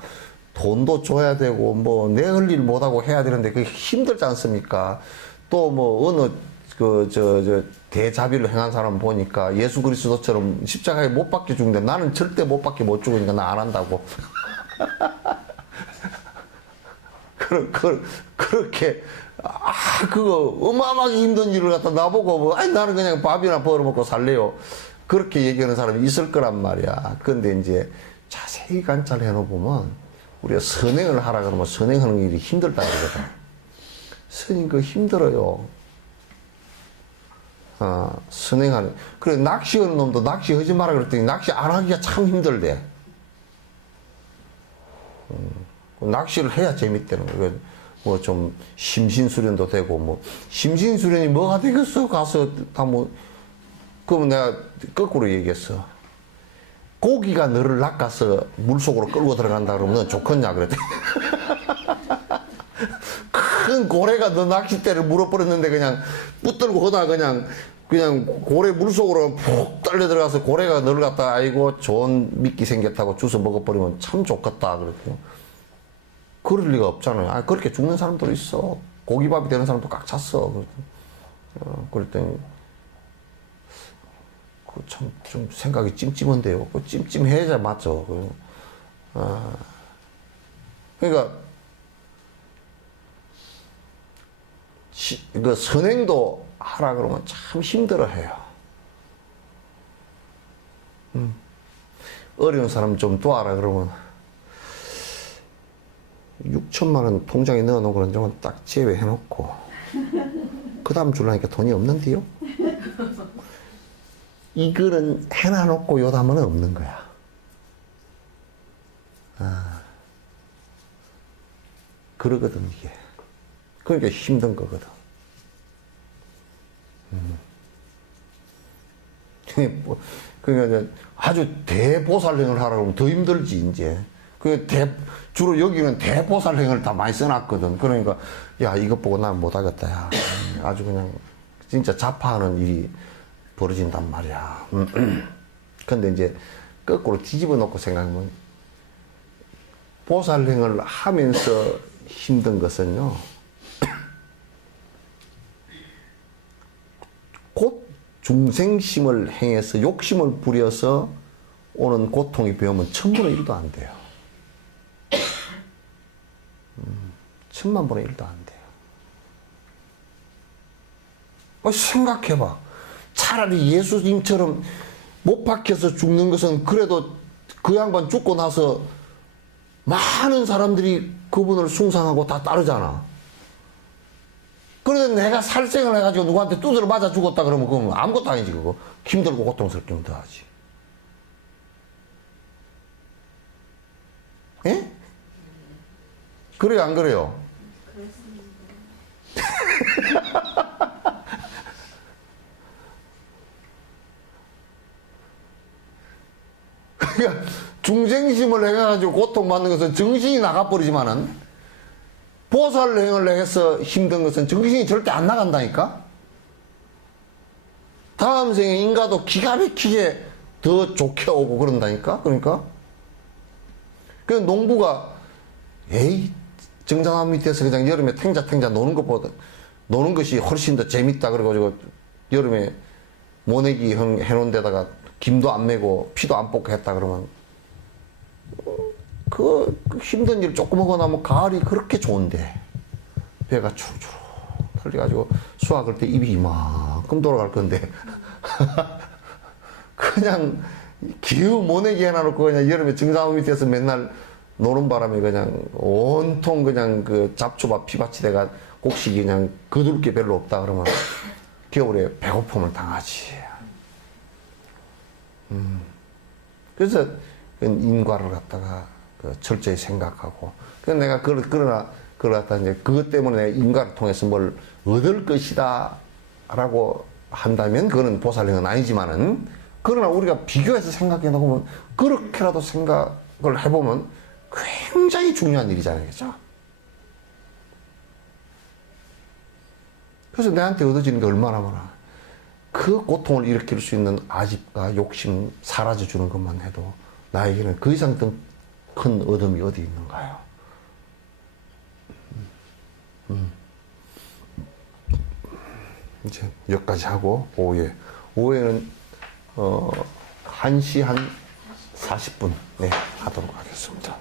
돈도 줘야 되고, 뭐, 내 할 일 못하고 해야 되는데, 그게 힘들지 않습니까? 또 뭐, 어느, 대자비를 행한 사람 보니까 예수 그리스도처럼 십자가에 못 박혀 죽는데 나는 절대 못 박혀 못 죽으니까 나 안 한다고. 그렇게, 그거 어마어마하게 힘든 일을 갖다 나보고, 뭐, 아니, 나는 그냥 밥이나 벌어먹고 살래요. 그렇게 얘기하는 사람이 있을 거란 말이야. 근데 이제 자세히 관찰해 놓으면, 우리가 선행을 하라 그러면 선행하는 일이 힘들다 그러거든. 선행 그거 힘들어요. 선행하는. 그래, 낚시하는 놈도 낚시 하지 마라 그랬더니 낚시 안 하기가 참 힘들대. 낚시를 해야 재밌다는 거예요. 뭐 좀 심신수련도 되고, 뭐 심신수련이 뭐가 되겠어? 가서 다 뭐. 그러면 내가 거꾸로 얘기했어. 고기가 너를 낚아서 물속으로 끌고 들어간다 그러면 넌 좋겠냐 그랬더니 큰 고래가 너 낚싯대를 물어버렸는데 그냥 붙들고 하다가 그냥 고래 물속으로 푹 딸려 들어가서 고래가 너를 갖다 아이고 좋은 미끼 생겼다고 주워 먹어버리면 참 좋겠다 그랬더니 그럴 리가 없잖아요. 그렇게 죽는 사람도 있어. 고기밥이 되는 사람도 꽉 찼어. 그랬더니 참 좀 생각이 찜찜한데요. 찜찜해야 맞죠. 그러니까 그 선행도 하라 그러면 참 힘들어해요. 어려운 사람 좀 도와라 그러면 6천만 원 통장에 넣어놓고 그런 딱 제외해놓고 그 다음 주려니까 돈이 없는데요. 이거는 해놔놓고 요 다음은 없는 거야. 그러거든 이게. 그러니까 힘든 거거든. 그러니까 아주 대보살행을 하라고 하면 더 힘들지 이제. 주로 여기는 대보살행을 다 많이 써놨거든. 그러니까 야 이것 보고 난 못하겠다 야. 아주 그냥 진짜 자파하는 일이 벌어진단 말이야. 근데 이제 거꾸로 뒤집어 놓고 생각하면 보살행을 하면서 힘든 것은요. 곧 중생심을 행해서 욕심을 부려서 오는 고통이 배우면 1000분의 1도 안 돼요. 10000000분의 1도 안 돼요. 생각해봐. 차라리 예수님처럼 못 박혀서 죽는 것은 그래도 그 양반 죽고 나서 많은 사람들이 그분을 숭상하고 다 따르잖아. 그런데 내가 살생을 해가지고 누구한테 두드려 맞아 죽었다 그러면 그건 아무것도 아니지 그거. 힘들고 고통스럽기는 더하지. 예? 그래요 안 그래요? 그러니까 중생심을 해가지고 고통받는 것은 정신이 나가버리지만은 보살행을 해서 힘든 것은 정신이 절대 안 나간다니까. 다음 생에 인가도 기가 막히게 더 좋게 오고 그런다니까. 그러니까 그 농부가 에이 정자나무 밑에서 그냥 여름에 탱자탱자 노는 것보다 노는 것이 훨씬 더 재밌다 그래가지고 여름에 모내기 해놓은 데다가 김도 안 메고 피도 안 뽑고 했다 그러면 그 힘든 일 조금 하고 나면 가을이 그렇게 좋은데 배가 추룩추룩 달려가지고 수확할 때 입이 이만큼 돌아갈 건데 그냥 기후 모내기 해놔놓고 그냥 여름에 정자나무 밑에서 맨날 노는 바람에 그냥 온통 그냥 그 잡초밭 피밭이 돼가 곡식이 그냥 거둘 게 별로 없다 그러면 겨울에 배고픔을 당하지. 그래서 인과를 갖다가 철저히 생각하고. 그래서 내가 그러나 갖다 이제 그것 때문에 내가 인과를 통해서 뭘 얻을 것이다 라고 한다면 그거는 보살행은 아니지만은, 그러나 우리가 비교해서 생각해 놓으면 그렇게라도 생각을 해보면 굉장히 중요한 일이잖아요. 그죠? 그래서 내한테 얻어지는 게 얼마나 많아. 그 고통을 일으킬 수 있는 아집과 욕심 사라져 주는 것만 해도 나에게는 그 이상 더 큰 얻음이 어디 있는가요? 이제 여기까지 하고, 오후에는 1시 한 40분 하도록 하겠습니다.